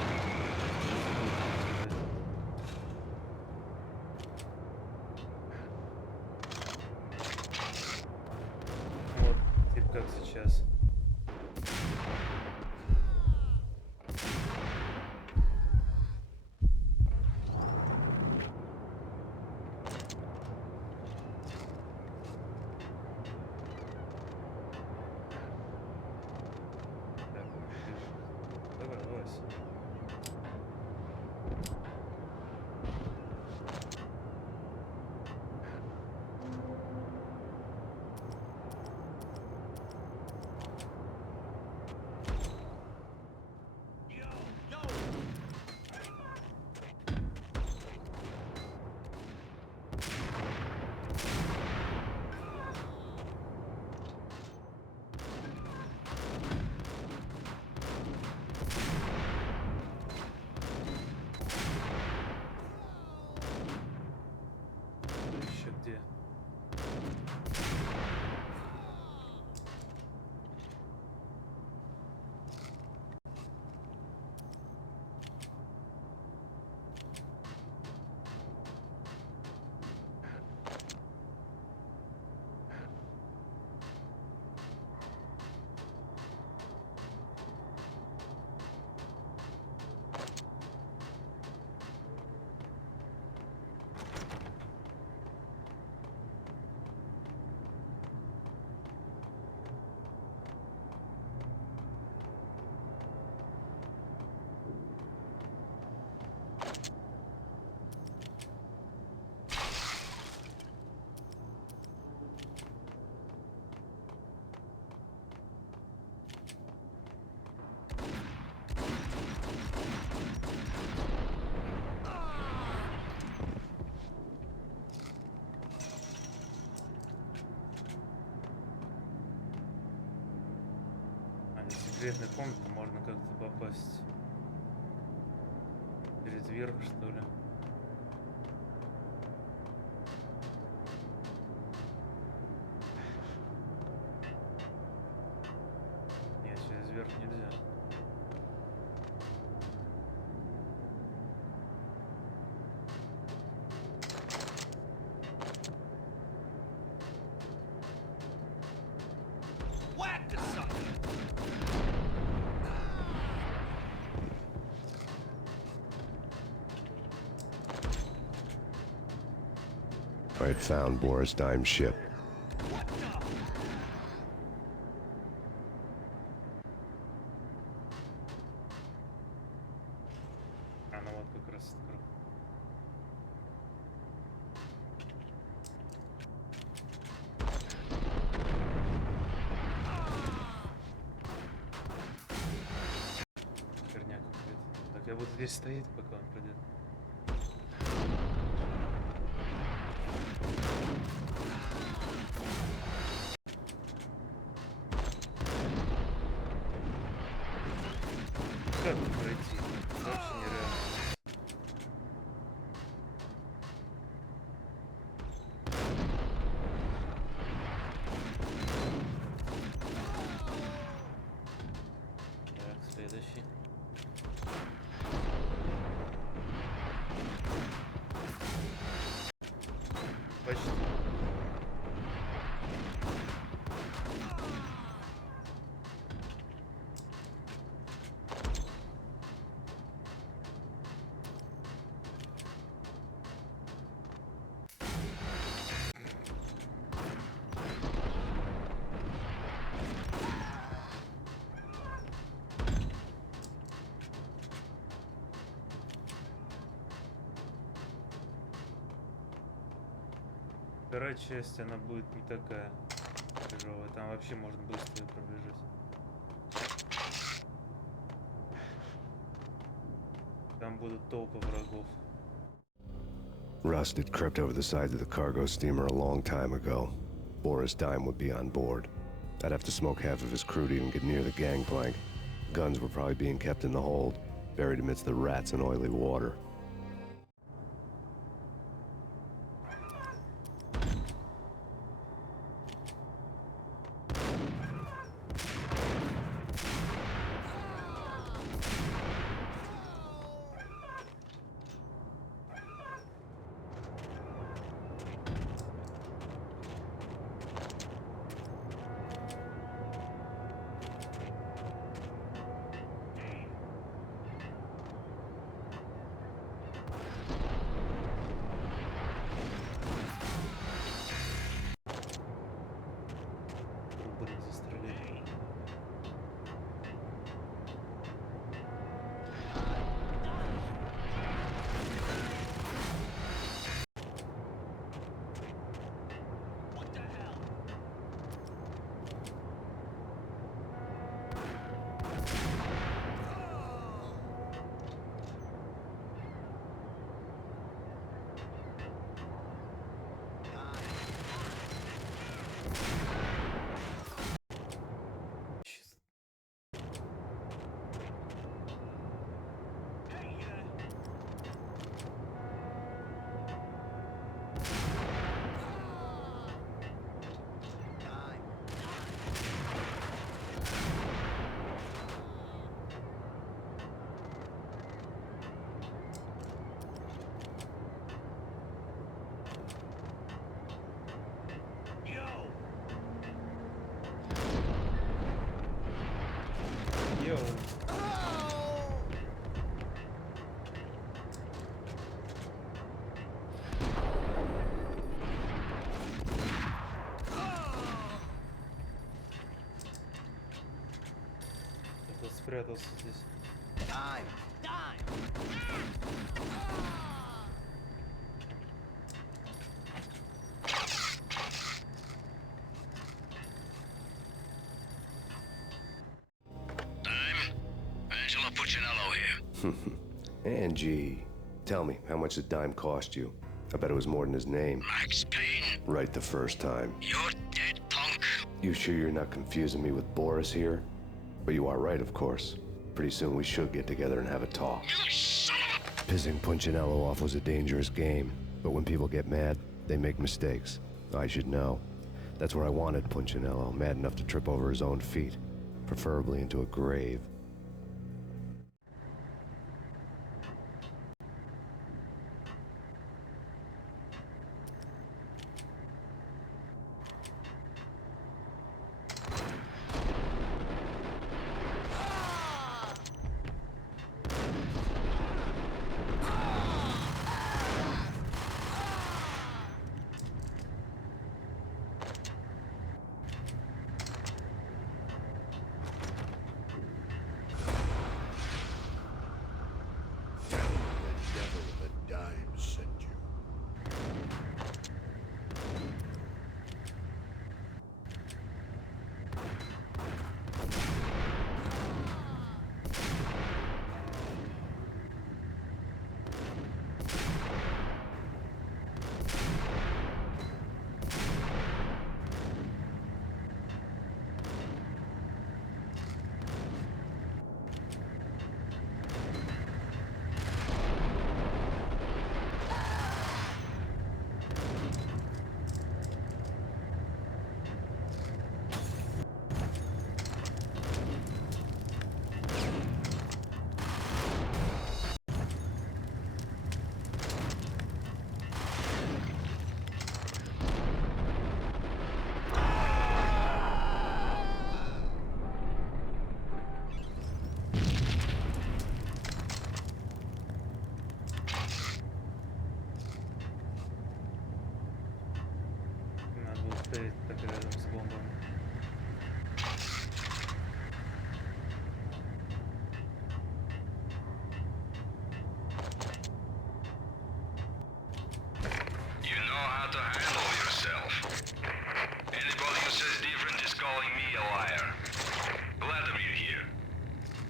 Вот, типа как сейчас. Давай, лазь. Еще где? В секретную комнату можно как-то попасть через верх, что ли. Whack the sucker! I had found Boris Dime's ship. А, ну вот как раз открыл. Херня какая-то. Так, я буду здесь стоять, пока он придет. Как тут пройти? Вообще нереально. Так, следующий. Почти. Вторая часть, она будет не такая тяжелая. Там вообще можно быстро пробежать. Там будут толпы врагов. Rust had crept over the sides of the cargo steamer a long time ago. Boris Dime would be on board. I'd have to smoke half of his crew to even get near the gangplank. Guns were probably being kept in the hold, buried amidst the rats and oily water. Блин, застрелили. Йоу. Кто спрятался здесь? Angie, tell me, how much did Dime cost you? I bet it was more than his name. Max Payne, Right the first time. you're dead, punk. You sure you're not confusing me with Boris here? But you are right, of course. Pretty soon we should get together and have a talk. Pissing Punchinello off was a dangerous game, but when people get mad, they make mistakes. I should know. That's where I wanted Punchinello, mad enough to trip over his own feet, preferably into a grave.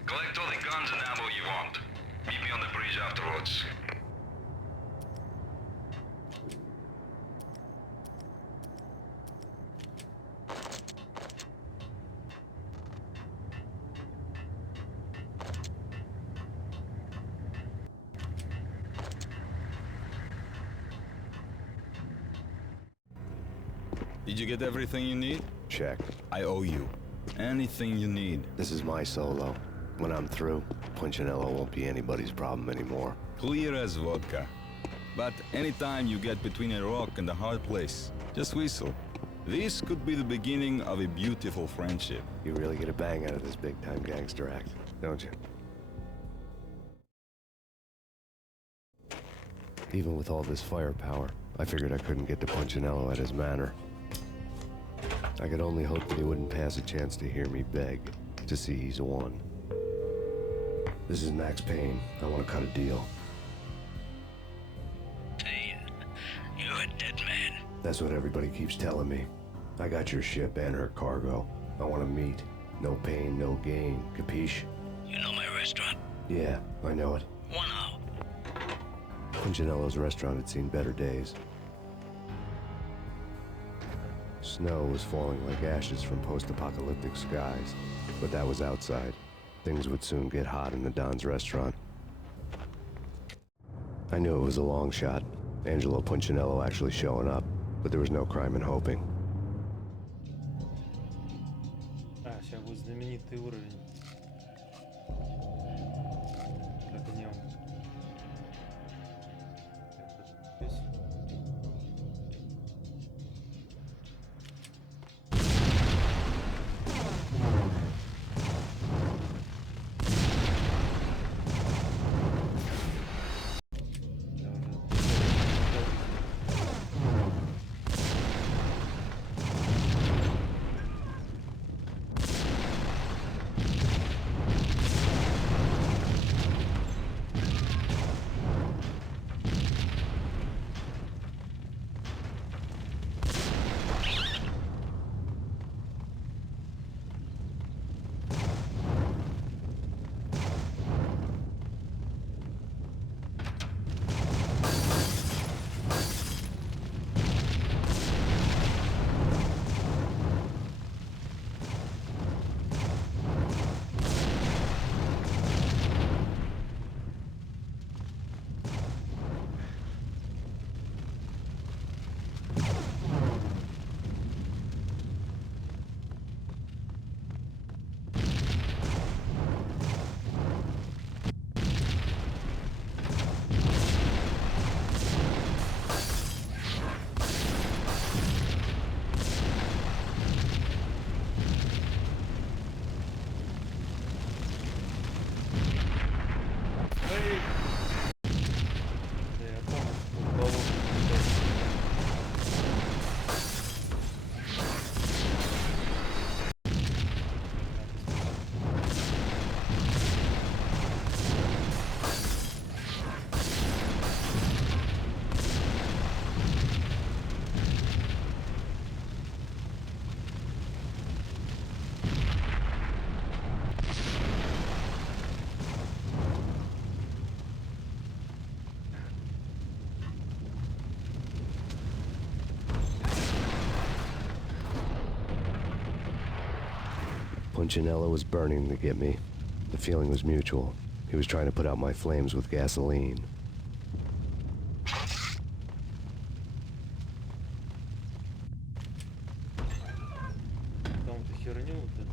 Collect all the guns and ammo you want. Meet me on the bridge afterwards. Did you get everything you need? Check. I owe you. Anything you need. This is my solo. When I'm through, Punchinello won't be anybody's problem anymore. Clear as vodka. But anytime you get between a rock and a hard place, just whistle. This could be the beginning of a beautiful friendship. You really get a bang out of this big-time gangster act, don't you? Even with all this firepower, I figured I couldn't get to Punchinello at his manor. I could only hope that he wouldn't pass a chance to hear me beg, to see he's won. This is Max Payne. I want to cut a deal. Payne, you're a dead man. That's what everybody keeps telling me. I got your ship and her cargo. I want to meet. No pain, no gain. Capiche? You know my restaurant? Yeah, I know it. 1 hour. Punchinello's restaurant had seen better days. Snow was falling like ashes from post-apocalyptic skies, but that was outside. Things would soon get hot in the Don's restaurant. I knew it was a long shot, Angelo Punchinello actually showing up, but there was no crime in hoping. Сейчас будет знаменитый уровень. Как в нем. Punchinello was burning to get me. The feeling was mutual. He was trying to put out my flames with gasoline. Какую-то херню, вот это,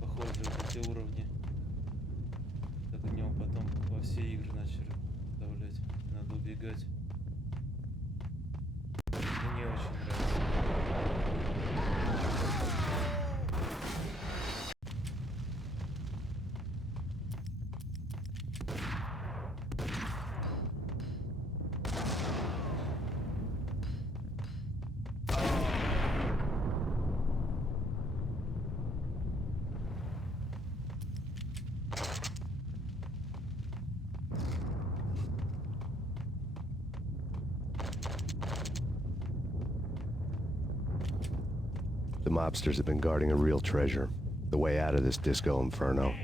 похожие вот эти уровни. Так в нем потом во все игры начали вставлять. Надо убегать. Мне очень нравится. The mobsters have been guarding a real treasure. The way out of this disco inferno.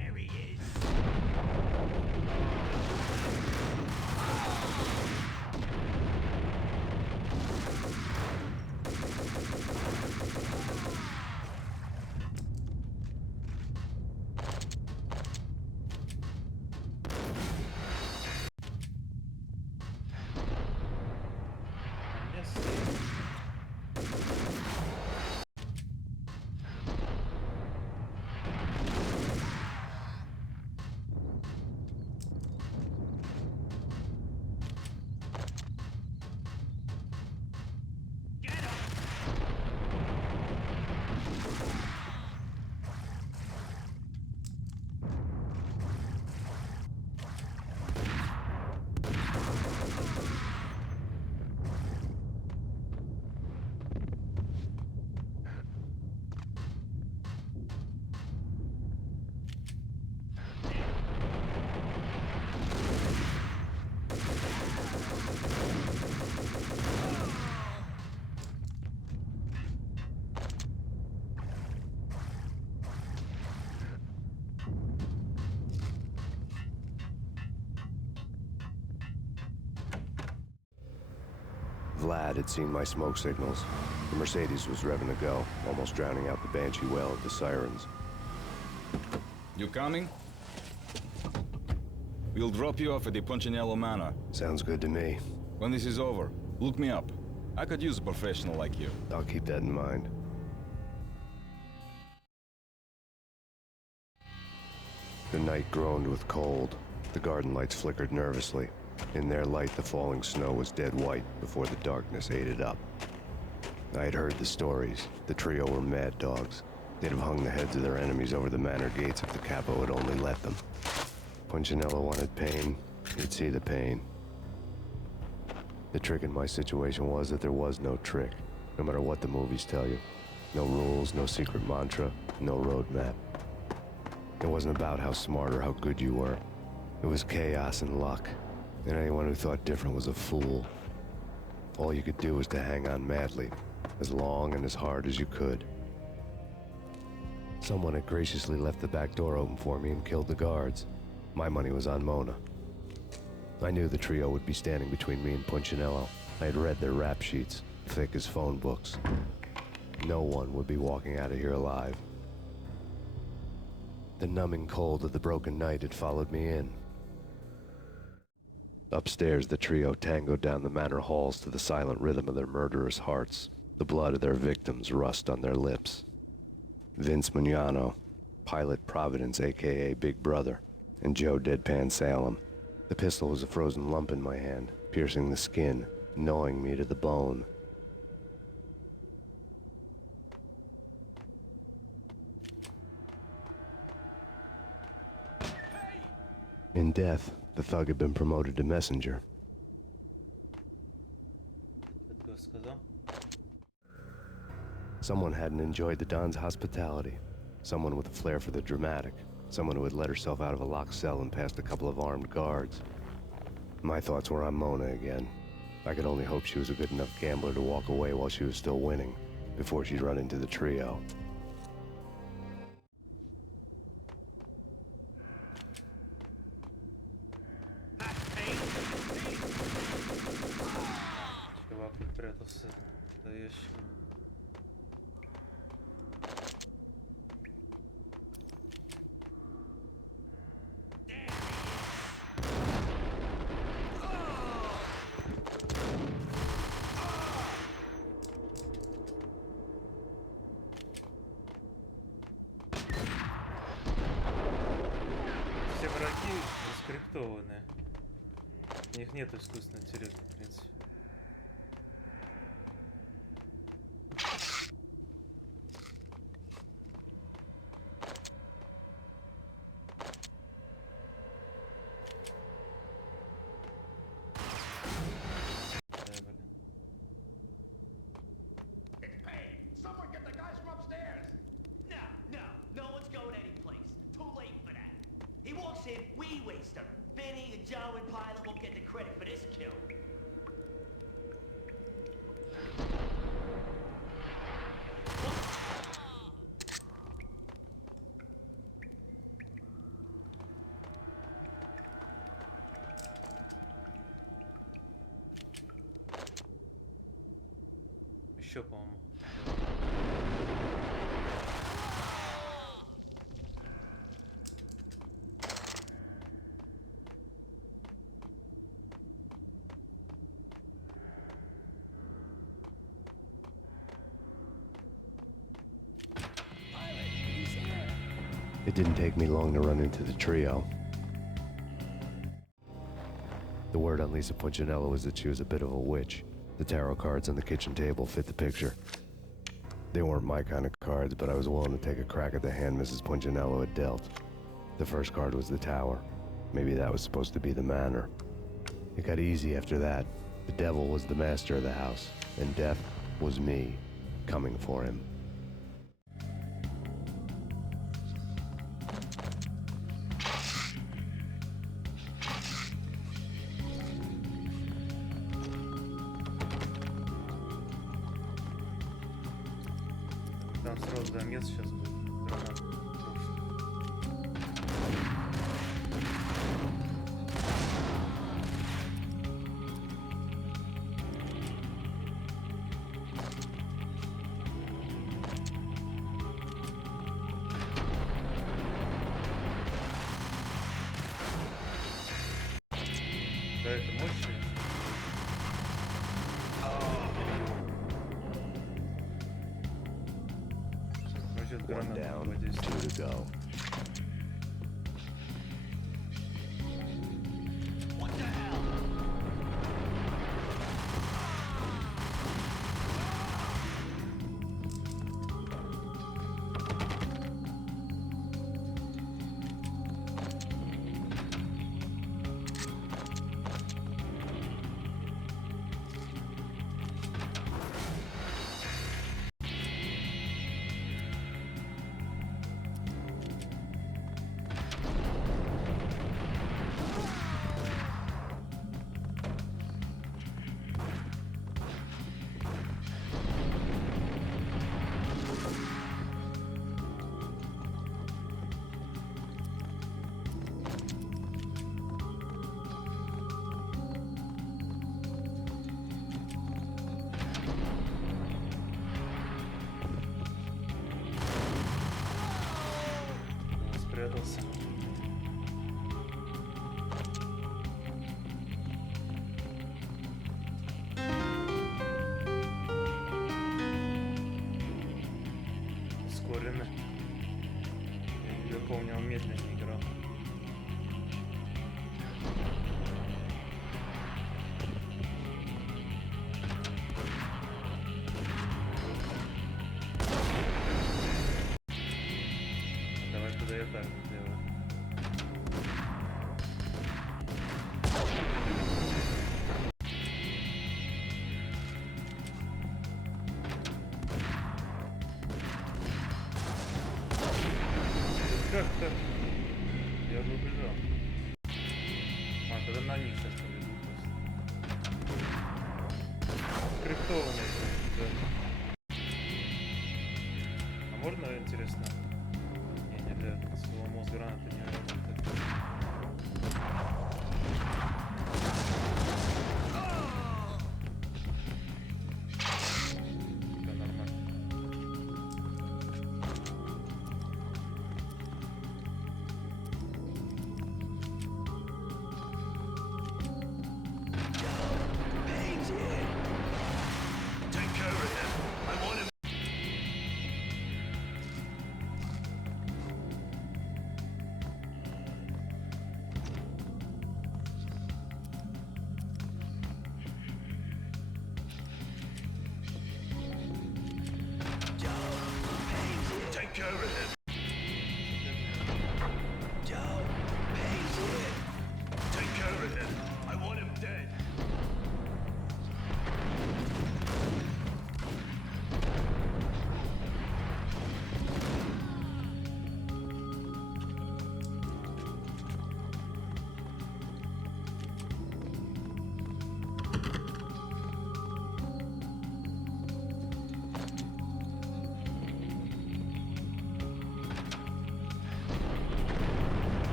Vlad had seen my smoke signals. The Mercedes was revving to go, almost drowning out the banshee wail of the sirens. You coming? We'll drop you off at the Punchinello Manor. Sounds good to me. When this is over, look me up. I could use a professional like you. I'll keep that in mind. The night groaned with cold. The garden lights flickered nervously. In their light, the falling snow was dead white before the darkness ate it up. I had heard the stories. The trio were mad dogs. They'd have hung the heads of their enemies over the manor gates if the capo had only let them. Punchinello wanted Payne. He'd see the pain. The trick in my situation was that there was no trick, no matter what the movies tell you. No rules, no secret mantra, no roadmap. It wasn't about how smart or how good you were. It was chaos and luck, and anyone who thought different was a fool. All you could do was to hang on madly, as long and as hard as you could. Someone had graciously left the back door open for me and killed the guards. My money was on Mona. I knew the trio would be standing between me and Punchinello. I had read their rap sheets, thick as phone books. No one would be walking out of here alive. The numbing cold of the broken night had followed me in. Upstairs, the trio tangoed down the manor halls to the silent rhythm of their murderous hearts. The blood of their victims rust on their lips. Vince Mugnano, Pilot Providence, a.k.a. Big Brother, and Joe Deadpan Salem. The pistol was a frozen lump in my hand, piercing the skin, gnawing me to the bone. In death, the thug had been promoted to messenger. Someone hadn't enjoyed the Don's hospitality. Someone with a flair for the dramatic. Someone who had let herself out of a locked cell and past a couple of armed guards. My thoughts were on Mona again. I could only hope she was a good enough gambler to walk away while she was still winning, before she'd run into the trio. Чувак прятался за ящиком. Все враги заскриптованные. У них нет искусственного интеллекта, в принципе. Someone get the guys from upstairs! No one's going anyplace. Too late for that. He walks in, we waste him. Benny and Joe and Pilot won't get the credit for this kill. Еще, по-моему. It didn't take me long to run into the trio. The word on Lisa Punchinello was that she was a bit of a witch. The tarot cards on the kitchen table fit the picture. They weren't my kind of cards, but I was willing to take a crack at the hand Mrs. Punchinello had dealt. The first card was the Tower. Maybe that was supposed to be the manor. It got easy after that. The devil was the master of the house, and death was me, coming for him. Там сразу замес сейчас будет. Гранат. One down, 2 to go. Спрятался. Ускоренно. Я не помню, он медленнее играл. Давай туда я так сделаю. Как так? Я бы убежал. А, тогда на них сейчас поведу просто. Скриптованный, да. А можно, интересно? Не, нельзя. Своего мозга граната не работает. Да, нормально. Take care of him. I want him.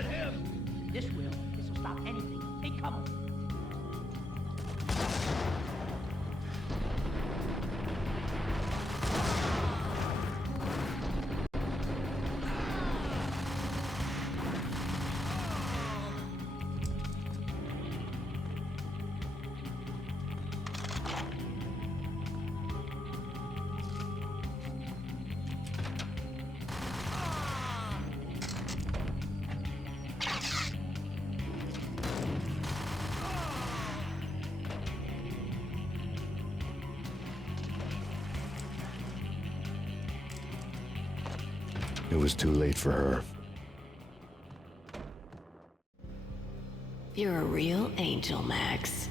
stopping him. This will. This will stop anything. Incoming. It was too late for her. You're a real angel, Max.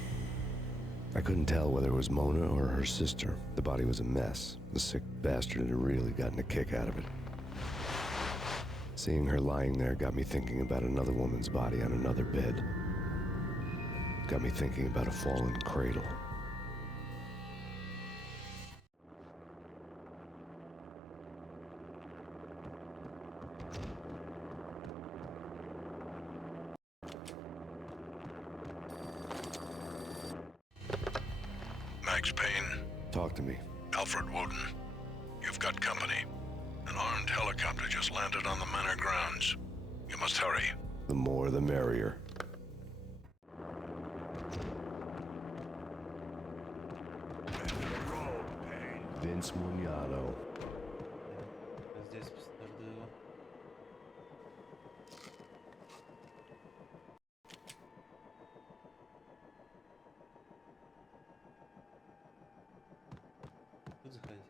I couldn't tell whether it was Mona or her sister. The body was a mess. The sick bastard had really gotten a kick out of it. Seeing her lying there got me thinking about another woman's body on another bed. Got me thinking about a fallen cradle. Max Payne. Talk to me. Alfred Woden. You've got company. An armed helicopter just landed on the manor grounds. You must hurry. The more the merrier. Vince Mugnano. Здесь подожду его. Тут заходи.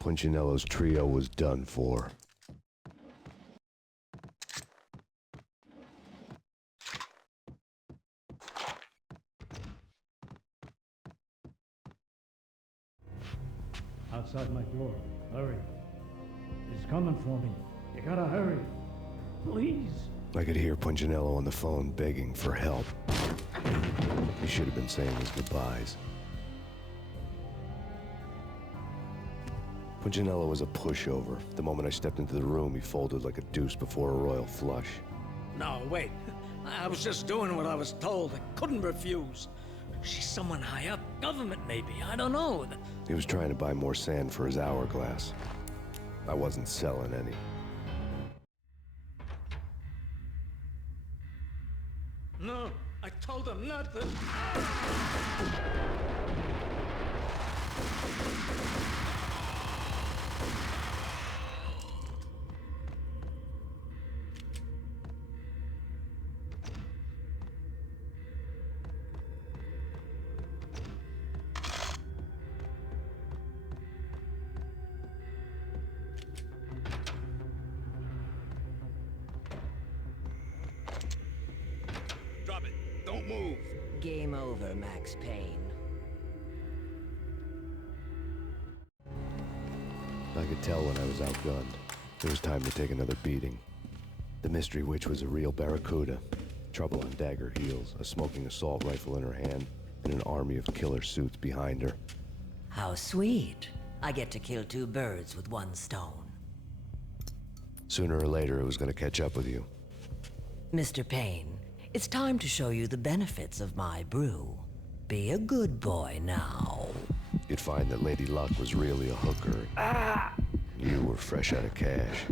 Punchinello's trio was done for. Outside my door. Hurry. He's coming for me. You gotta hurry. Please. I could hear Punchinello on the phone begging for help. He should have been saying his goodbyes. Punchinello was a pushover. The moment I stepped into the room, he folded like a deuce before a royal flush. No, wait. I was just doing what I was told. I couldn't refuse. She's someone high up. Government, maybe. I don't know. He was trying to buy more sand for his hourglass. I wasn't selling any. No, I told him not to. Drop it. Don't move. Game over, Max Payne. I could tell when I was outgunned. It was time to take another beating. The mystery witch was a real barracuda. Trouble on dagger heels, a smoking assault rifle in her hand, and an army of killer suits behind her. How sweet. I get to kill two birds with one stone. Sooner or later, it was going to catch up with you. Mr. Payne, it's time to show you the benefits of my brew. Be a good boy now. You'd find that Lady Luck was really a hooker. You were fresh out of cash.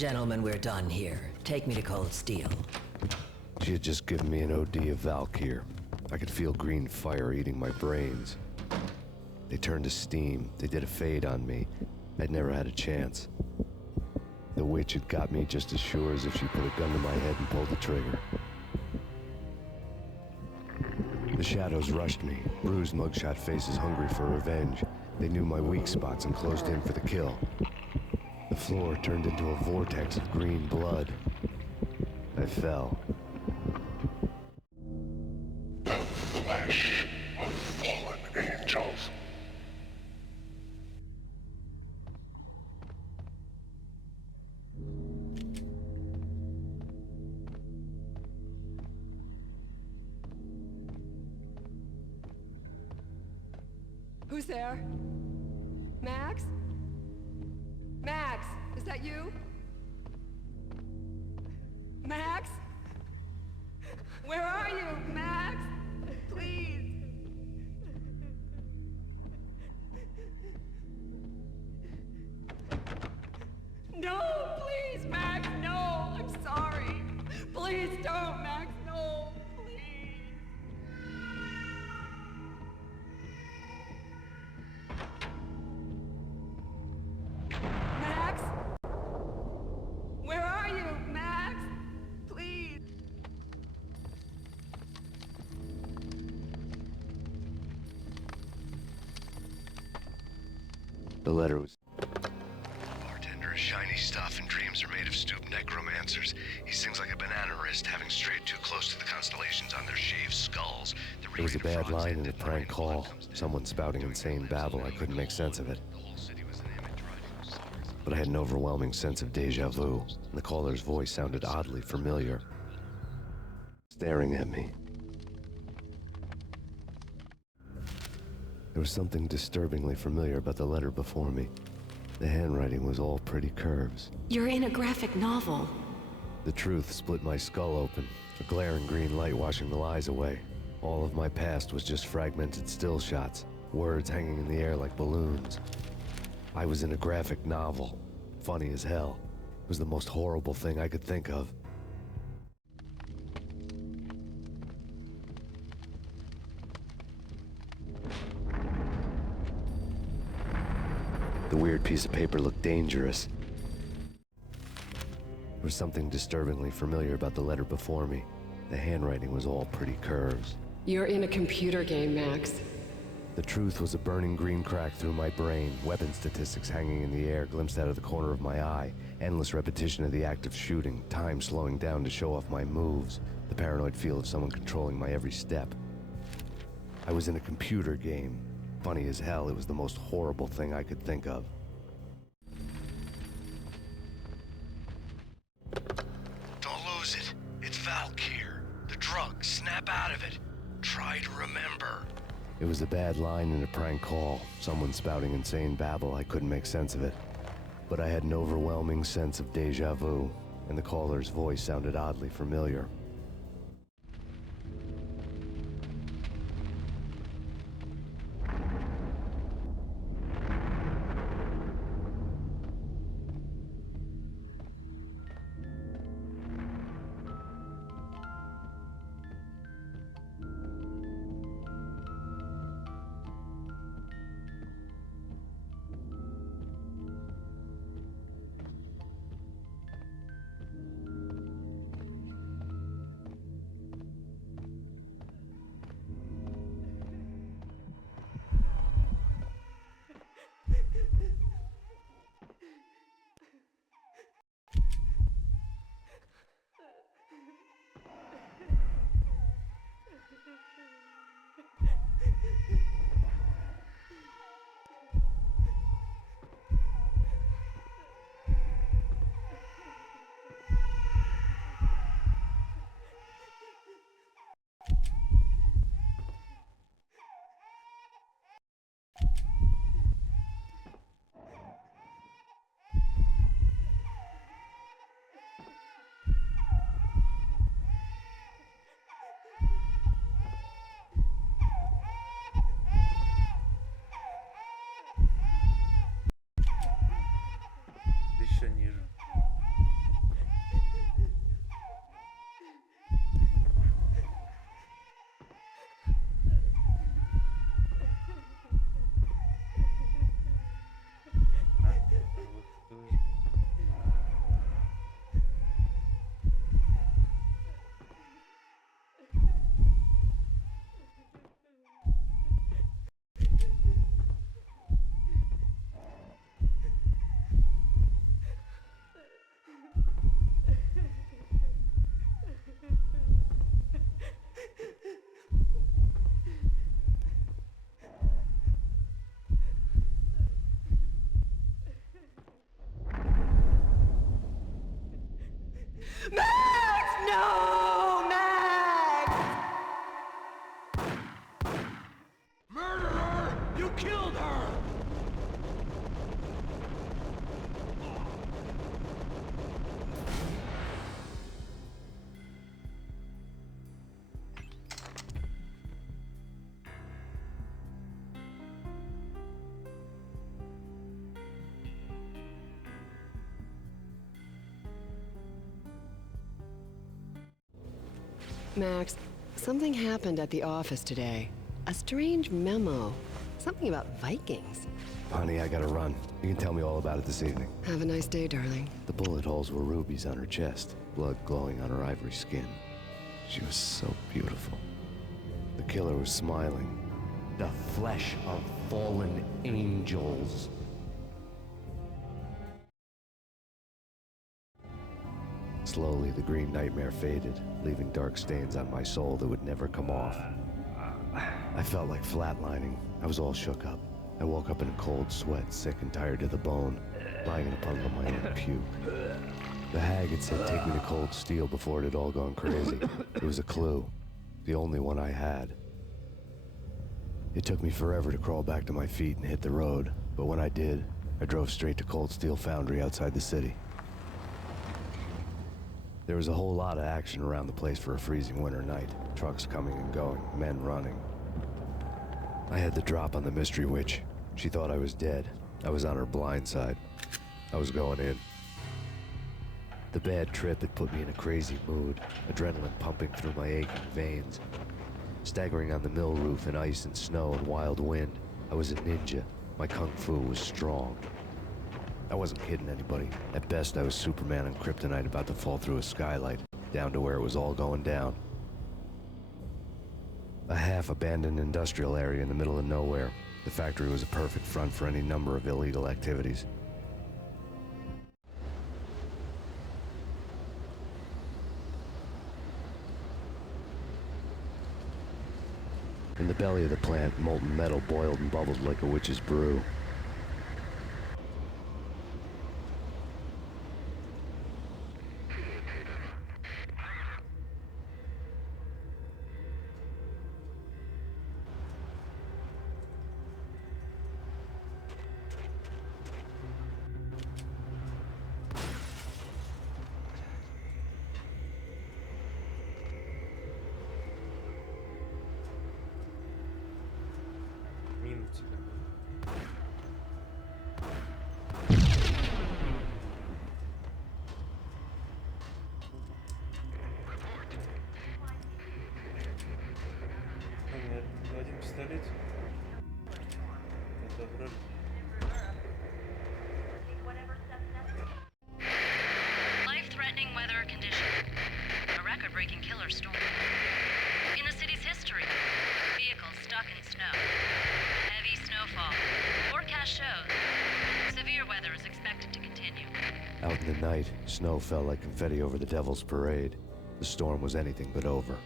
Gentlemen, we're done here. Take me to Cold Steel. She had just given me an OD of Valkyr. I could feel green fire eating my brains. They turned to steam. They did a fade on me. I'd never had a chance. The witch had got me just as sure as if she put a gun to my head and pulled the trigger. The shadows rushed me, bruised mugshot faces hungry for revenge. They knew my weak spots and closed in for the kill. The floor turned into a vortex of green blood. I fell. The flesh of fallen angels. Who's there? Max? Max, is that you? Max? Where are you, Max? Please. No, please, Max, no. I'm sorry. Please don't, Max, no. Please. Max? Where are you, Max? Please. The letter was... Bartender is shiny stuff, and dreams are made of stooped necromancers. He sings like a banana wrist, having strayed too close to the constellations on their shaved skulls. It was a bad line in a prank call. Someone spouting insane babble. I couldn't make sense of it. But I had an overwhelming sense of deja vu. The caller's voice sounded oddly familiar. Staring at me. There was something disturbingly familiar about the letter before me. The handwriting was all pretty curves. You're in a graphic novel. The truth split my skull open, a glaring green light washing the lies away. All of my past was just fragmented still shots, words hanging in the air like balloons. I was in a graphic novel. Funny as hell. It was the most horrible thing I could think of. The weird piece of paper looked dangerous. There was something disturbingly familiar about the letter before me. The handwriting was all pretty curves. You're in a computer game, Max. The truth was a burning green crack through my brain, weapon statistics hanging in the air, glimpsed out of the corner of my eye, endless repetition of the act of shooting, time slowing down to show off my moves, the paranoid feel of someone controlling my every step. I was in a computer game. Funny as hell, it was the most horrible thing I could think of. Don't lose it. It's Valkyr. The drug. Snap out of it. Try to remember. It was a bad line in a prank call. Someone spouting insane babble. I couldn't make sense of it. But I had an overwhelming sense of deja vu, and the caller's voice sounded oddly familiar. Max, something happened at the office today. A strange memo. Something about Vikings. Honey, I gotta run. You can tell me all about it this evening. Have a nice day, darling. The bullet holes were rubies on her chest, blood glowing on her ivory skin. She was so beautiful. The killer was smiling. The flesh of fallen angels. Slowly, the green nightmare faded, leaving dark stains on my soul that would never come off. I felt like flatlining. I was all shook up. I woke up in a cold sweat, sick and tired to the bone, lying in a puddle of my own puke. The hag had said take me to Cold Steel before it had all gone crazy. It was a clue. The only one I had. It took me forever to crawl back to my feet and hit the road, but when I did, I drove straight to Cold Steel Foundry outside the city. There was a whole lot of action around the place for a freezing winter night. Trucks coming and going, men running. I had the drop on the mystery witch. She thought I was dead. I was on her blind side. I was going in. The bad trip had put me in a crazy mood, adrenaline pumping through my aching veins. Staggering on the mill roof in ice and snow and wild wind, I was a ninja. My kung fu was strong. I wasn't kidding anybody. At best, I was Superman on Kryptonite about to fall through a skylight, down to where it was all going down. A half-abandoned industrial area in the middle of nowhere. The factory was a perfect front for any number of illegal activities. In the belly of the plant, molten metal boiled and bubbled like a witch's brew. Один пистолет. Это вроде... Life-threatening weather conditions. A record-breaking killer storm. In the city's history, vehicles stuck in snow. Heavy snowfall. Forecast shows severe weather is expected to continue. Out in the night, snow fell like confetti over the Devil's Parade. The storm was anything but over.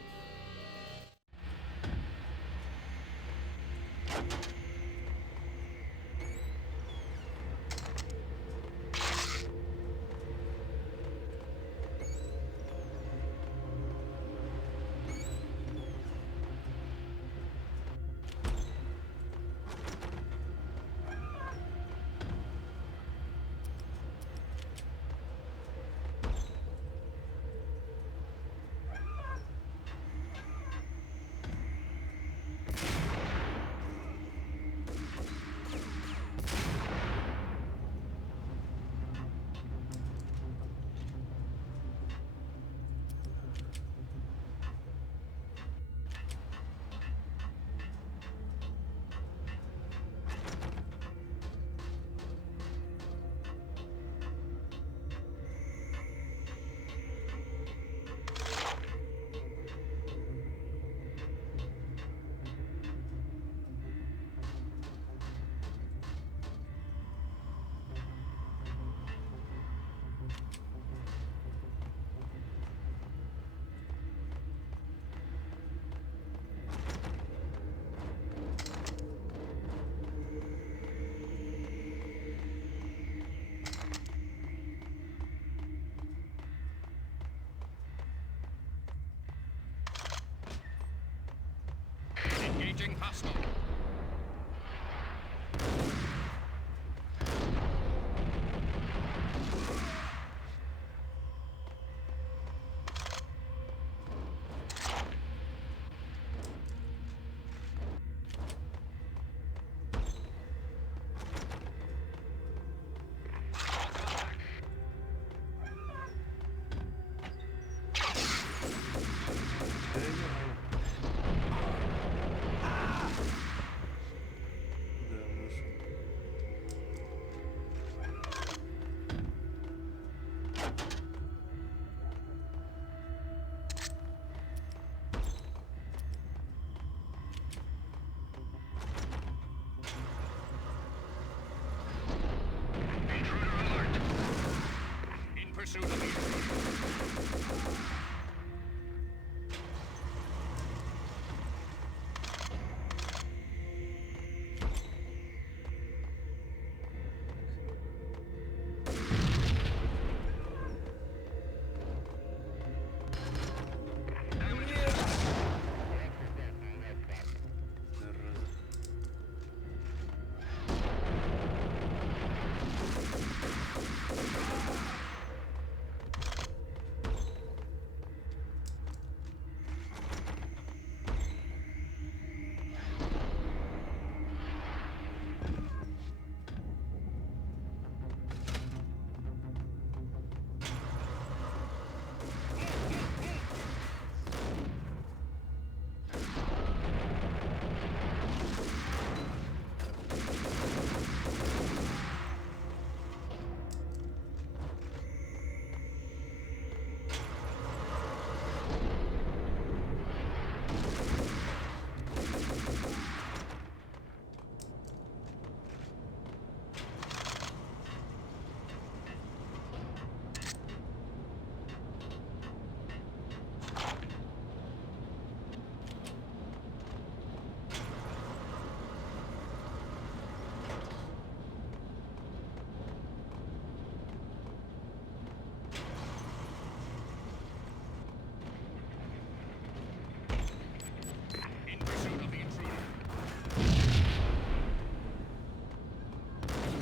pursuit of the intruder.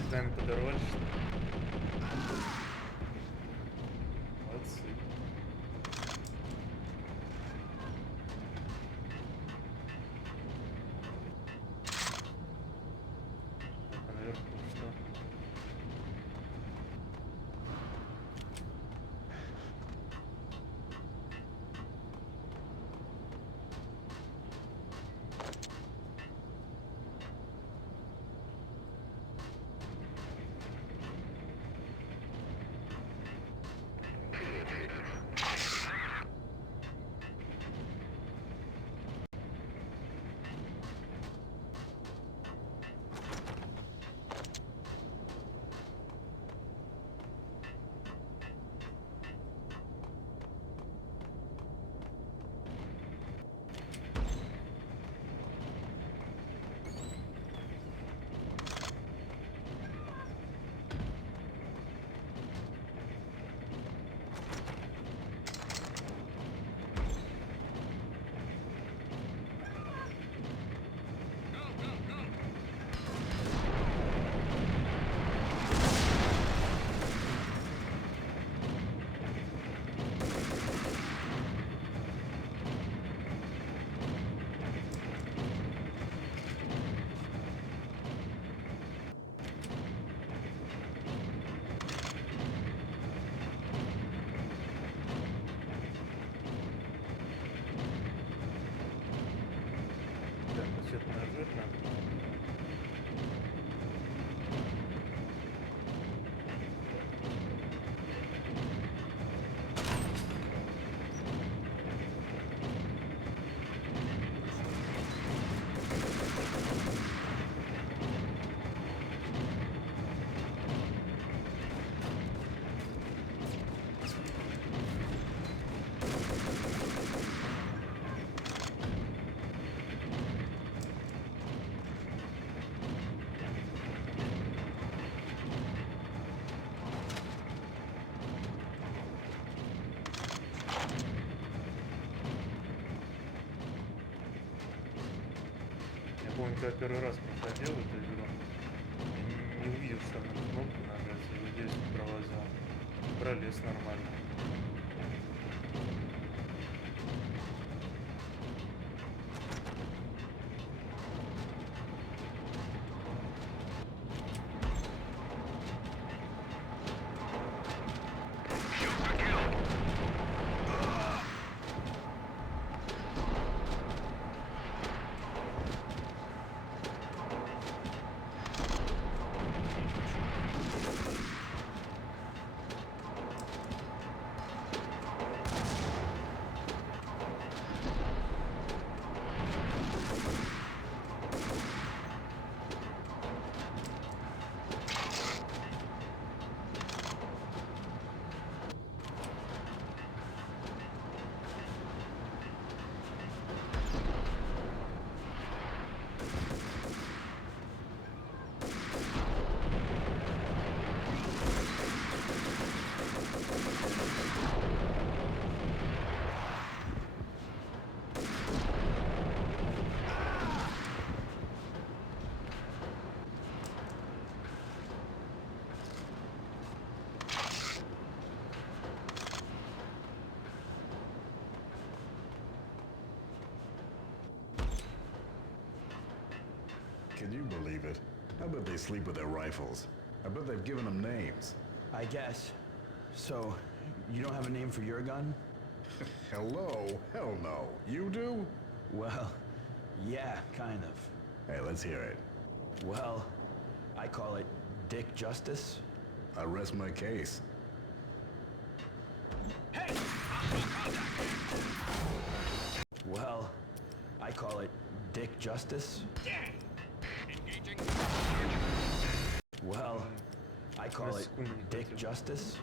С нами подорвались, что ли? Молодцы. Так, а наверху что? Так, все-то нажать надо. Я помню, когда первый раз проходил эту игру, я не увидел, что надо кнопку нажать, и вот здесь вот пролазил. Пролез нормально. I bet they sleep with their rifles. I bet they've given them names. I guess. So, you don't have a name for your gun? Hello? Hell no. You do? Well, yeah, kind of. Hey, let's hear it. Well, I call it Dick Justice. I rest my case. Hey! Well, I call it Dick Justice. Well, I call it Dick Justice.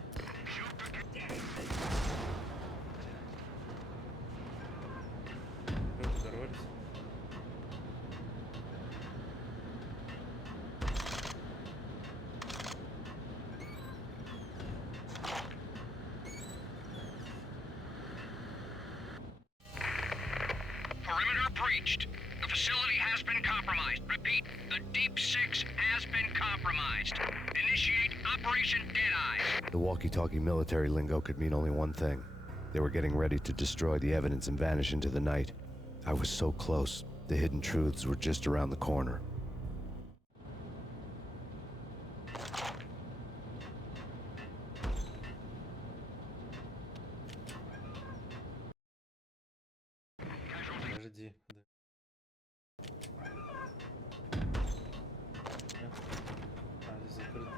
Perimeter breached. The facility has been compromised. Repeat, the Deep Six has been compromised. Initiate Operation Deadeye. The walkie-talkie military lingo could mean only one thing. They were getting ready to destroy the evidence and vanish into the night. I was so close. The hidden truths were just around the corner. Подожди. Здесь закрыто.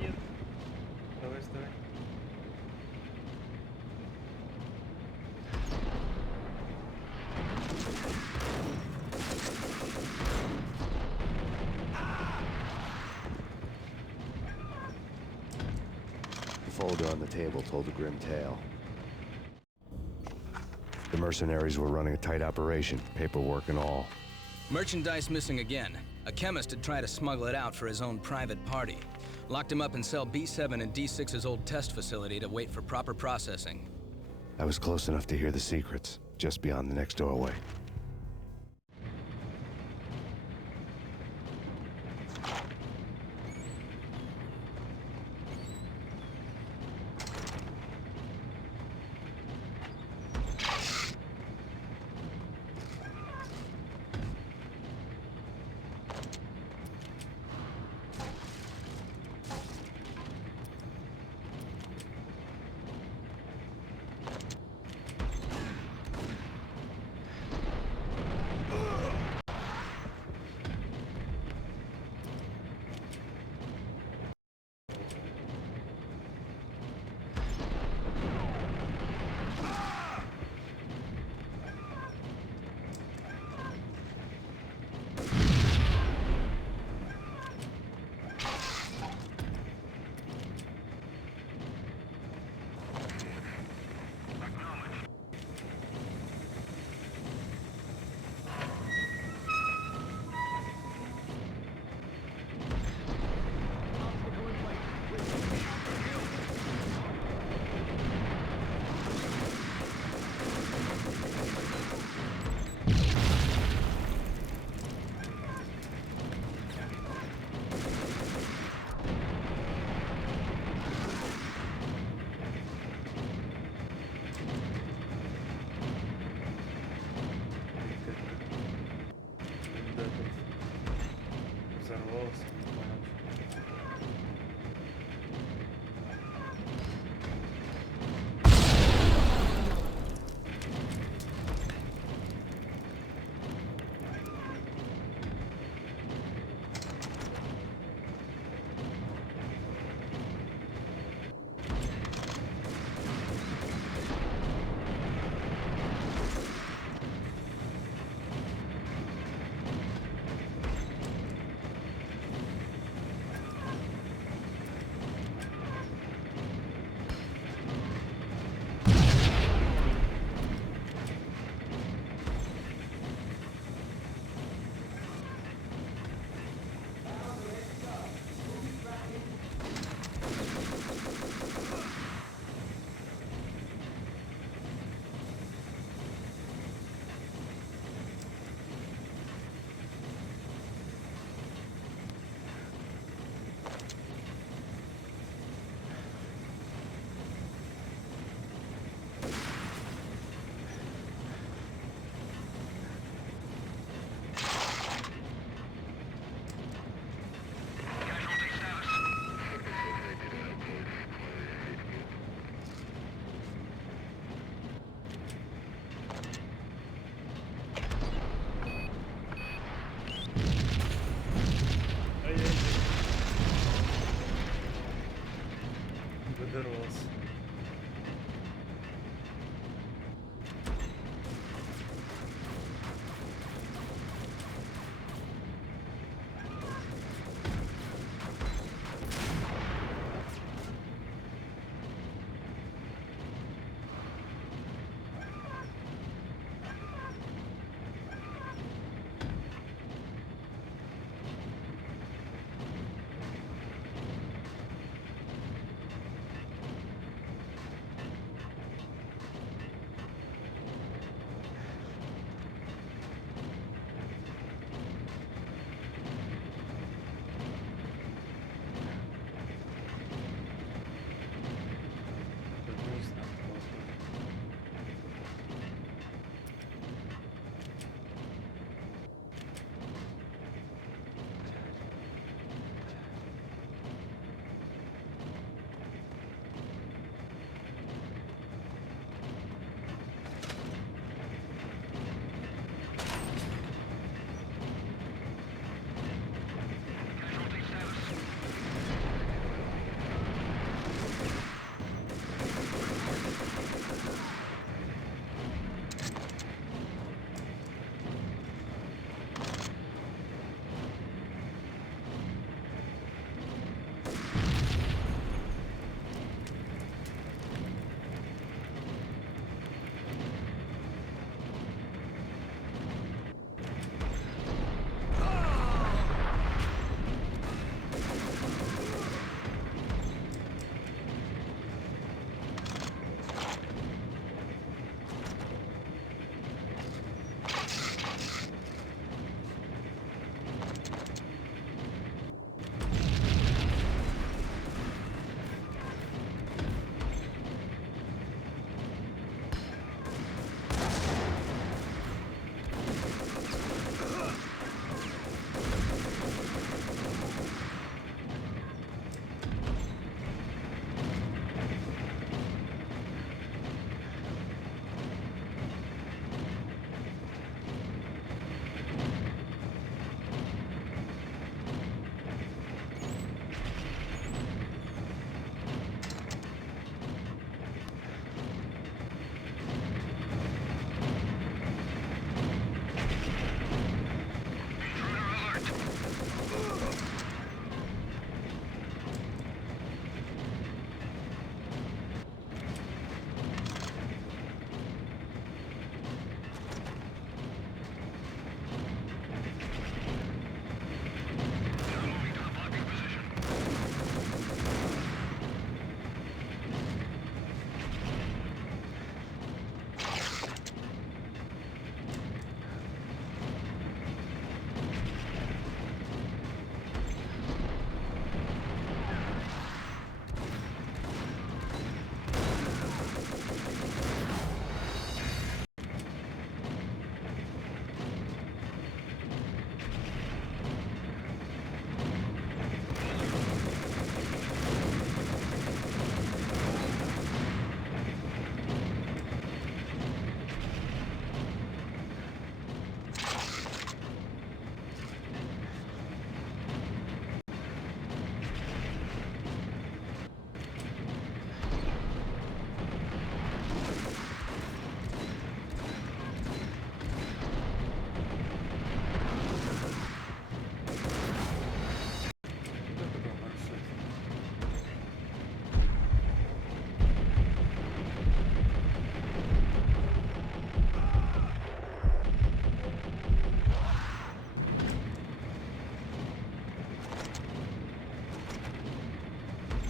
Нет. Давай, вставай. The folder on the table told a grim tale. The mercenaries were running a tight operation, paperwork and all. Merchandise missing again. A chemist had tried to smuggle it out for his own private party. Locked him up in cell B7 in D6's old test facility to wait for proper processing. I was close enough to hear the secrets, just beyond the next doorway. Взорвался, не понял.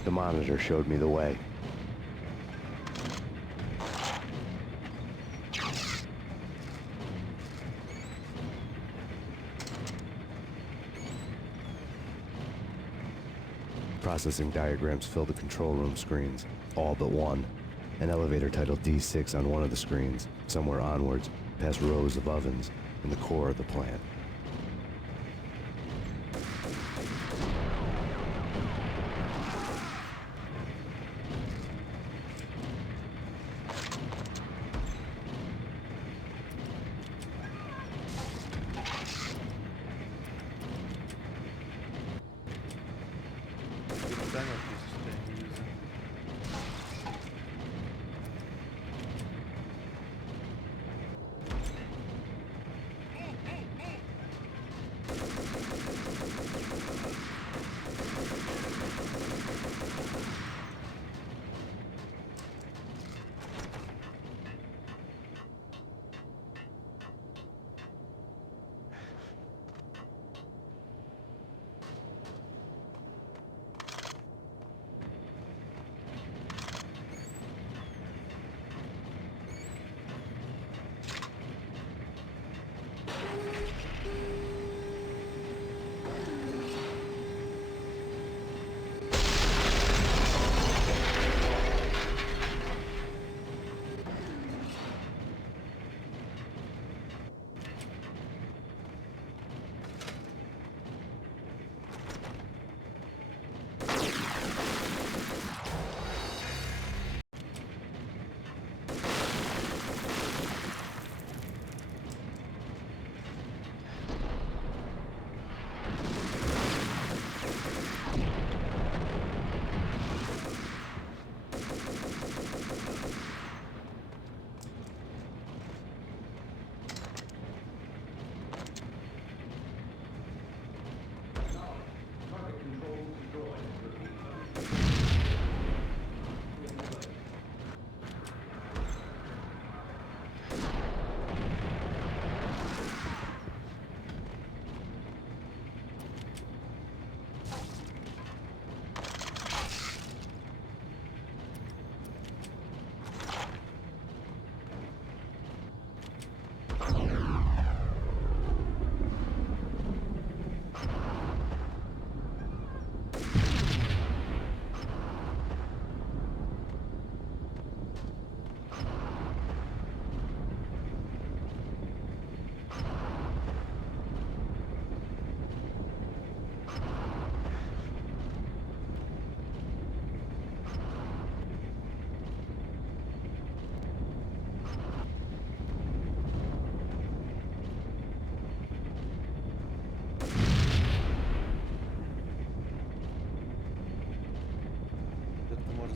The monitor showed me the way. Processing diagrams fill the control room screens, all but one. An elevator titled D6 on one of the screens, somewhere onwards, past rows of ovens, in the core of the plant.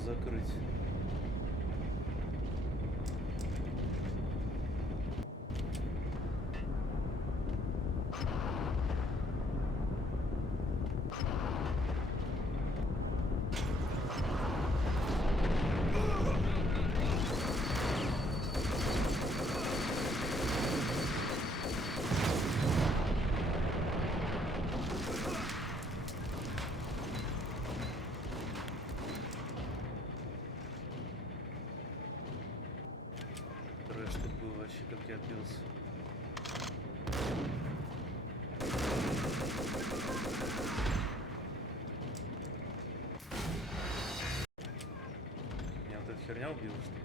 Закрыть. Что было вообще, как я отбился. Меня вот эта херня убила, что ли?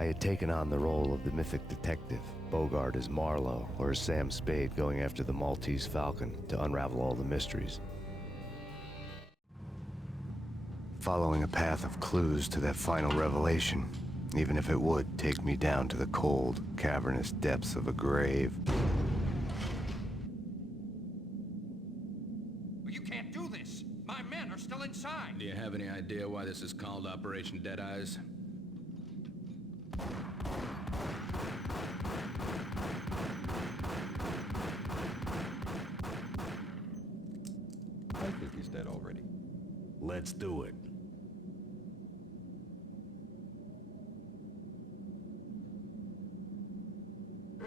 I had taken on the role of the mythic detective, Bogart as Marlowe, or as Sam Spade going after the Maltese Falcon to unravel all the mysteries. Following a path of clues to that final revelation, even if it would take me down to the cold, cavernous depths of a grave. You can't do this! My men are still inside! Do you have any idea why this is called Operation Dead Eyes? I think he's dead already. Let's do it.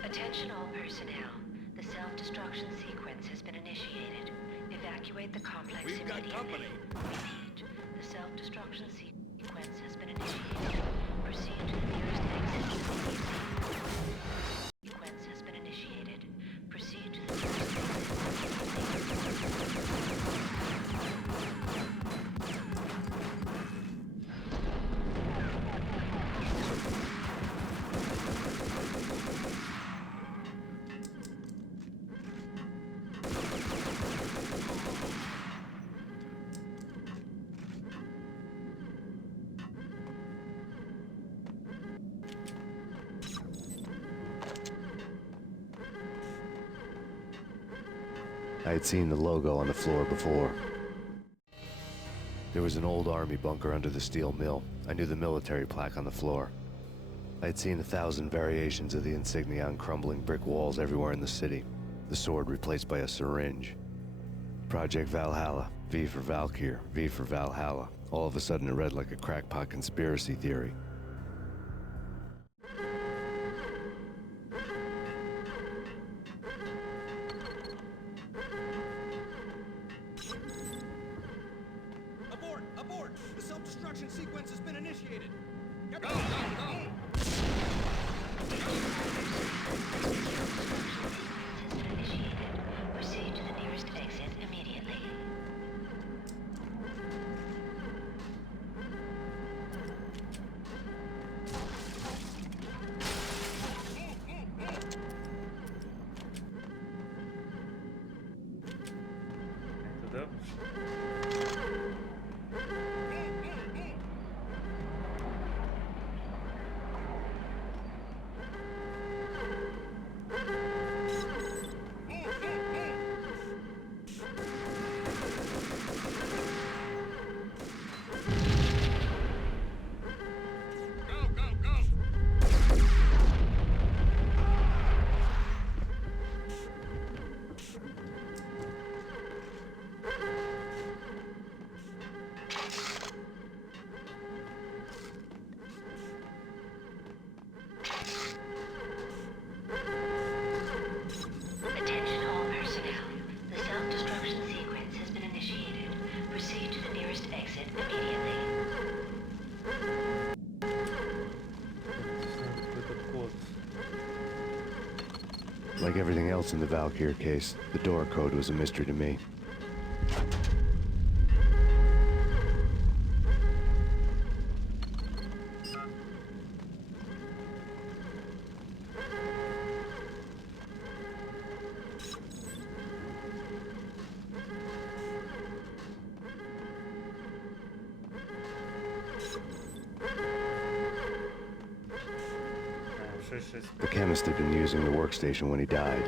Attention all personnel. The self-destruction sequence has been initiated. Evacuate the complex We've got immediately. company. Repeat. The self-destruction sequence has been initiated. Proceed to the nearest exit. Sequence has been initiated. Proceed to the nearest I had seen the logo on the floor before. There was an old army bunker under the steel mill. I knew the military plaque on the floor. I had seen 1,000 variations of the insignia on crumbling brick walls everywhere in the city. The sword replaced by a syringe. Project Valhalla, V for Valkyr, V for Valhalla. All of a sudden it read like a crackpot conspiracy theory. Abort! Abort! The self-destruction sequence has been initiated! Go, go, go! Proceed to the nearest exit immediately. Туда? Attention all personnel. The self-destruction sequence has been initiated. Proceed to the nearest exit immediately. Этот код. Like everything else in the Valkyr case, the door code was a mystery to me. The chemist had been using the workstation when he died.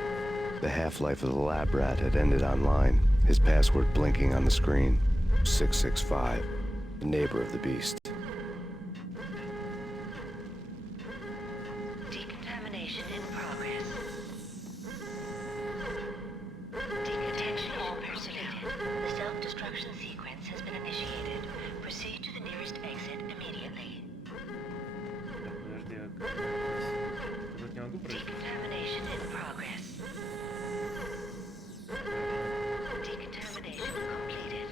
The half-life of the lab rat had ended online, his password blinking on the screen. 665, the neighbor of the beast. Decontamination in progress. Attention all personnel. The self-destruction sequence has been initiated. Proceed to the nearest exit immediately. Подожди, тут не могу пройти? Decontamination in progress. Decontamination completed.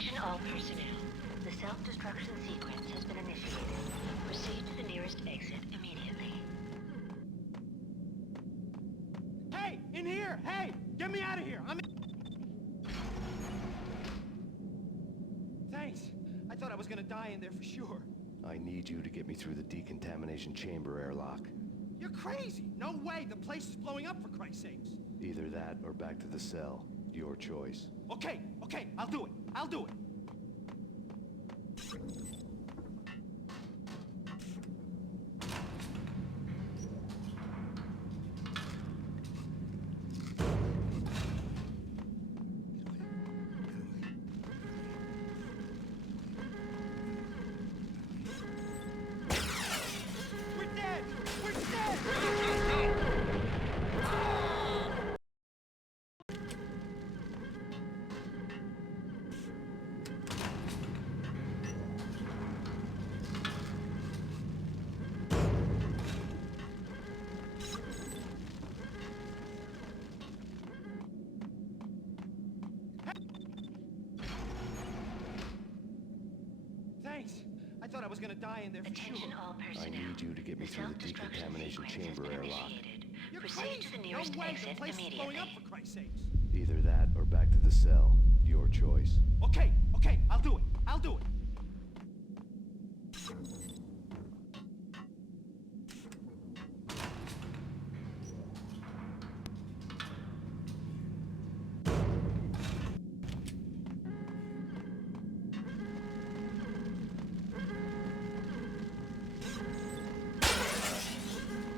Attention all personnel. The self-destruction sequence has been initiated. Proceed to the nearest exit immediately. Hey! In here! Hey! Get me out of here! I'm in... Thanks. I thought I was gonna die in there for sure. I need you to get me through the decontamination chamber airlock. You're crazy! No way! The place is blowing up, for Christ's sakes! Either that or back to the cell. Your choice. Okay, I'll do it. I'll do it. We're dead! We're dead! Thanks. I thought I was gonna die in there for sure. Attention all personnel. I need you to get me The through the self-destruction decontamination sequence has chamber been airlock. initiated. You're Proceed crazy! to the nearest No way! exit The place is blowing immediately. up, for Christ's sakes! Either that or back to the cell. Your choice. Okay, I'll do it. I'll do it.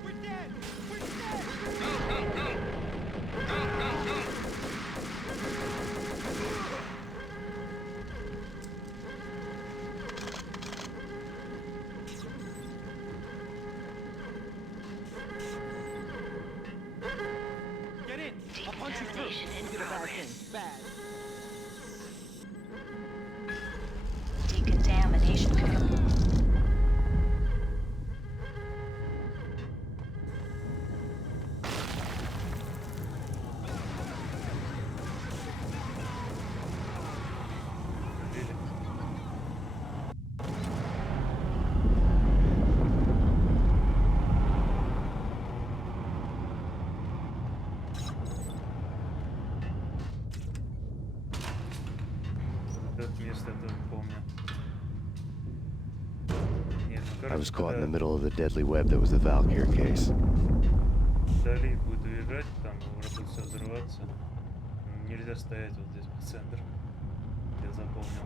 We're dead! We're dead! Get in! I'll punch you through. Decontamination in You did a bad progress. thing. Bad. Decontamination complete. Это место я тоже помню. Нет, ну, I was короче, caught in the когда middle of the deadly web that was the Valkyr case. вдали будет уезжать, там уже будет все взрываться. Нельзя стоять вот здесь по центру. Я запомнил.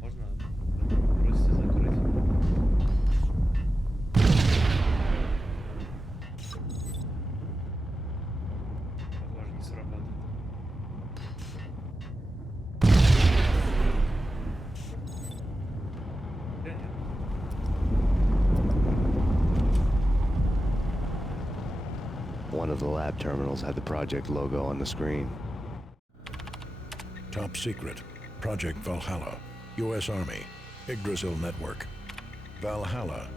Можно бросить и закрыть? Похоже, не сработает. Я нет. One of the lab terminals had the project logo on the screen. Top secret. Project Valhalla. U.S. Army. Yggdrasil Network. Valhalla.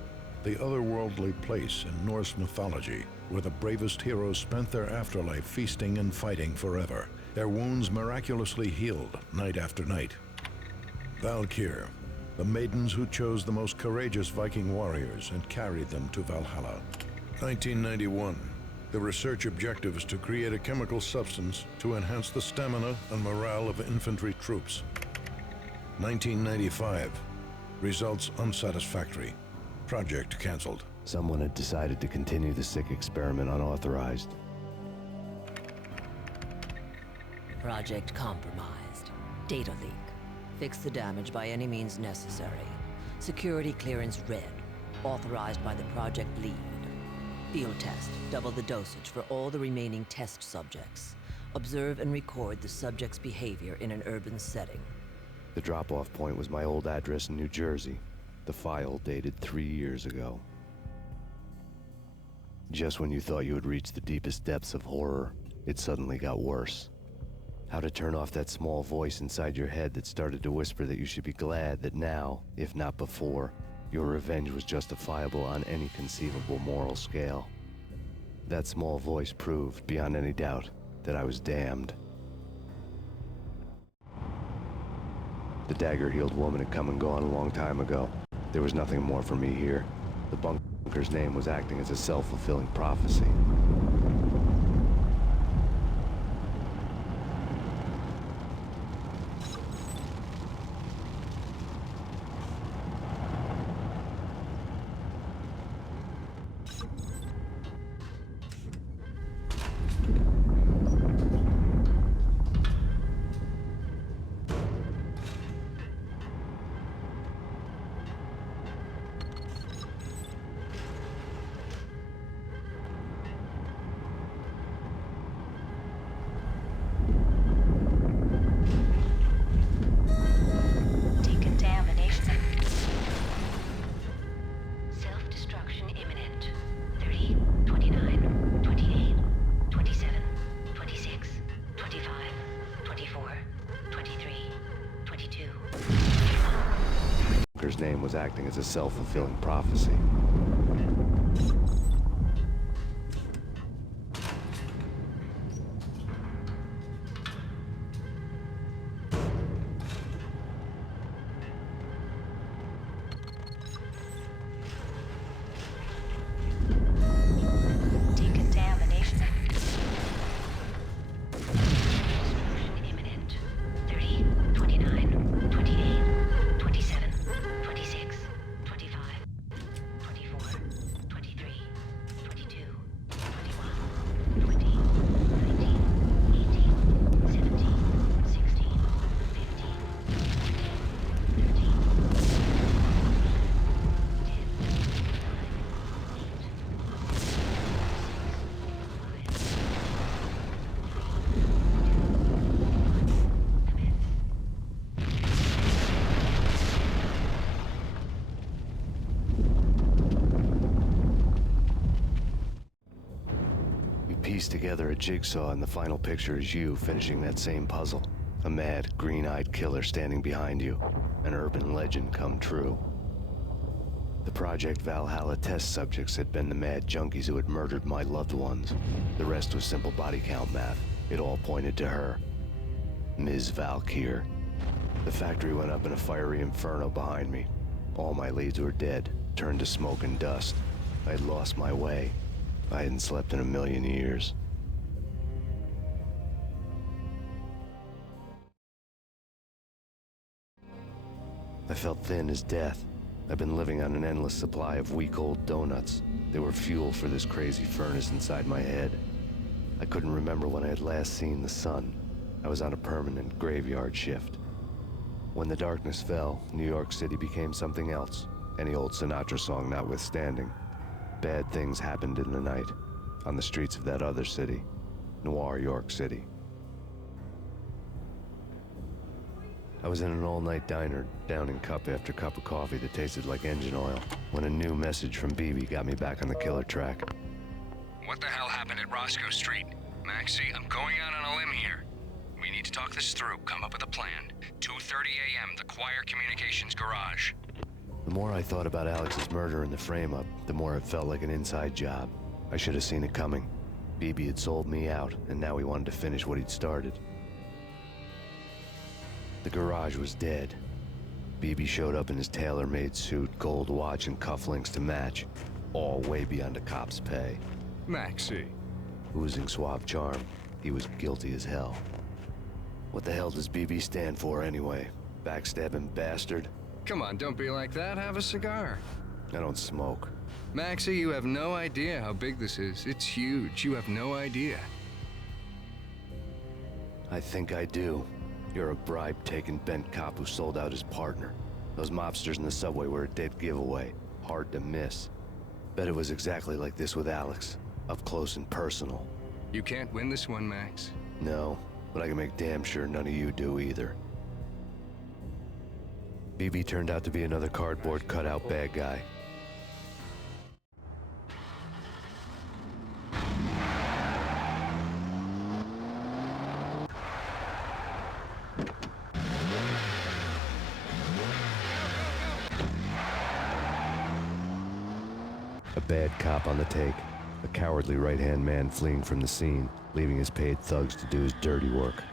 The otherworldly place in Norse mythology where the bravest heroes spent their afterlife feasting and fighting forever. Their wounds miraculously healed night after night. Valkyr. The maidens who chose the most courageous Viking warriors and carried them to Valhalla. 1991. The research objective is to create a chemical substance to enhance the stamina and morale of infantry troops. 1995. Results unsatisfactory. Project cancelled. Someone had decided to continue the sick experiment unauthorized. Project compromised. Data leak. Fix the damage by any means necessary. Security clearance red. Authorized by the project lead. Field test. Double the dosage for all the remaining test subjects. Observe and record the subject's behavior in an urban setting. The drop-off point was my old address in New Jersey. The file dated 3 years ago. Just when you thought you had reached the deepest depths of horror, it suddenly got worse. How to turn off that small voice inside your head that started to whisper that you should be glad that now, if not before, your revenge was justifiable on any conceivable moral scale. That small voice proved, beyond any doubt, that I was damned. The dagger-heeled woman had come and gone a long time ago. There was nothing more for me here. The bunker's name was acting as a self-fulfilling prophecy. Decontamination. Self-destruction imminent. 30, 29, 28, 27, 26, 25, 24, 23, 22. Bunker's name was acting as a self-fulfilling prophecy. Decontamination. Destruction imminent. 30, 29, 28, 27, 26, 25, 24, 23, 22, 21, 20, 19, 18, 17, 16, 15, 14, 13, You piece together a jigsaw, and the final picture is you finishing that same puzzle. A mad, green-eyed killer standing behind you. An urban legend come true. The Project Valhalla test subjects had been the mad junkies who had murdered my loved ones. The rest was simple body count math. It all pointed to her. Ms. Valkyr. The factory went up in a fiery inferno behind me. All my leads were dead, turned to smoke and dust. I had lost my way. I hadn't slept in a million years. I felt thin as death. I've been living on an endless supply of week-old donuts. They were fuel for this crazy furnace inside my head. I couldn't remember when I had last seen the sun. I was on a permanent graveyard shift. When the darkness fell, New York City became something else, any old Sinatra song notwithstanding. Bad things happened in the night, on the streets of that other city, Noir York City. I was in an all-night diner, downing cup after cup of coffee that tasted like engine oil, when a new message from BB got me back on the killer track. What the hell happened at Roscoe Street? Maxie, I'm going out on a limb here. We need to talk this through, come up with a plan. 2:30 a.m., the Choir Communications Garage. The more I thought about Alex's murder and the frame-up, the more it felt like an inside job. I should have seen it coming. BB had sold me out, and now he wanted to finish what he'd started. The garage was dead. BB showed up in his tailor-made suit, gold watch, and cufflinks to match, all way beyond a cop's pay. Maxie. Oozing suave charm, he was guilty as hell. What the hell does BB stand for anyway? Backstabbing bastard? Come on, don't be like that. Have a cigar. I don't smoke. Maxie, you have no idea how big this is. It's huge. You have no idea. I think I do. You're a bribe-taking bent cop who sold out his partner. Those mobsters in the subway were a dead giveaway. Hard to miss. Bet it was exactly like this with Alex. Up close and personal. You can't win this one, Max. No, but I can make damn sure none of you do either. BB turned out to be another cardboard cutout bad guy. A bad cop on the take. a cowardly right-hand man fleeing from the scene, leaving his paid thugs to do his dirty work.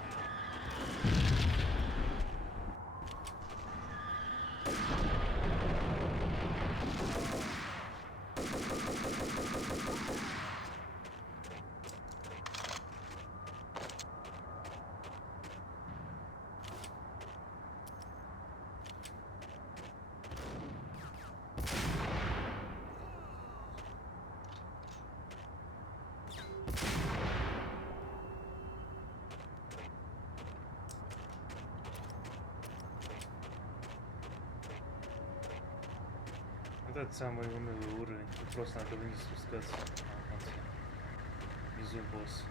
Вот это самый унылый уровень. Тут просто надо вниз спускаться. А, конце. Внизу босс.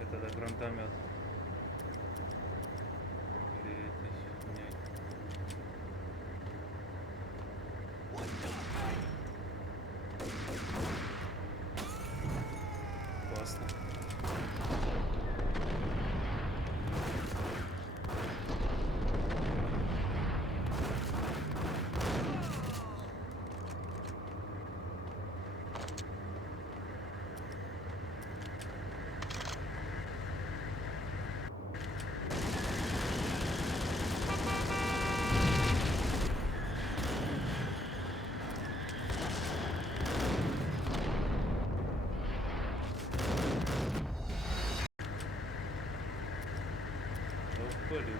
Это гранатомет. Или этой фигней. Классно. Более.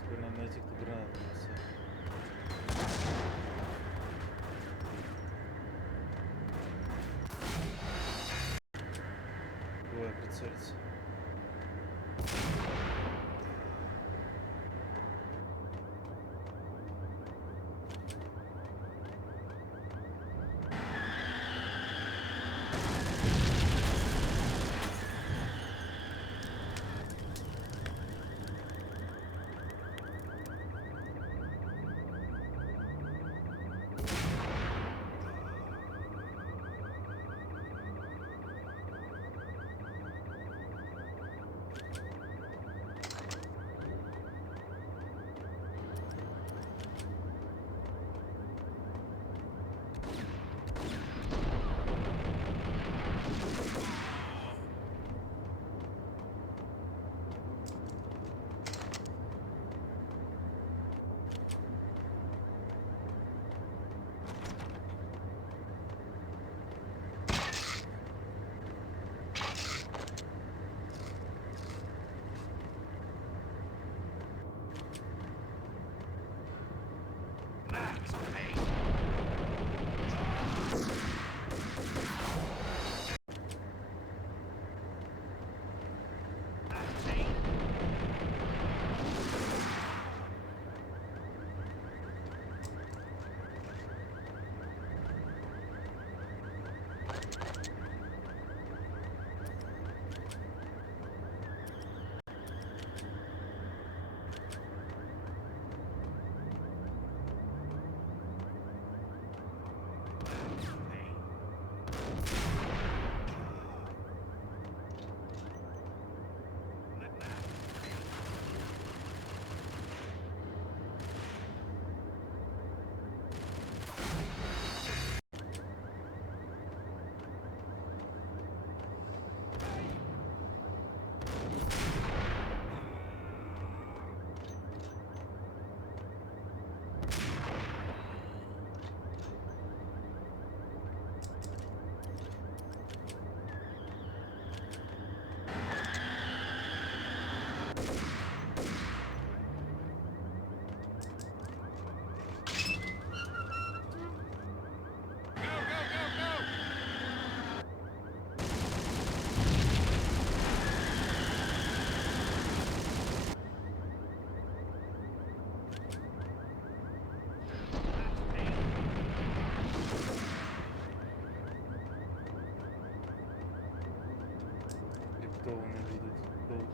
Теперь надо найти, кто гранату бросает. Давай прицелиться. Криптованные будут долго.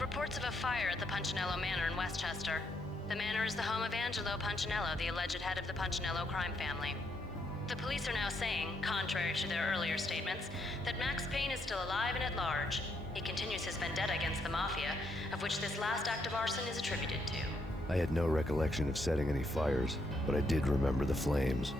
Reports of a fire at the Punchinello Manor in Westchester. The manor is the home of Angelo Punchinello, the alleged head of the Punchinello crime family. The police are now saying, contrary to their earlier statements, that Max Payne is still alive and at large. He continues his vendetta against the Mafia, of which this last act of arson is attributed to. I had no recollection of setting any fires, but I did remember the flames.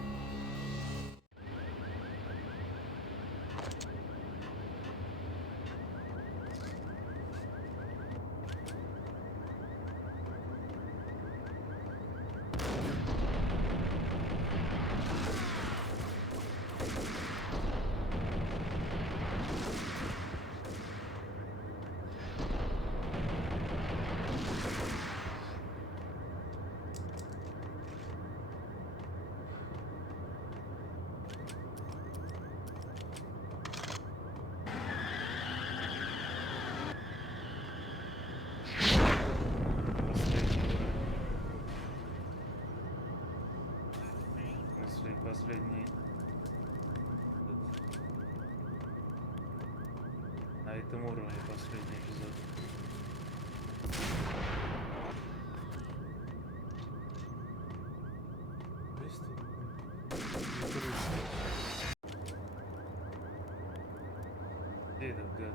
Последний. На этом уровне последний эпизод. Где этот гад?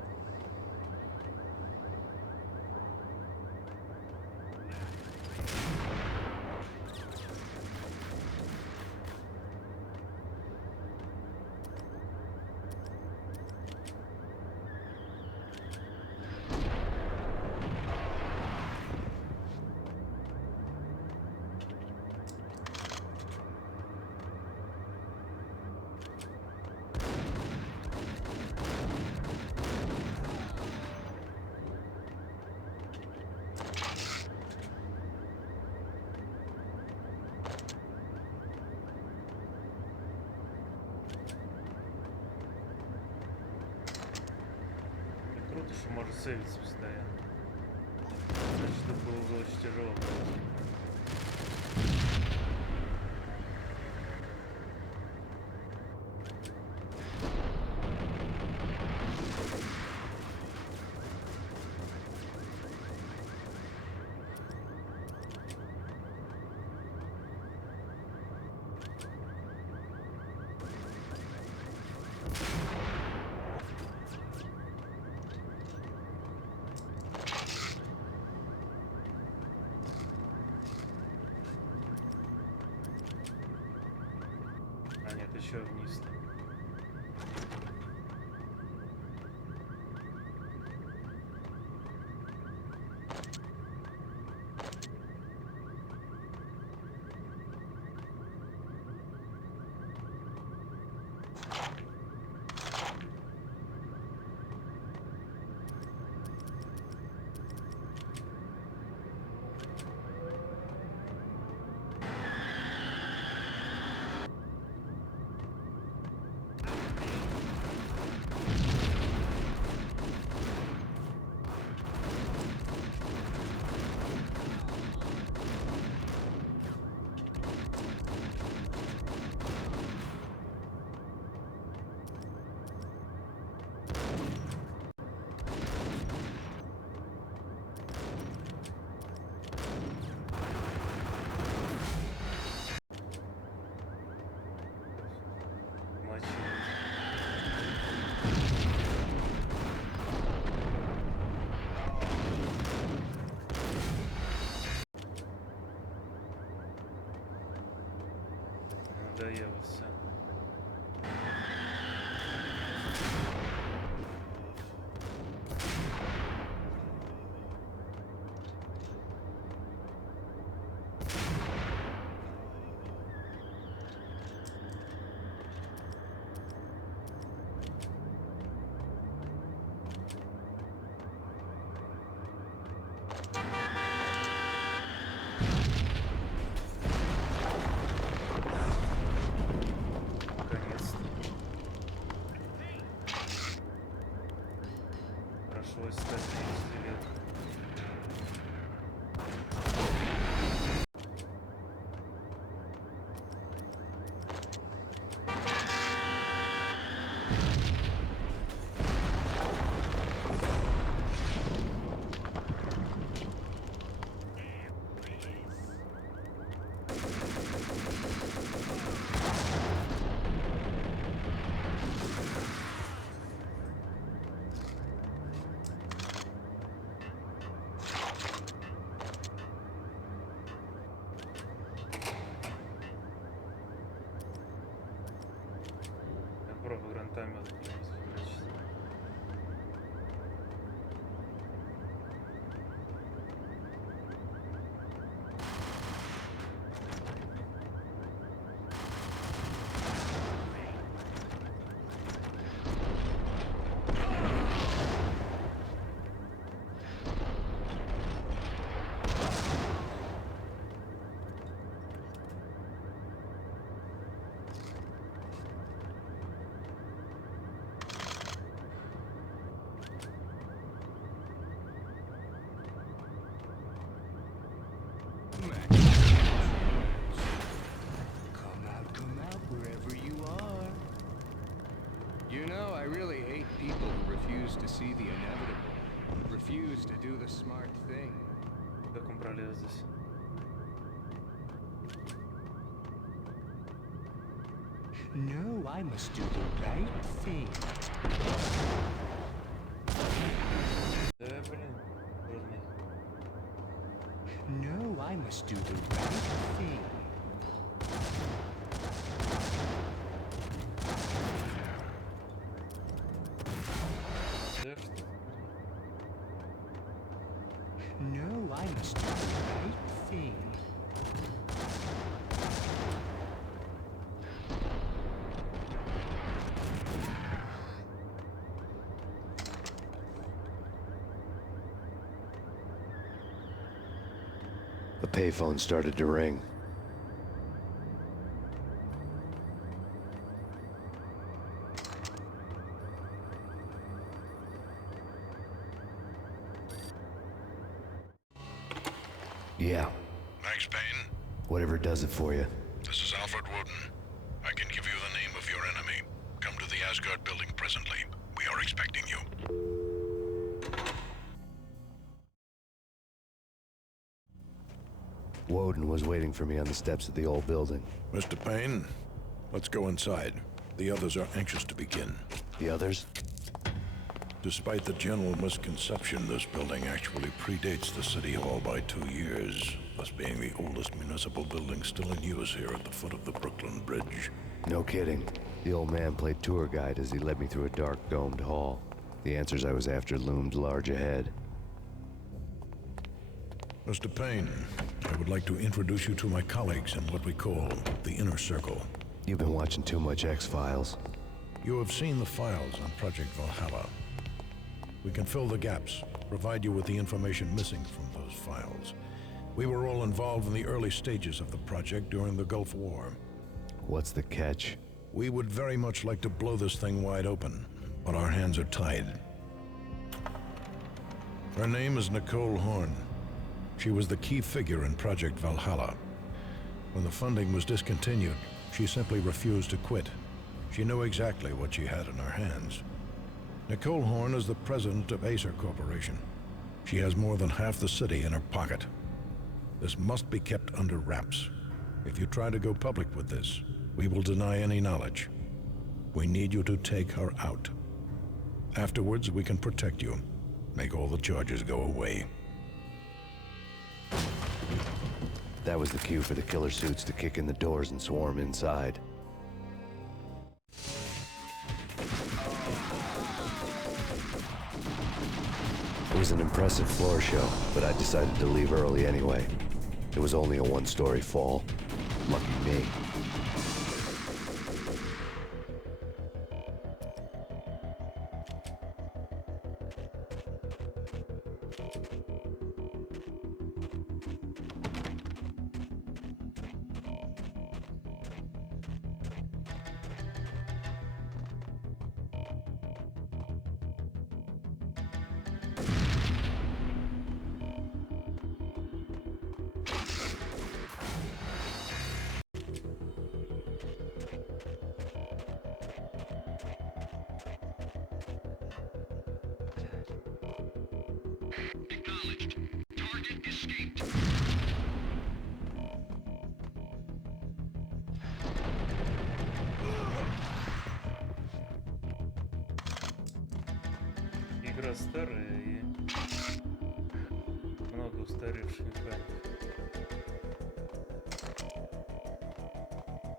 Круто, что может сейвиться постоянно. Значит, это было бы очень тяжело. А нет, еще вниз. Надоело все. Пришлось стать 30 лет. попробую гранатомет. Come out, wherever you are. You know, I really hate people who refuse to see the inevitable. Refuse to do the smart thing. Как он пролез здесь? No, I must do the right thing. Да, блин, трудный. No, I must do the right thing. No, I must do the right thing. The payphone started to ring. Yeah. Thanks, Payne. Whatever does it for you. This is Alfred Woden. I can give you the name of your enemy. Come to the Asgard building presently. We are expecting you. Woden was waiting for me on the steps of the old building. Mr. Payne, let's go inside. The others are anxious to begin. The others? Despite the general misconception, this building actually predates the City Hall by 2 years, thus being the oldest municipal building still in use here at the foot of the Brooklyn Bridge. No kidding. The old man played tour guide as he led me through a dark, domed hall. The answers I was after loomed large ahead. Mr. Payne, I would like to introduce you to my colleagues in what we call the Inner Circle. You've been watching too much X-Files. You have seen the files on Project Valhalla. We can fill the gaps, provide you with the information missing from those files. We were all involved in the early stages of the project during the Gulf War. What's the catch? We would very much like to blow this thing wide open, but our hands are tied. Her name is Nicole Horn. She was the key figure in Project Valhalla. When the funding was discontinued, she simply refused to quit. She knew exactly what she had in her hands. Nicole Horn is the president of Acer Corporation. She has more than half the city in her pocket. This must be kept under wraps. If you try to go public with this, we will deny any knowledge. We need you to take her out. Afterwards, we can protect you. Make all the charges go away. That was the cue for the killer suits to kick in the doors and swarm inside. It was an impressive floor show, but I decided to leave early anyway. It was only a one-story fall. Lucky me. Acknowledged. Target escaped. Игра старая и много устаревших механик.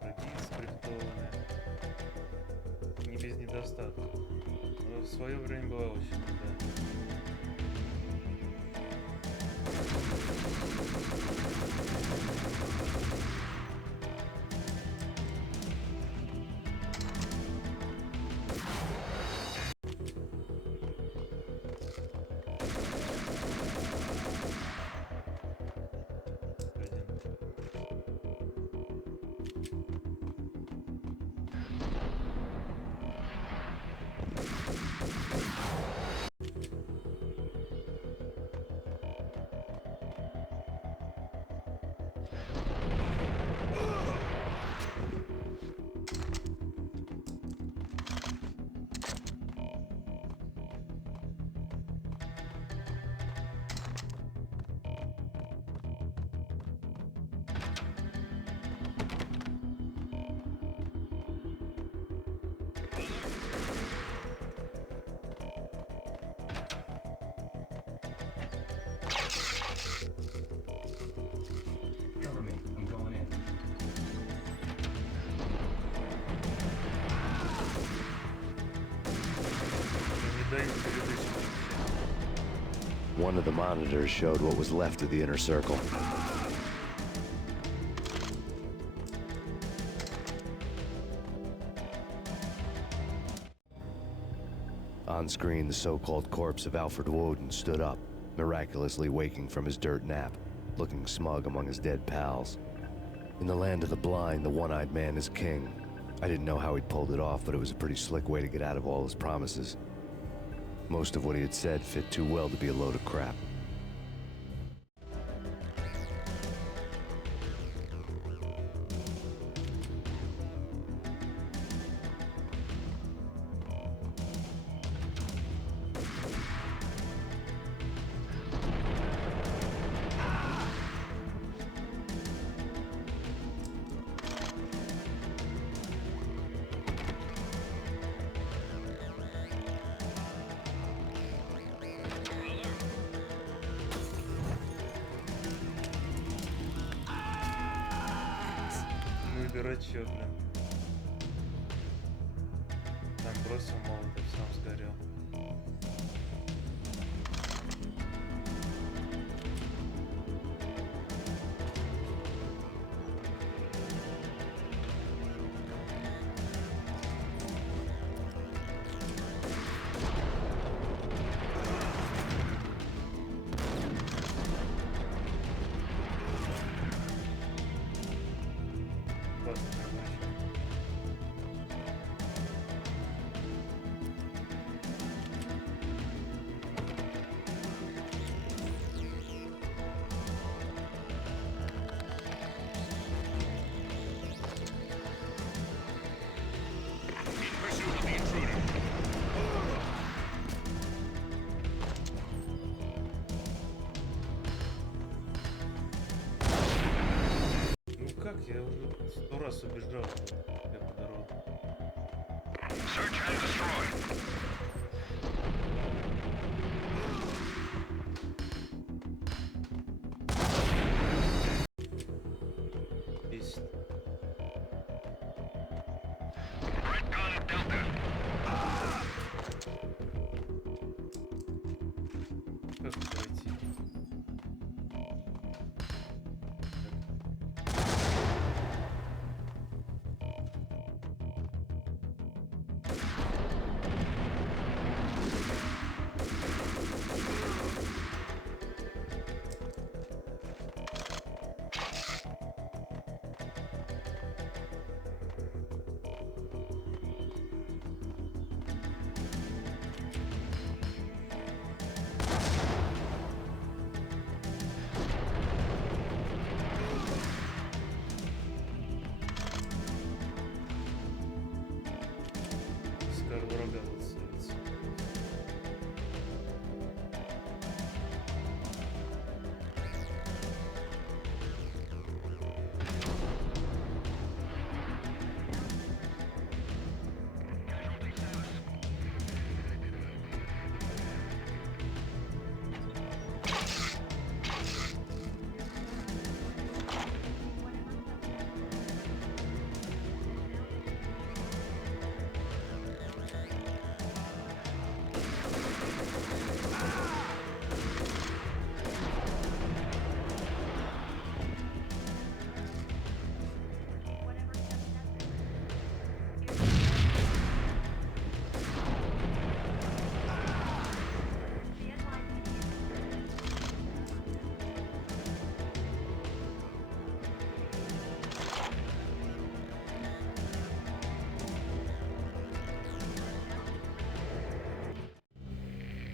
Враги скриптованные. Не остатки. Но в свое время была очень крутая. Cover me. I'm going in. Не дают передачи. One of the monitors showed what was left of the inner circle. On screen, the so-called corpse of Alfred Woden stood up, miraculously waking from his dirt nap, looking smug among his dead pals. In the land of the blind, the one-eyed man is king. I didn't know how he'd pulled it off, but it was a pretty slick way to get out of all his promises. Most of what he had said fit too well to be a load of crap. Ну и дурачок, блин. Там бросил молотов, сам сгорел. Ну как, я уже 100 раз убежал эту дорогу. Search and destroy. Бесит. Redcon at Delta. Как пройти? Скоро врага отставится.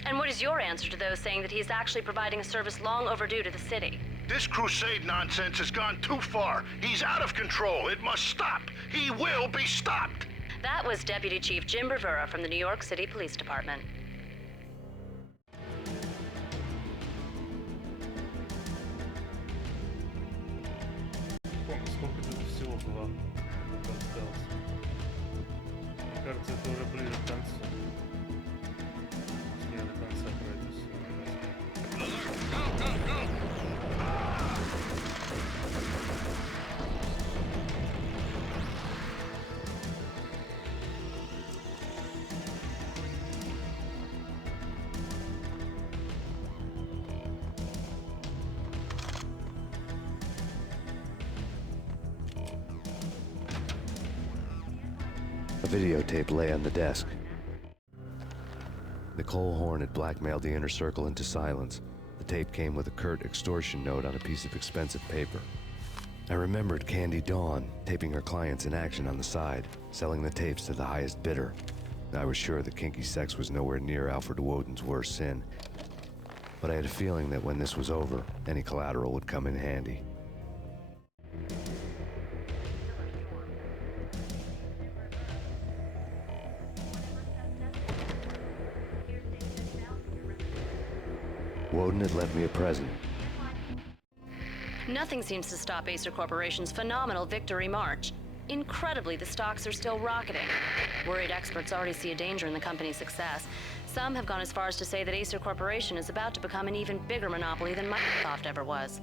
And what is your answer to those saying that he is actually providing a service long overdue to the city? This crusade nonsense has gone too far. He's out of control. It must stop. He will be stopped. That was Deputy Chief Jim Rivera from the New York City Police Department. Помню, сколько тут всего было. Только осталось. Мне кажется, это уже ближе к концу. Может, я до конца пройдусь. A videotape lay on the desk. Nicole Horn had blackmailed the inner circle into silence. The tape came with a curt extortion note on a piece of expensive paper. I remembered Candy Dawn taping her clients in action on the side, selling the tapes to the highest bidder. I was sure that kinky sex was nowhere near Alfred Woden's worst sin, but I had a feeling that when this was over, any collateral would come in handy. Woden had left me a present. Nothing seems to stop Acer Corporation's phenomenal victory march. Incredibly, the stocks are still rocketing. Worried experts already see a danger in the company's success. Some have gone as far as to say that Acer Corporation is about to become an even bigger monopoly than Microsoft ever was.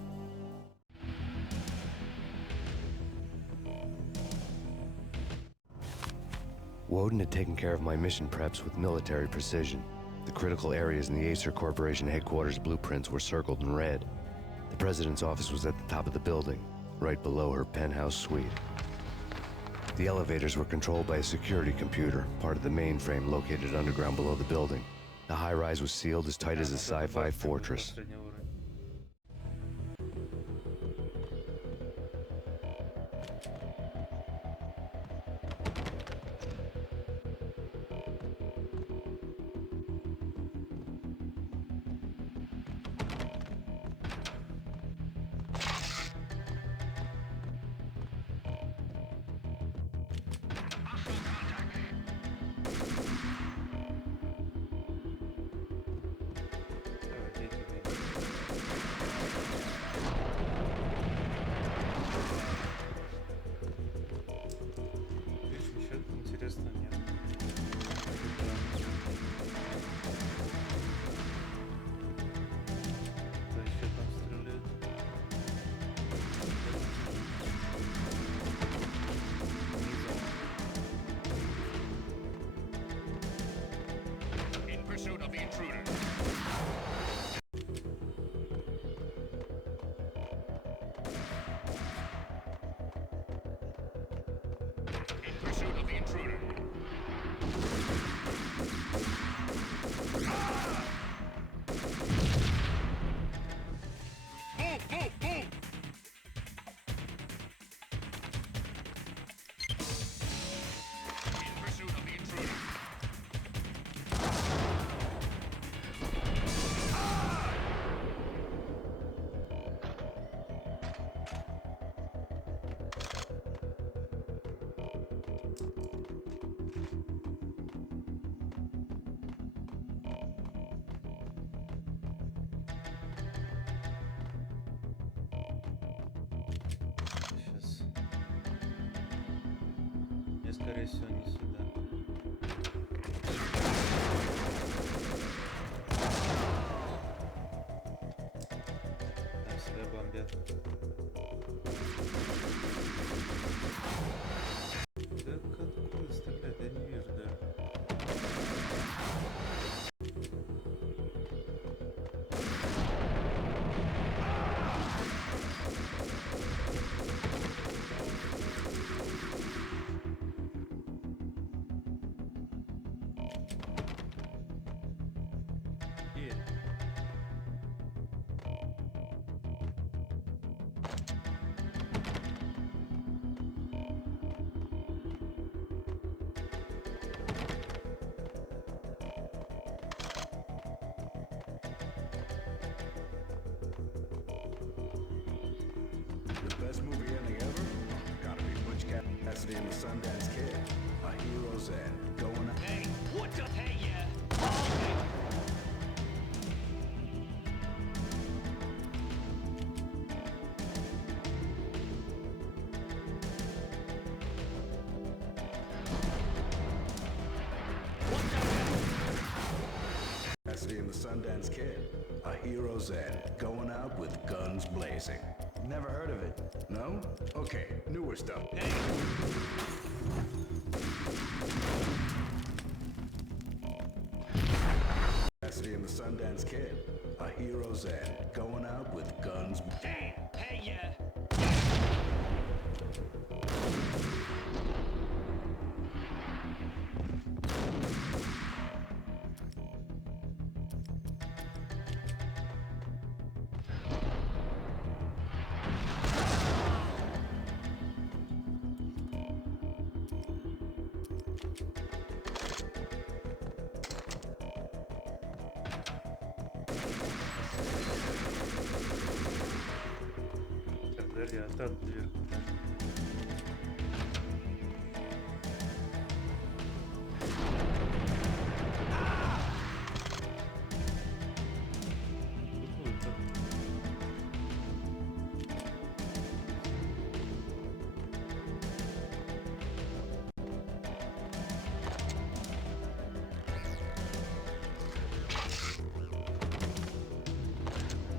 Woden had taken care of my mission preps with military precision. The critical areas in the Acer Corporation headquarters blueprints were circled in red. The president's office was at the top of the building, right below her penthouse suite. The elevators were controlled by a security computer, part of the mainframe located underground below the building. The high-rise was sealed as tight as a sci-fi fortress. Интересно, нет. Кто еще там стреляет? In pursuit of the intruder. In pursuit of the intruder. Move, move, move! In pursuit of the intruder. Сейчас. Мне, скорее всего, не сюда. Там себя бомбят. Так откуда стрелять? Я не вижу даже. Cassidy and the Sundance Kid. A hero's end. Going up. Hey, what the? Hey, yeah. Cassidy and the Sundance Kid. A hero's end. Going out with guns blazing. Never heard of it. No? Okay, newer stuff. Cassidy and the Sundance Kid. A hero's end. Going out with guns. Hey, yeah. Я так дверь.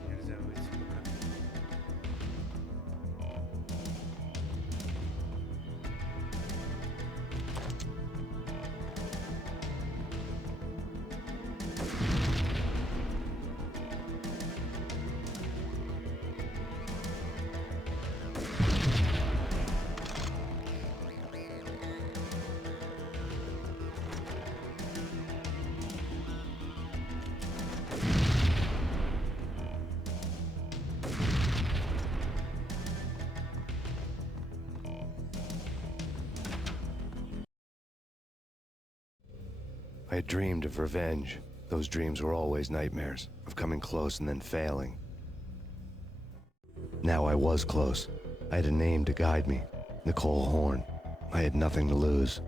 Нельзя выйти пока. I had dreamed of revenge. Those dreams were always nightmares, of coming close and then failing. Now I was close. I had a name to guide me, Nicole Horn. I had nothing to lose.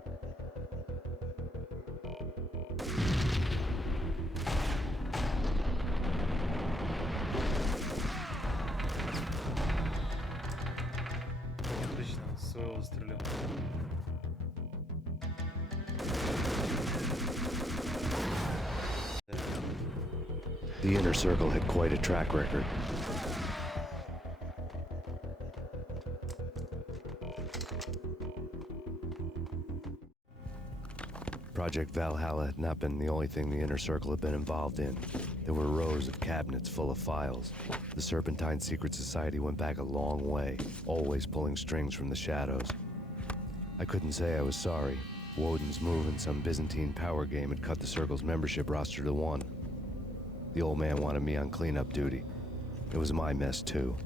Отлично, своего застрелил. The Inner Circle had quite a track record. Project Valhalla had not been the only thing the Inner Circle had been involved in. There were rows of cabinets full of files. The Serpentine Secret Society went back a long way, always pulling strings from the shadows. I couldn't say I was sorry. Woden's move in some Byzantine power game had cut the Circle's membership roster to one. The old man wanted me on cleanup duty. It was my mess, too.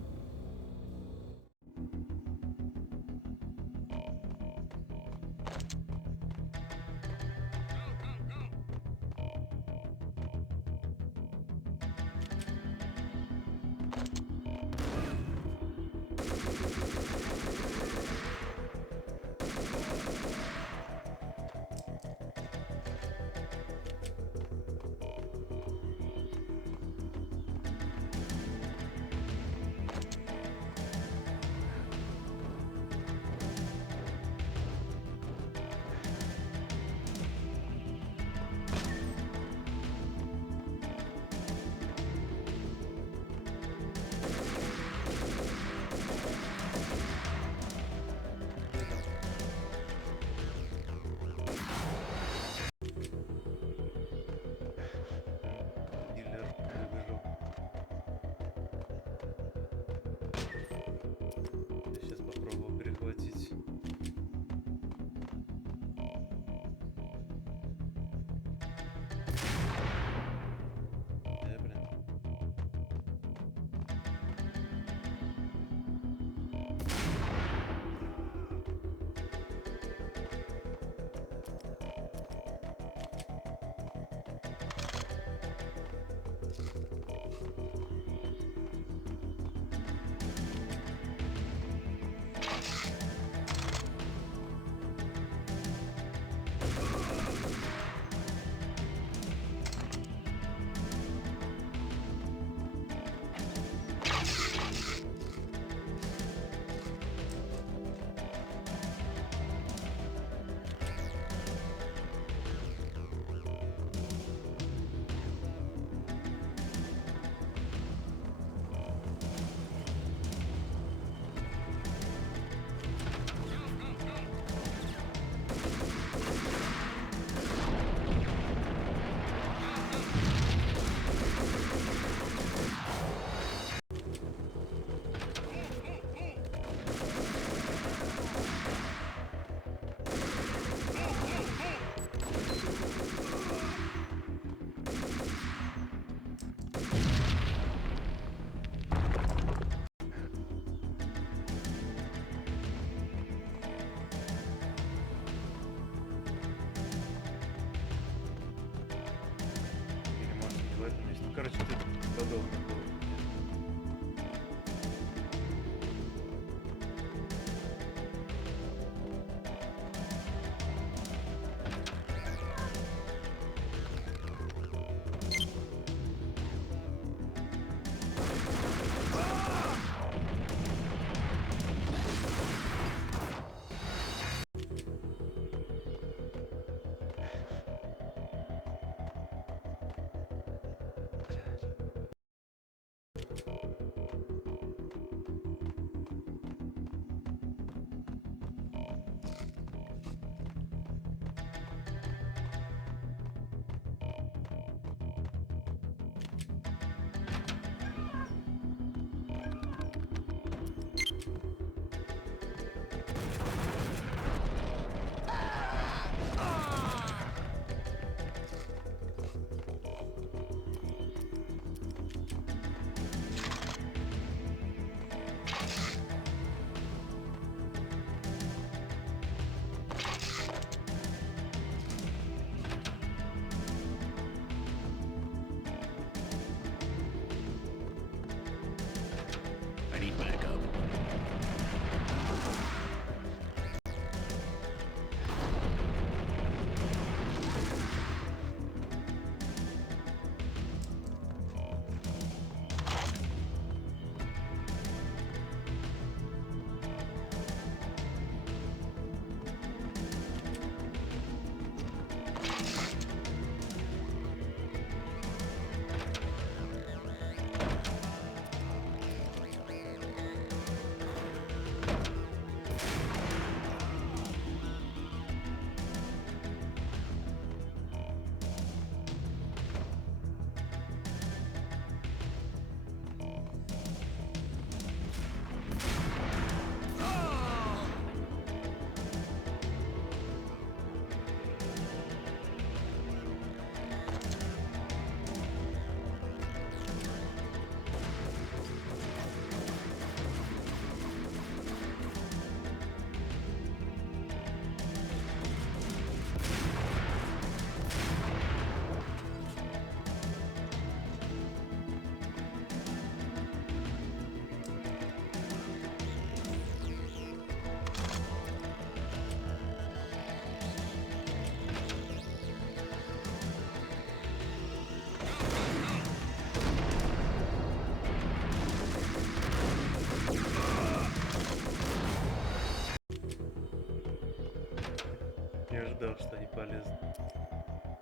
сказал, что они полезны.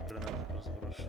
Гранату просто брошу.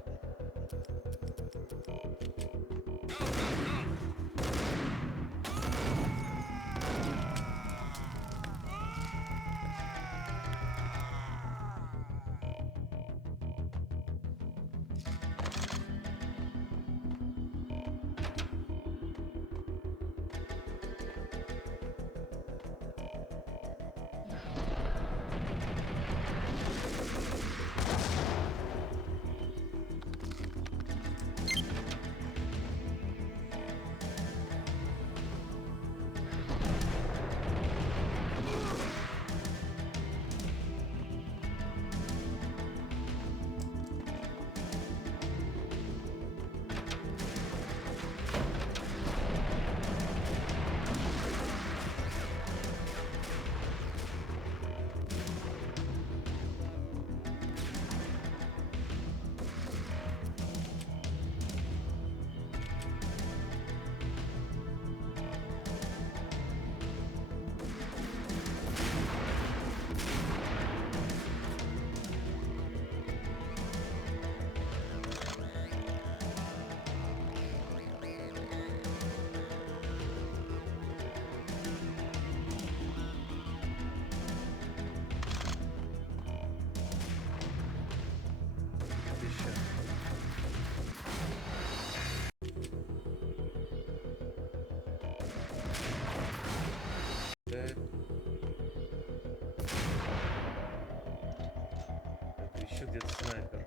Еще где-то снайпер.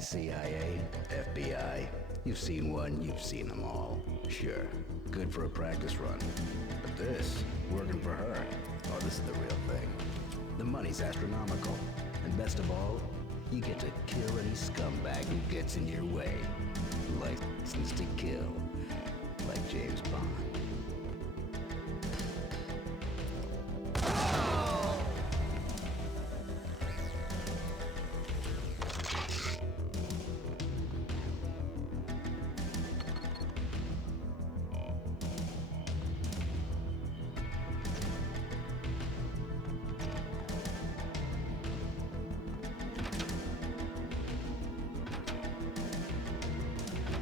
CIA, FBI. You've seen one, you've seen them all. Sure, good for a practice run. But this, working for her, oh, this is the real thing. The money's astronomical. And best of all, you get to kill any scumbag who gets in your way. License to kill. Like James Bond.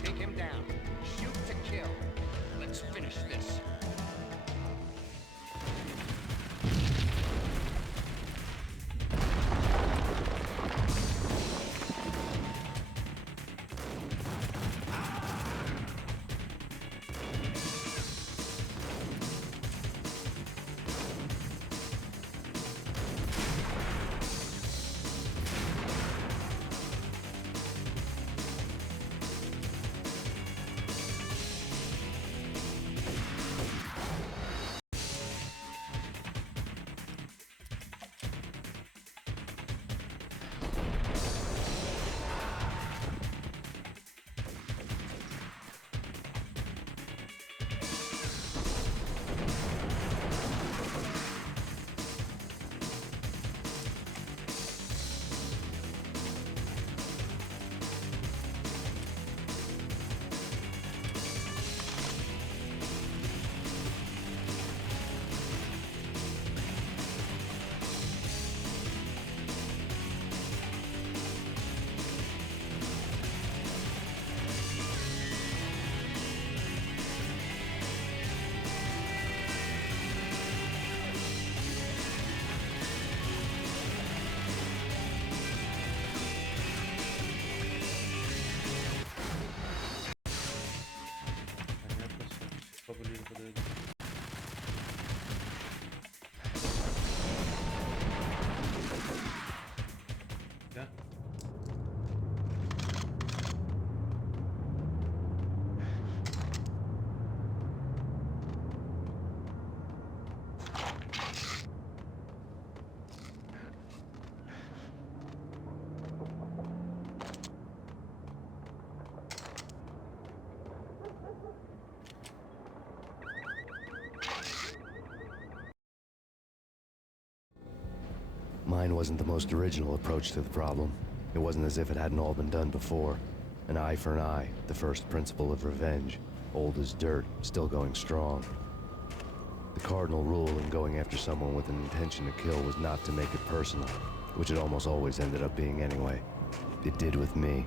Take him down. Shoot to kill. Let's finish this. Mine wasn't the most original approach to the problem. It wasn't as if it hadn't all been done before. An eye for an eye, the first principle of revenge. Old as dirt, still going strong. The cardinal rule in going after someone with an intention to kill was not to make it personal, which it almost always ended up being anyway. It did with me.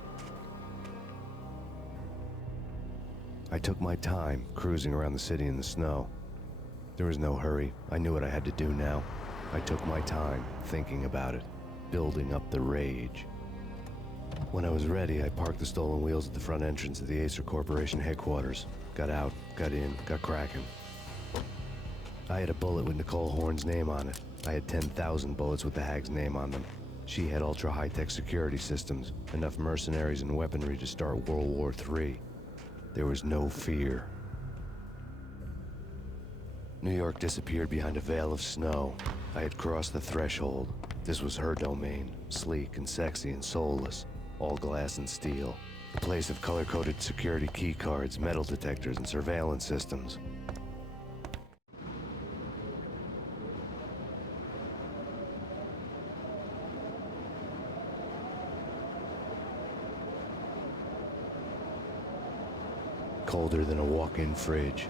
I took my time, cruising around the city in the snow. There was no hurry. I knew what I had to do now. I took my time, thinking about it, building up the rage. When I was ready, I parked the stolen wheels at the front entrance of the Acer Corporation headquarters. Got out, got in, got cracking. I had a bullet with Nicole Horn's name on it. I had 10,000 bullets with the Hag's name on them. She had ultra-high-tech security systems, enough mercenaries and weaponry to start World War III. There was no fear. New York disappeared behind a veil of snow. I had crossed the threshold. This was her domain, sleek and sexy and soulless, all glass and steel. A place of color-coded security key cards, metal detectors, and surveillance systems. Colder than a walk-in fridge.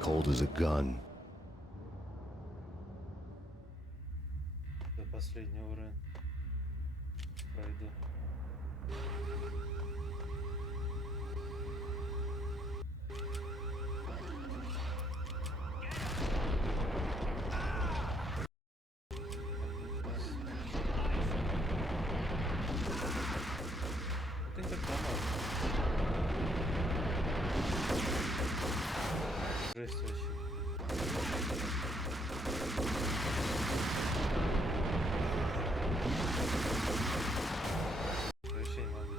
Cold as a gun. До последнего уровня пройду. Ты как помог. Жесть вообще. Вообще не могу.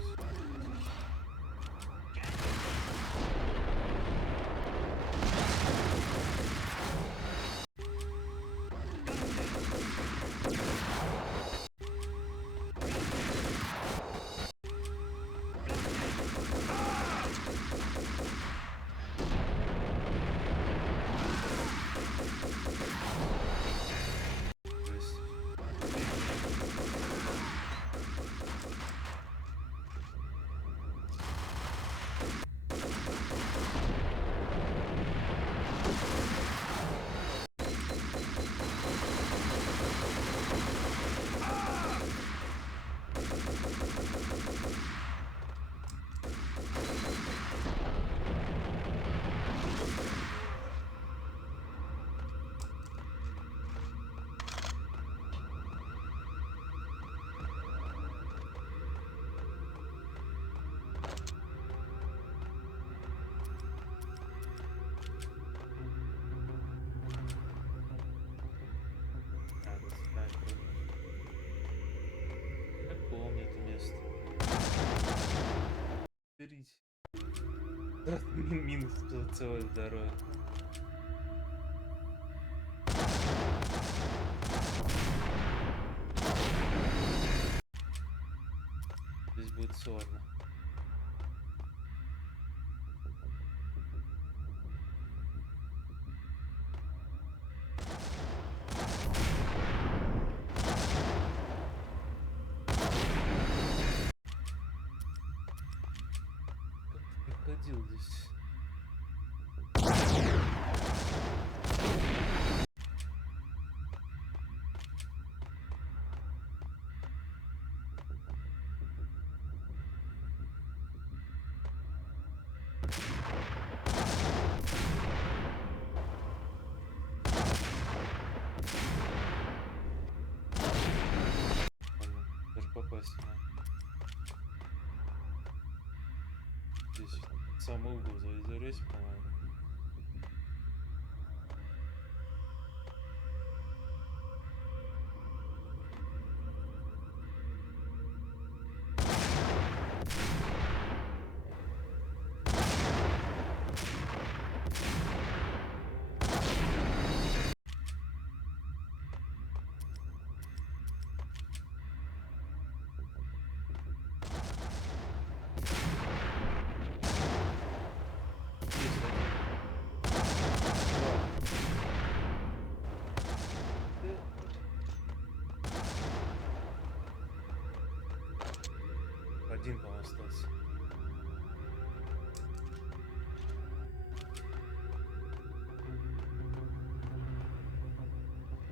Помню это место. Берите. Минус целое здоровье. Здесь будет сложно. Ходил здесь. Даже попасть не могу. Здесь самый угол залезь, по-моему. Есть один. кстати.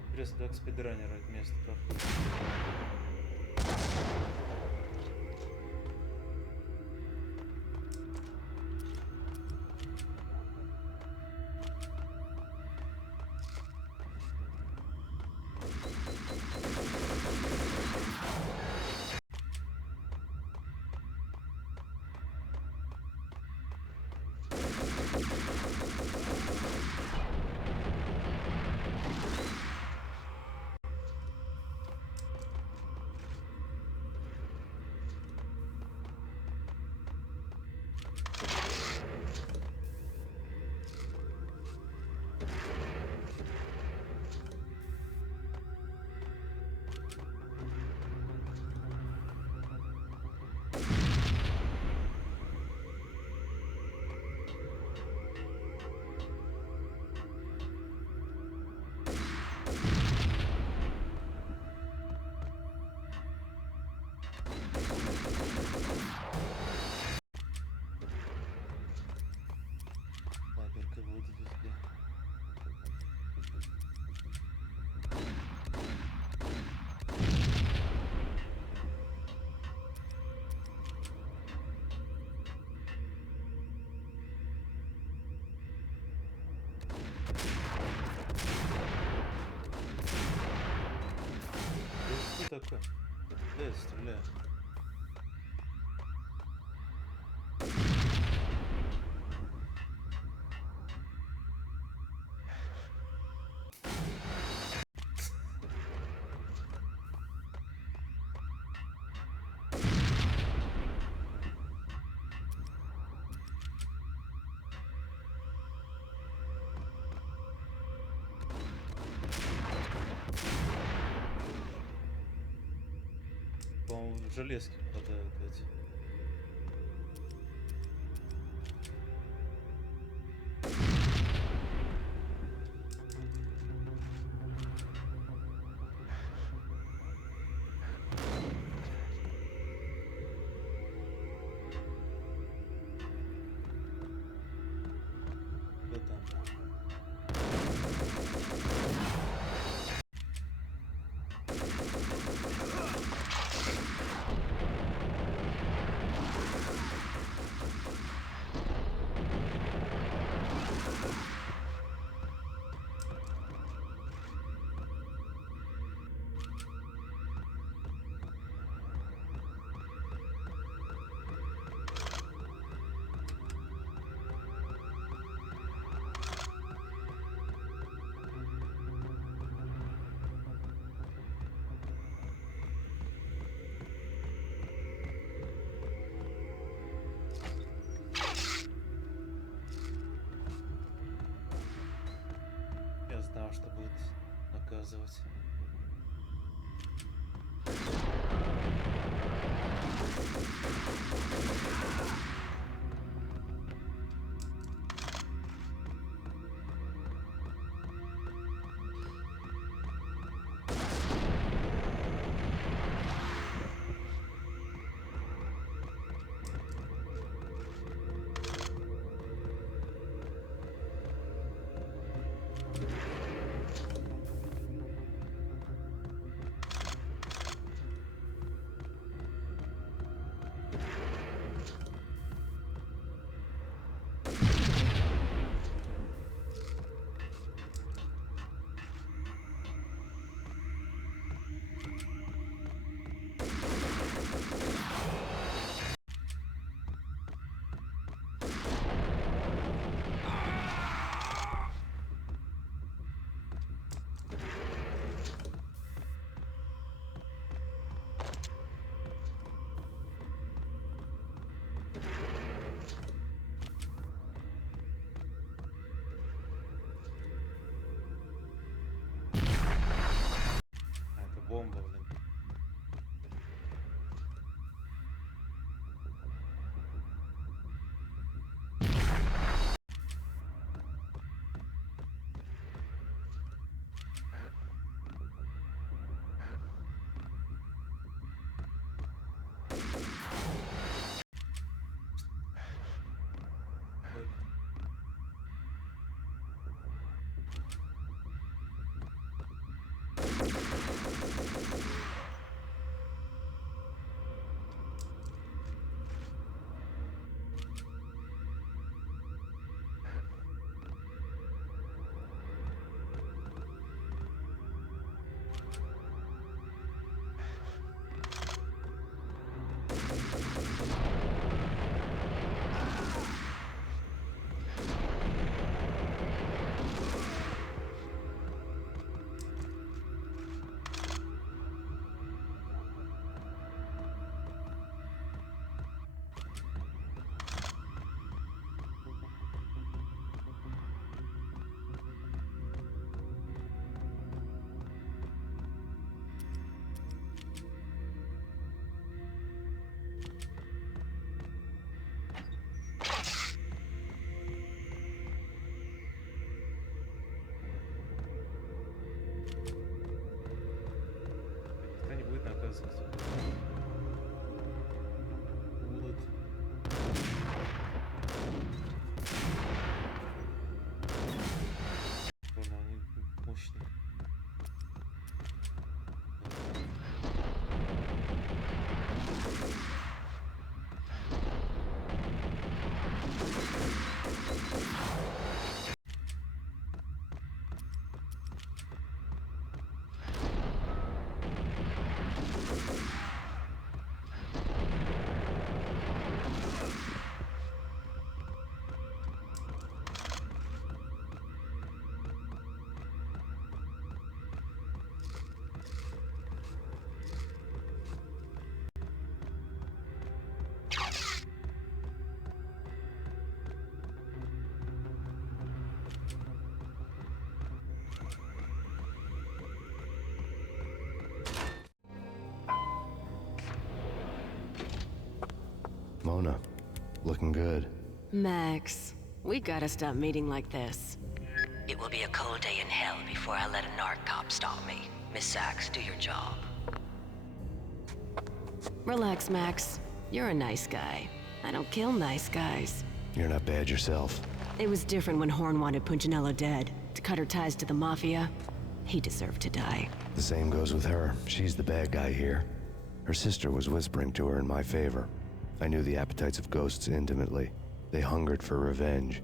Интересно, как спидранеры это место проходят. Таберка будет везде. Да что такое? Да, я стреляю. По-моему, в железки попадают эти. Кто там? Я знал, что будет наказывать. Mona. Looking good. Max, we gotta stop meeting like this. It will be a cold day in hell before I let a narc cop stop me. Miss Sachs, do your job. Relax, Max. You're a nice guy. I don't kill nice guys. You're not bad yourself. It was different when Horn wanted Punchinello dead. To cut her ties to the Mafia. He deserved to die. The same goes with her. She's the bad guy here. Her sister was whispering to her in my favor. I knew the appetites of ghosts intimately. They hungered for revenge.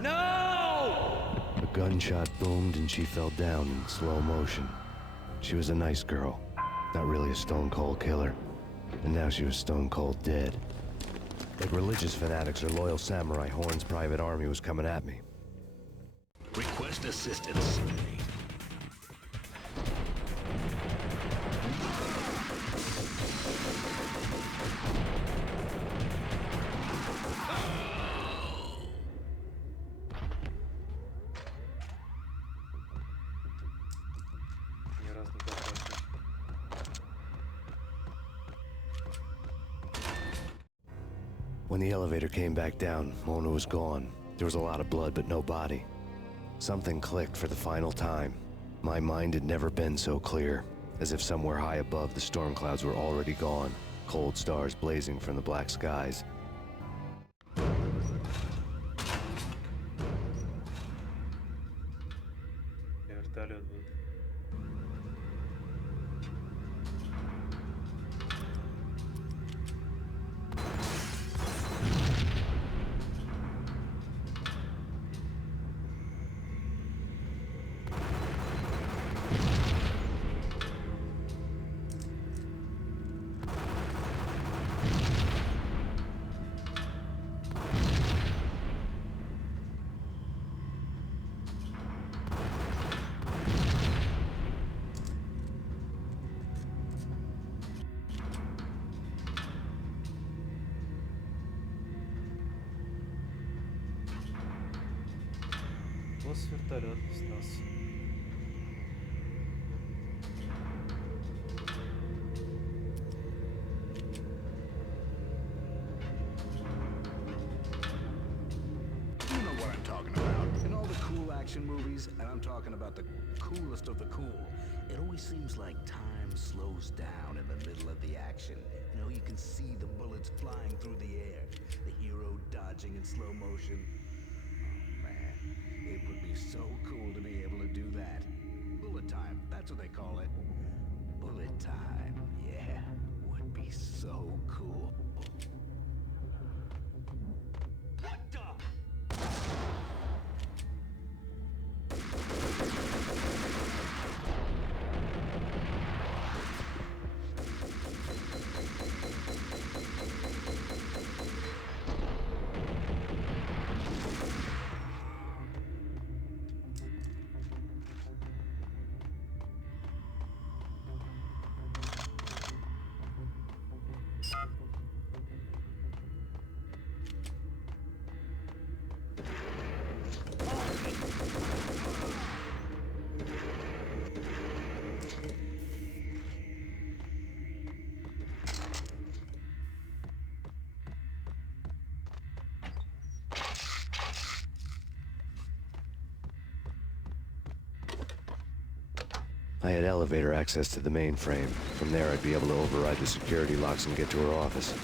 No! A gunshot boomed and she fell down in slow motion. She was a nice girl, not really a stone-cold killer. And now she was stone-cold dead. Like religious fanatics or loyal samurai, Horn's private army was coming at me. Request assistance. Ни разу не попался. When the elevator came back down, Mona was gone. There was a lot of blood, but no body. Something clicked for the final time. My mind had never been so clear, as if somewhere high above the storm clouds were already gone, cold stars blazing from the black skies. Вертолет будет. Босс вертолет снялся. You know what I'm talking about. In all the cool action movies, and I'm talking about the coolest of the cool, it always seems like time slows down in the middle of the action. You know, you can see the bullets flying through the air, the hero dodging in slow motion. Oh man, it would be so cool to be able to do that. Bullet time, that's what they call it. Bullet time, yeah, would be so cool. What the? I had elevator access to the mainframe. From there, I'd be able to override the security locks and get to her office.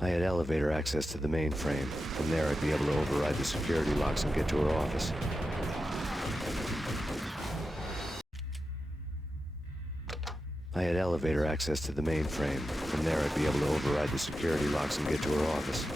I had elevator access to the mainframe. From there, I'd be able to override the security locks and get to her office. I had elevator access to the mainframe. From there, I'd be able to override the security locks and get to her office.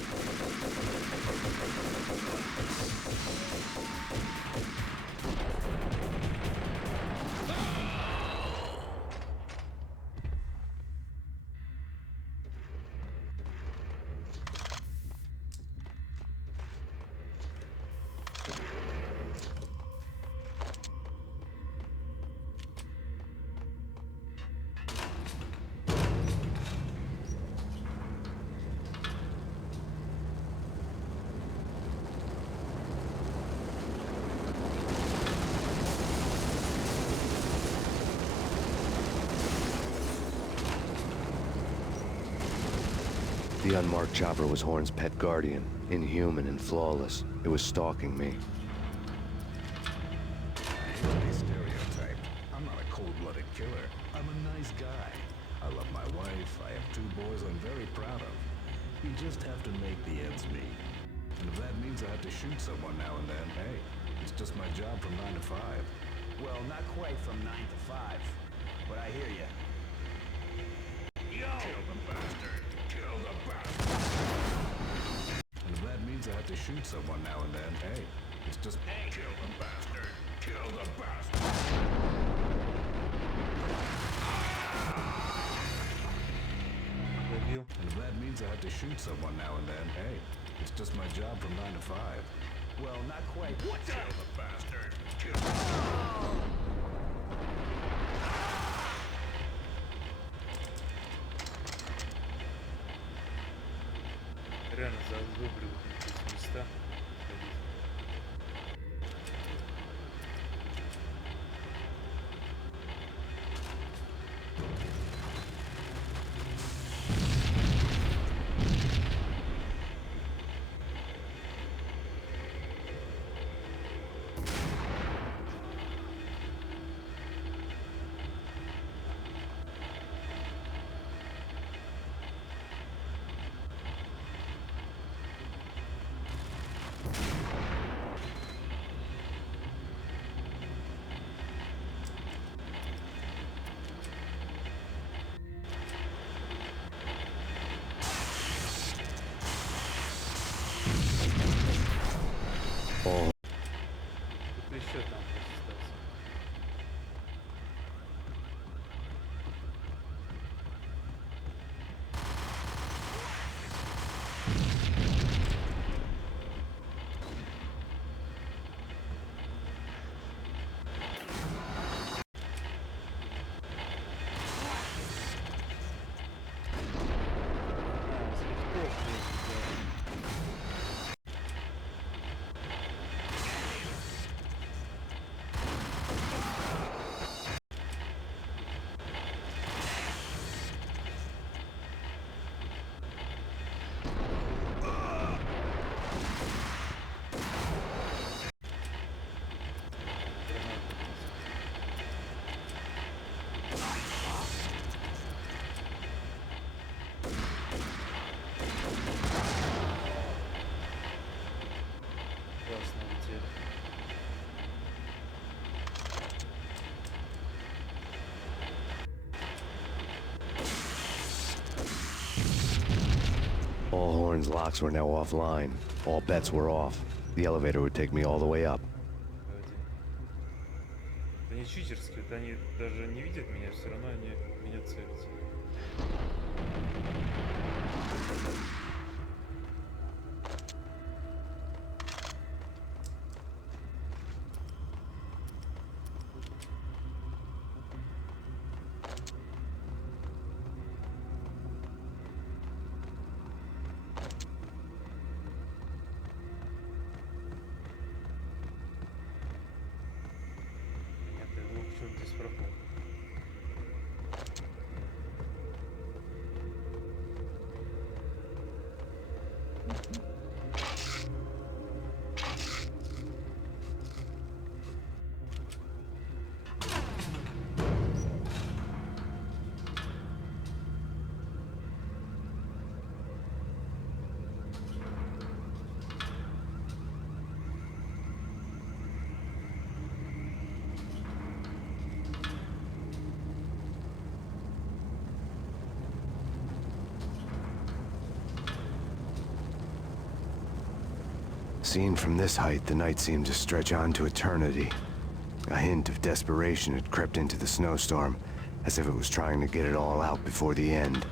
The unmarked chopper was Horn's pet guardian, inhuman and flawless. It was stalking me. I hate to be stereotyped. I'm not a cold-blooded killer. I'm a nice guy. I love my wife. I have 2 boys I'm very proud of. You just have to make the ends meet. And if that means I have to shoot someone now and then, hey, it's just my job from 9 to 5. Well, not quite from 9 to 5, but I hear you. Yo! Kill the bastard! Kill the bastard! And if that means I have to shoot someone now and then, hey, it's just... Hey! Kill the bastard! Kill the bastard! Добил. And if that means I have to shoot someone now and then, hey, it's just my job from 9 to 5. Well, not quite. What the? Kill the bastard! Kill the bastard! Реально задубливают эти места. All Тут еще там остался. Классно летели. All Horn's locks were now offline. All bets were off. The elevator would take me all the way up. Они читерские, вот они даже не видят меня, все равно они меня целятся. Нет, я думал, что здесь пропал. Seen from this height, the night seemed to stretch on to eternity. A hint of desperation had crept into the snowstorm, as if it was trying to get it all out before the end.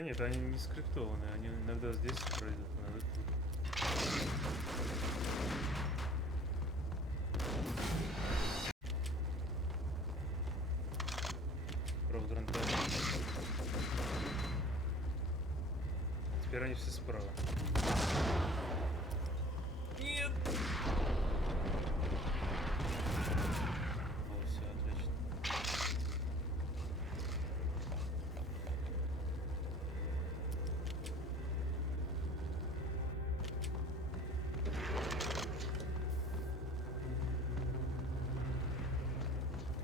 Да нет, они не скриптованные, они иногда здесь пройдут, иногда тут. Правда, рандомно. Теперь они все справа. Нет! О, все, отлично.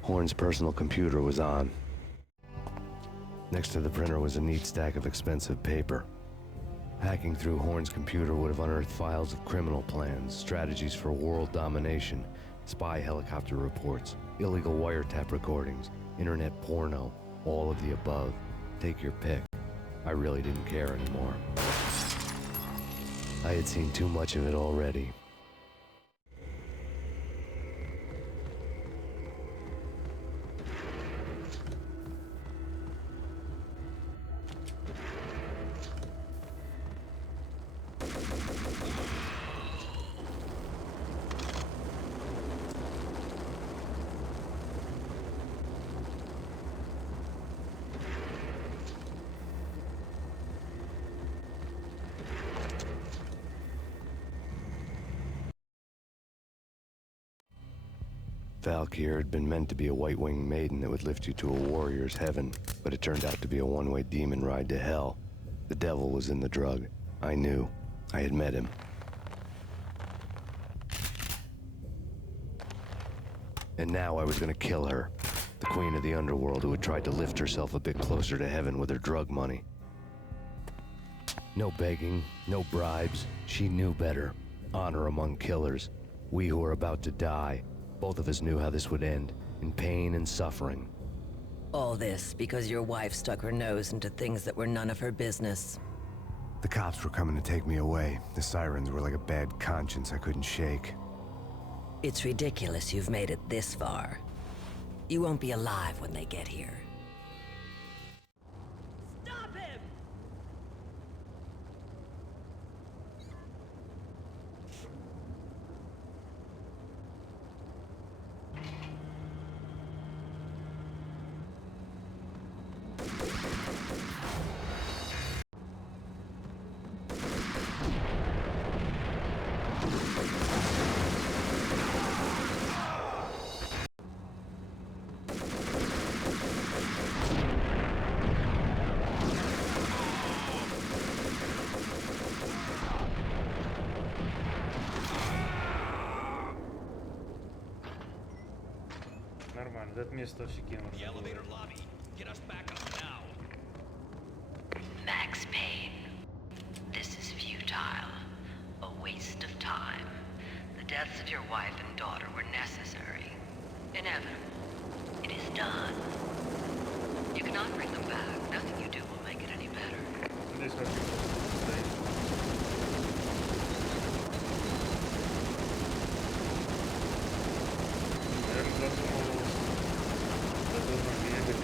Horn's personal computer was on. Next to the printer was a neat stack of expensive paper. Hacking through Horn's computer would have unearthed files of criminal plans, strategies for world domination, spy helicopter reports, illegal wiretap recordings, internet porno, all of the above. Take your pick. I really didn't care anymore. I had seen too much of it already. Valkyr had been meant to be a white-winged maiden that would lift you to a warrior's heaven, but it turned out to be a one-way demon ride to hell. The devil was in the drug. I knew. I had met him. And now I was gonna kill her. The queen of the underworld who had tried to lift herself a bit closer to heaven with her drug money. No begging, no bribes. She knew better. Honor among killers. We who were about to die. Both of us knew how this would end, in pain and suffering. All this because your wife stuck her nose into things that were none of her business. The cops were coming to take me away. The sirens were like a bad conscience I couldn't shake. It's ridiculous you've made it this far. You won't be alive when they get here. Stop him! Нормально, это место вообще кино. Max Payne. This is futile. A waste of time. The deaths of your wife and daughter were necessary. Inevitable. It is done. You cannot bring them back. Nothing you do will make it any better. Здесь вообще стоит. Наверное, задумал бегать.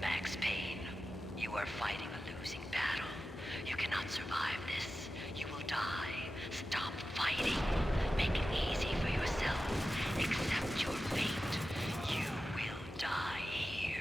Max Payne, you are fighting a losing battle. You cannot survive this. You will die. Stop fighting. Make it easy for yourself. Accept your fate. You will die here.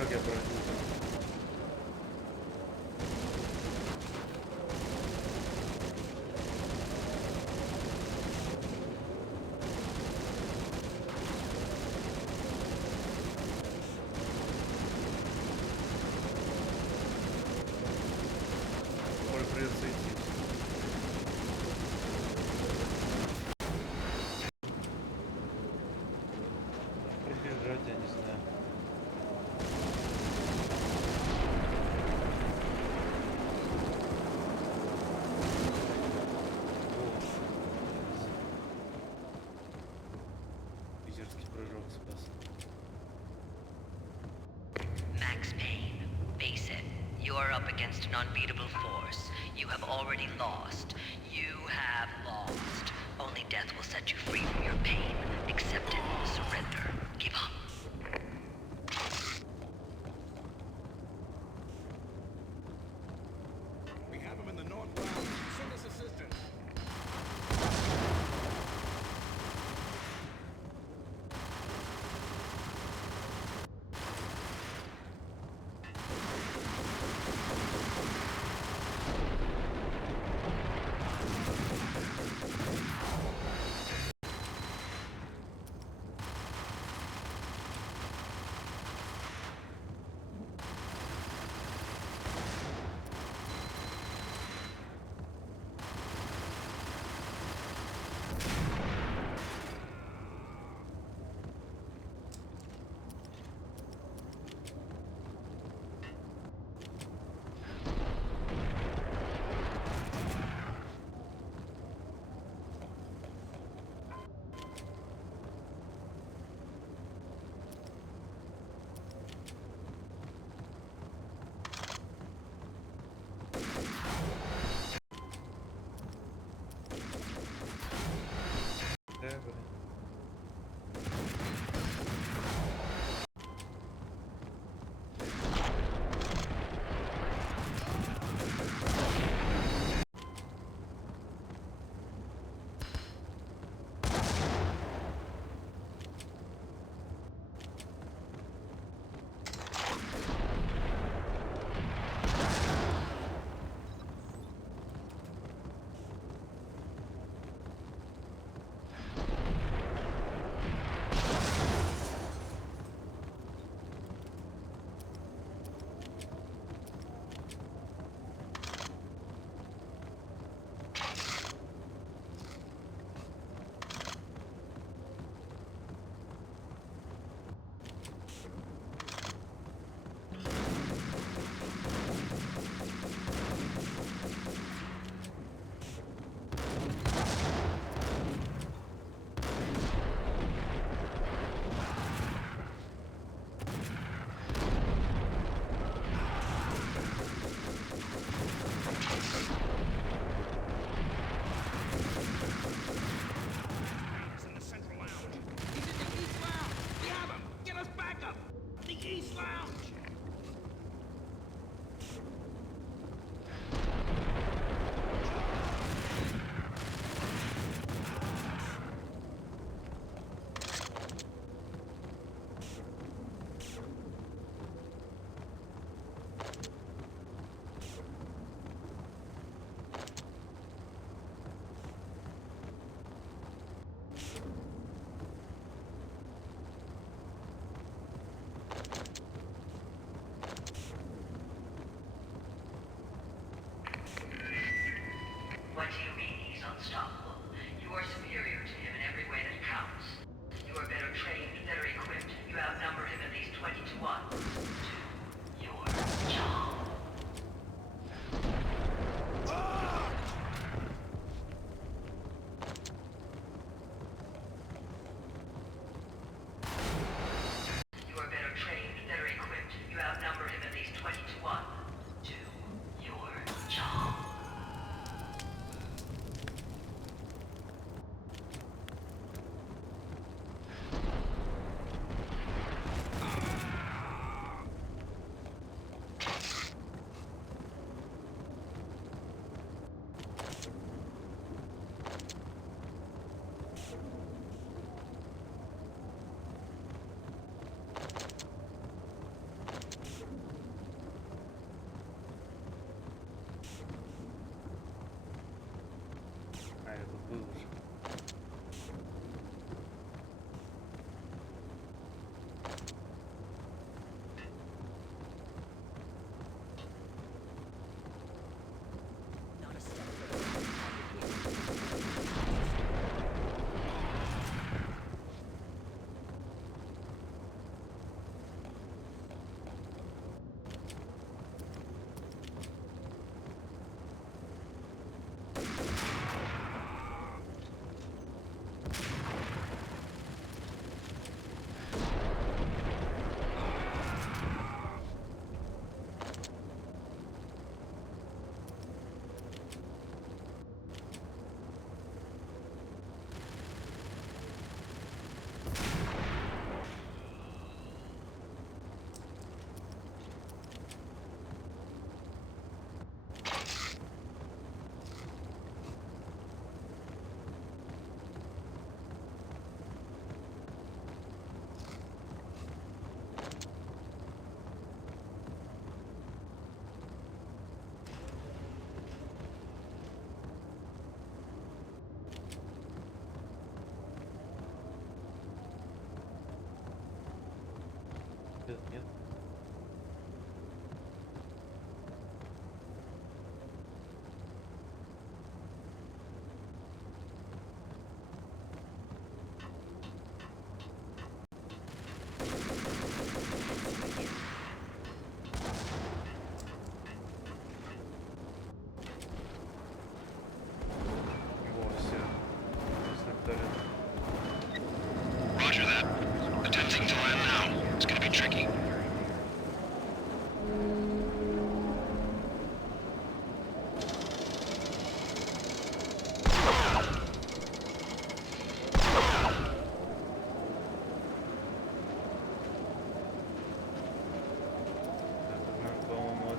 как я пройду? Может, придется идти. Пробежать, я не знаю. Питерский прыжок спас. Max Payne, face it. You are up against an unbeatable force. You have already lost. You have lost. Only death will set you free from your pain. Accept it. Surrender. Give up. We have him in the north ground. Send us assistance.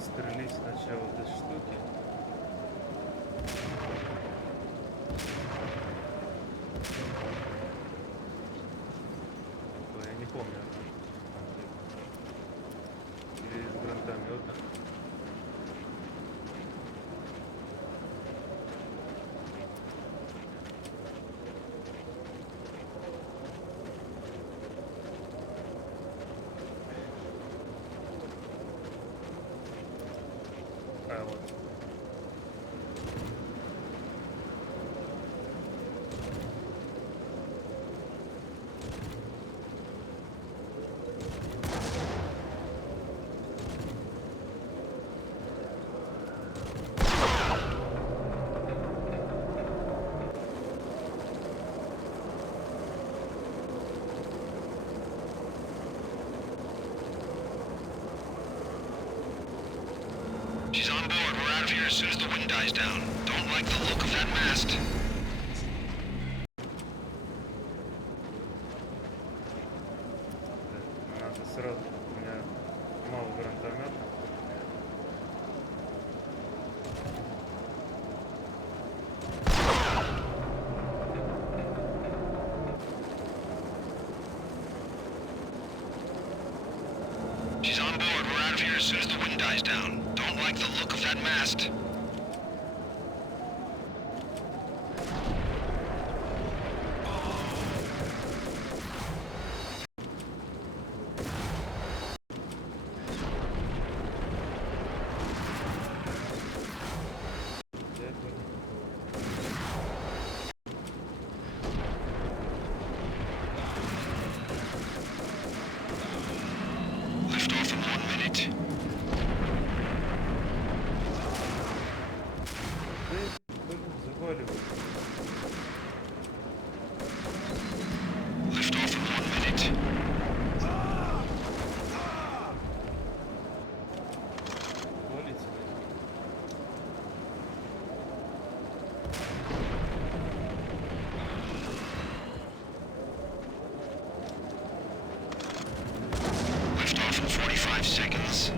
подстрелить сначала этой штуки. Ой, я не помню. Или из гранатомета. А вот. She's on board. We're out of here as soon as the wind dies down. Don't like the look of that mast. Надо сразу, у меня мало гранатомета. She's on board. We're out of here as soon as the wind dies down. Don't like the look of that mast. Lift off in 1 minute. Заваливаю. Lift off in 1 minute. Валите. 45 seconds.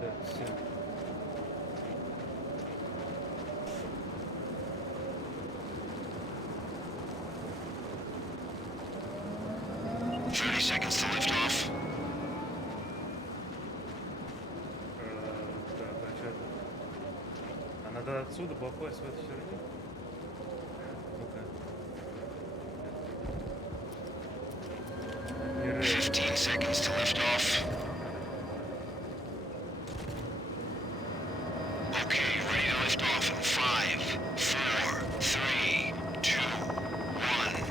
Так, все. Seconds to lift off. Так, а что это? А надо отсюда попасть в эту херню? Ну-ка. 15 seconds to lift off. Okay, ready to lift off in 5, 4, 3, 2, 1.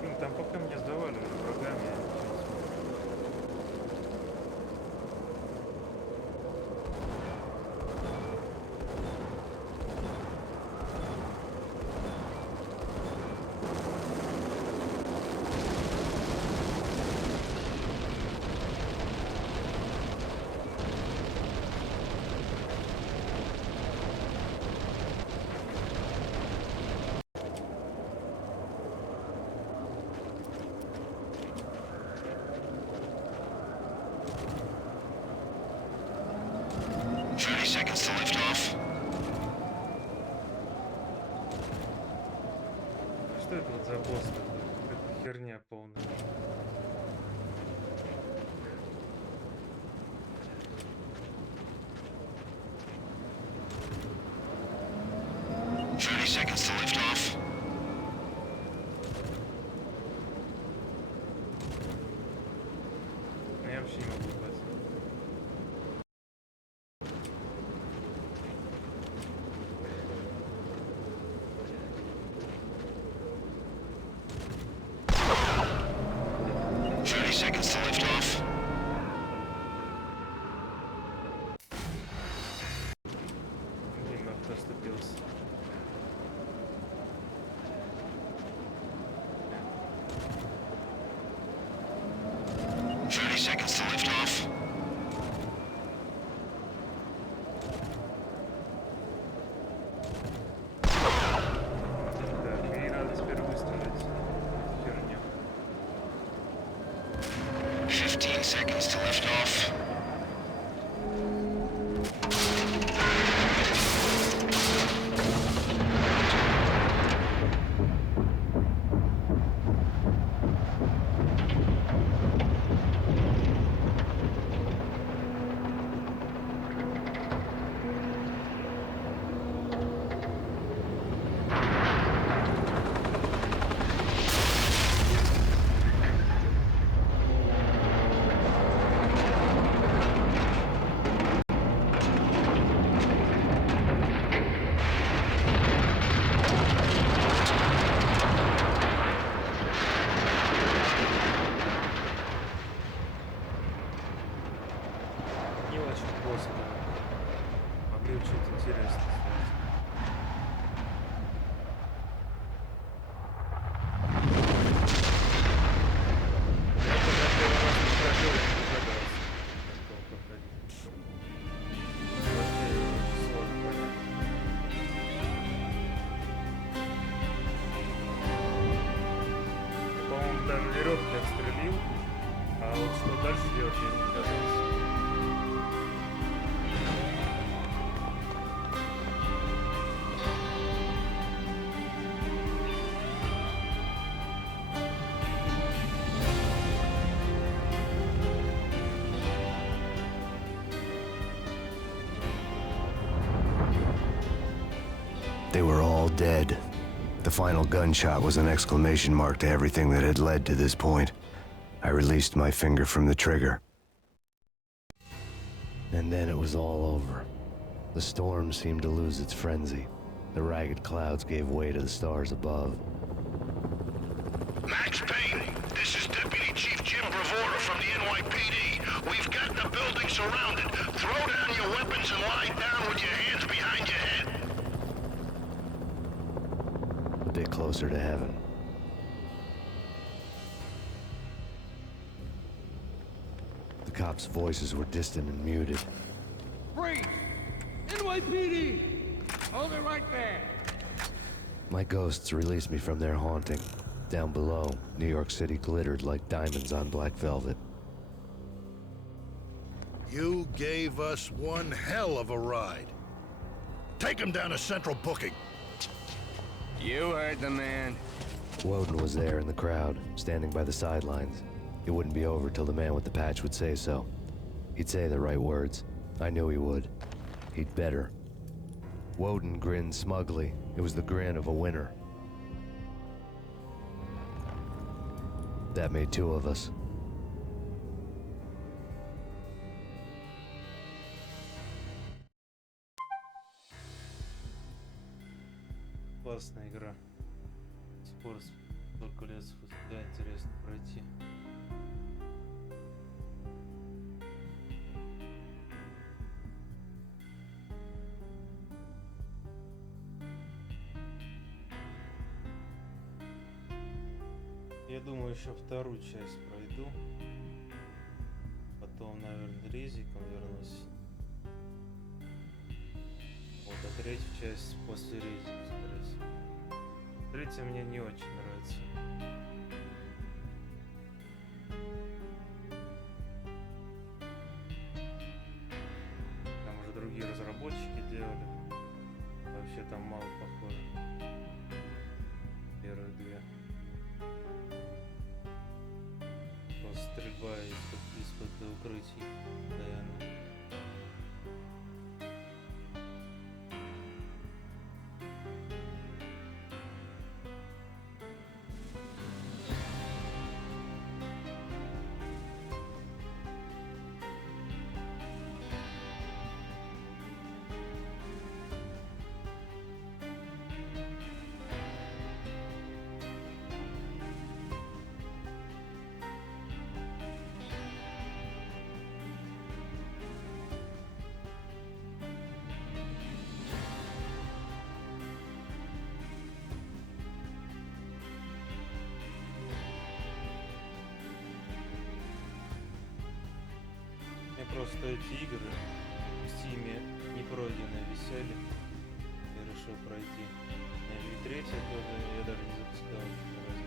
Блин, там пока меня сдавали врагами, я ничего не смог. Seconds to lift off. А что это вот за босс такой? Какая-то херня полная. Seconds to lift off. Я вообще не могу попасть. Seconds to lift off. Блин, авто оступился. Seconds to lift off. Господи. Могли бы что-то интересное сделать. Я когда первый раз проходил, я не догадался, как его проходить. Вообще очень сложно понять. Я, по-моему, даже веревкой отстрелил, а вот что дальше делать, я не догадался. They were all dead. The final gunshot was an exclamation mark to everything that had led to this point. I released my finger from the trigger. And then it was all over. The storm seemed to lose its frenzy. The ragged clouds gave way to the stars above. Max Payne, this is Deputy Chief Jim Bravura from the NYPD. We've got the building surrounded. Throw down your weapons and lie down with your hands behind your head. A bit closer to heaven. The cops' voices were distant and muted. Freeze! NYPD! Hold it right there! My ghosts released me from their haunting. Down below, New York City glittered like diamonds on black velvet. You gave us one hell of a ride. Take him down to Central Booking. You heard the man. Woden was there in the crowd, standing by the sidelines. It wouldn't be over till the man with the patch would say so. He'd say the right words. I knew he would. He'd better. Woden grinned smugly. It was the grin of a winner. That made two of us. Классная игра. Спор столько лет спустя интересно пройти. Я думаю, еще вторую часть пройду. Потом, наверное, резиком вернусь. Вот, а третью часть после резика, скорее всего. Третья мне не очень нравится. Там уже другие разработчики делали. Вообще там мало похоже. Первые две. Просто стрельба из-под укрытий, наверное. Просто эти игры в Стиме не пройденные висели. Я решил пройти. И третья тоже я даже не запускал ни разу.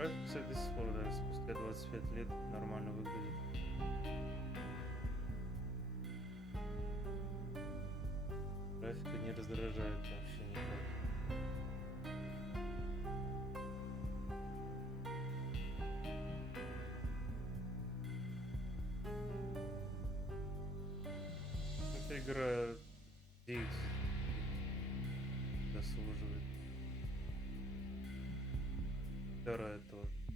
график, кстати, до сих пор, да, спустя 25 лет нормально выглядит. Графика не раздражает вообще никак. Эта игра 9 заслуживает. Вторая тоже.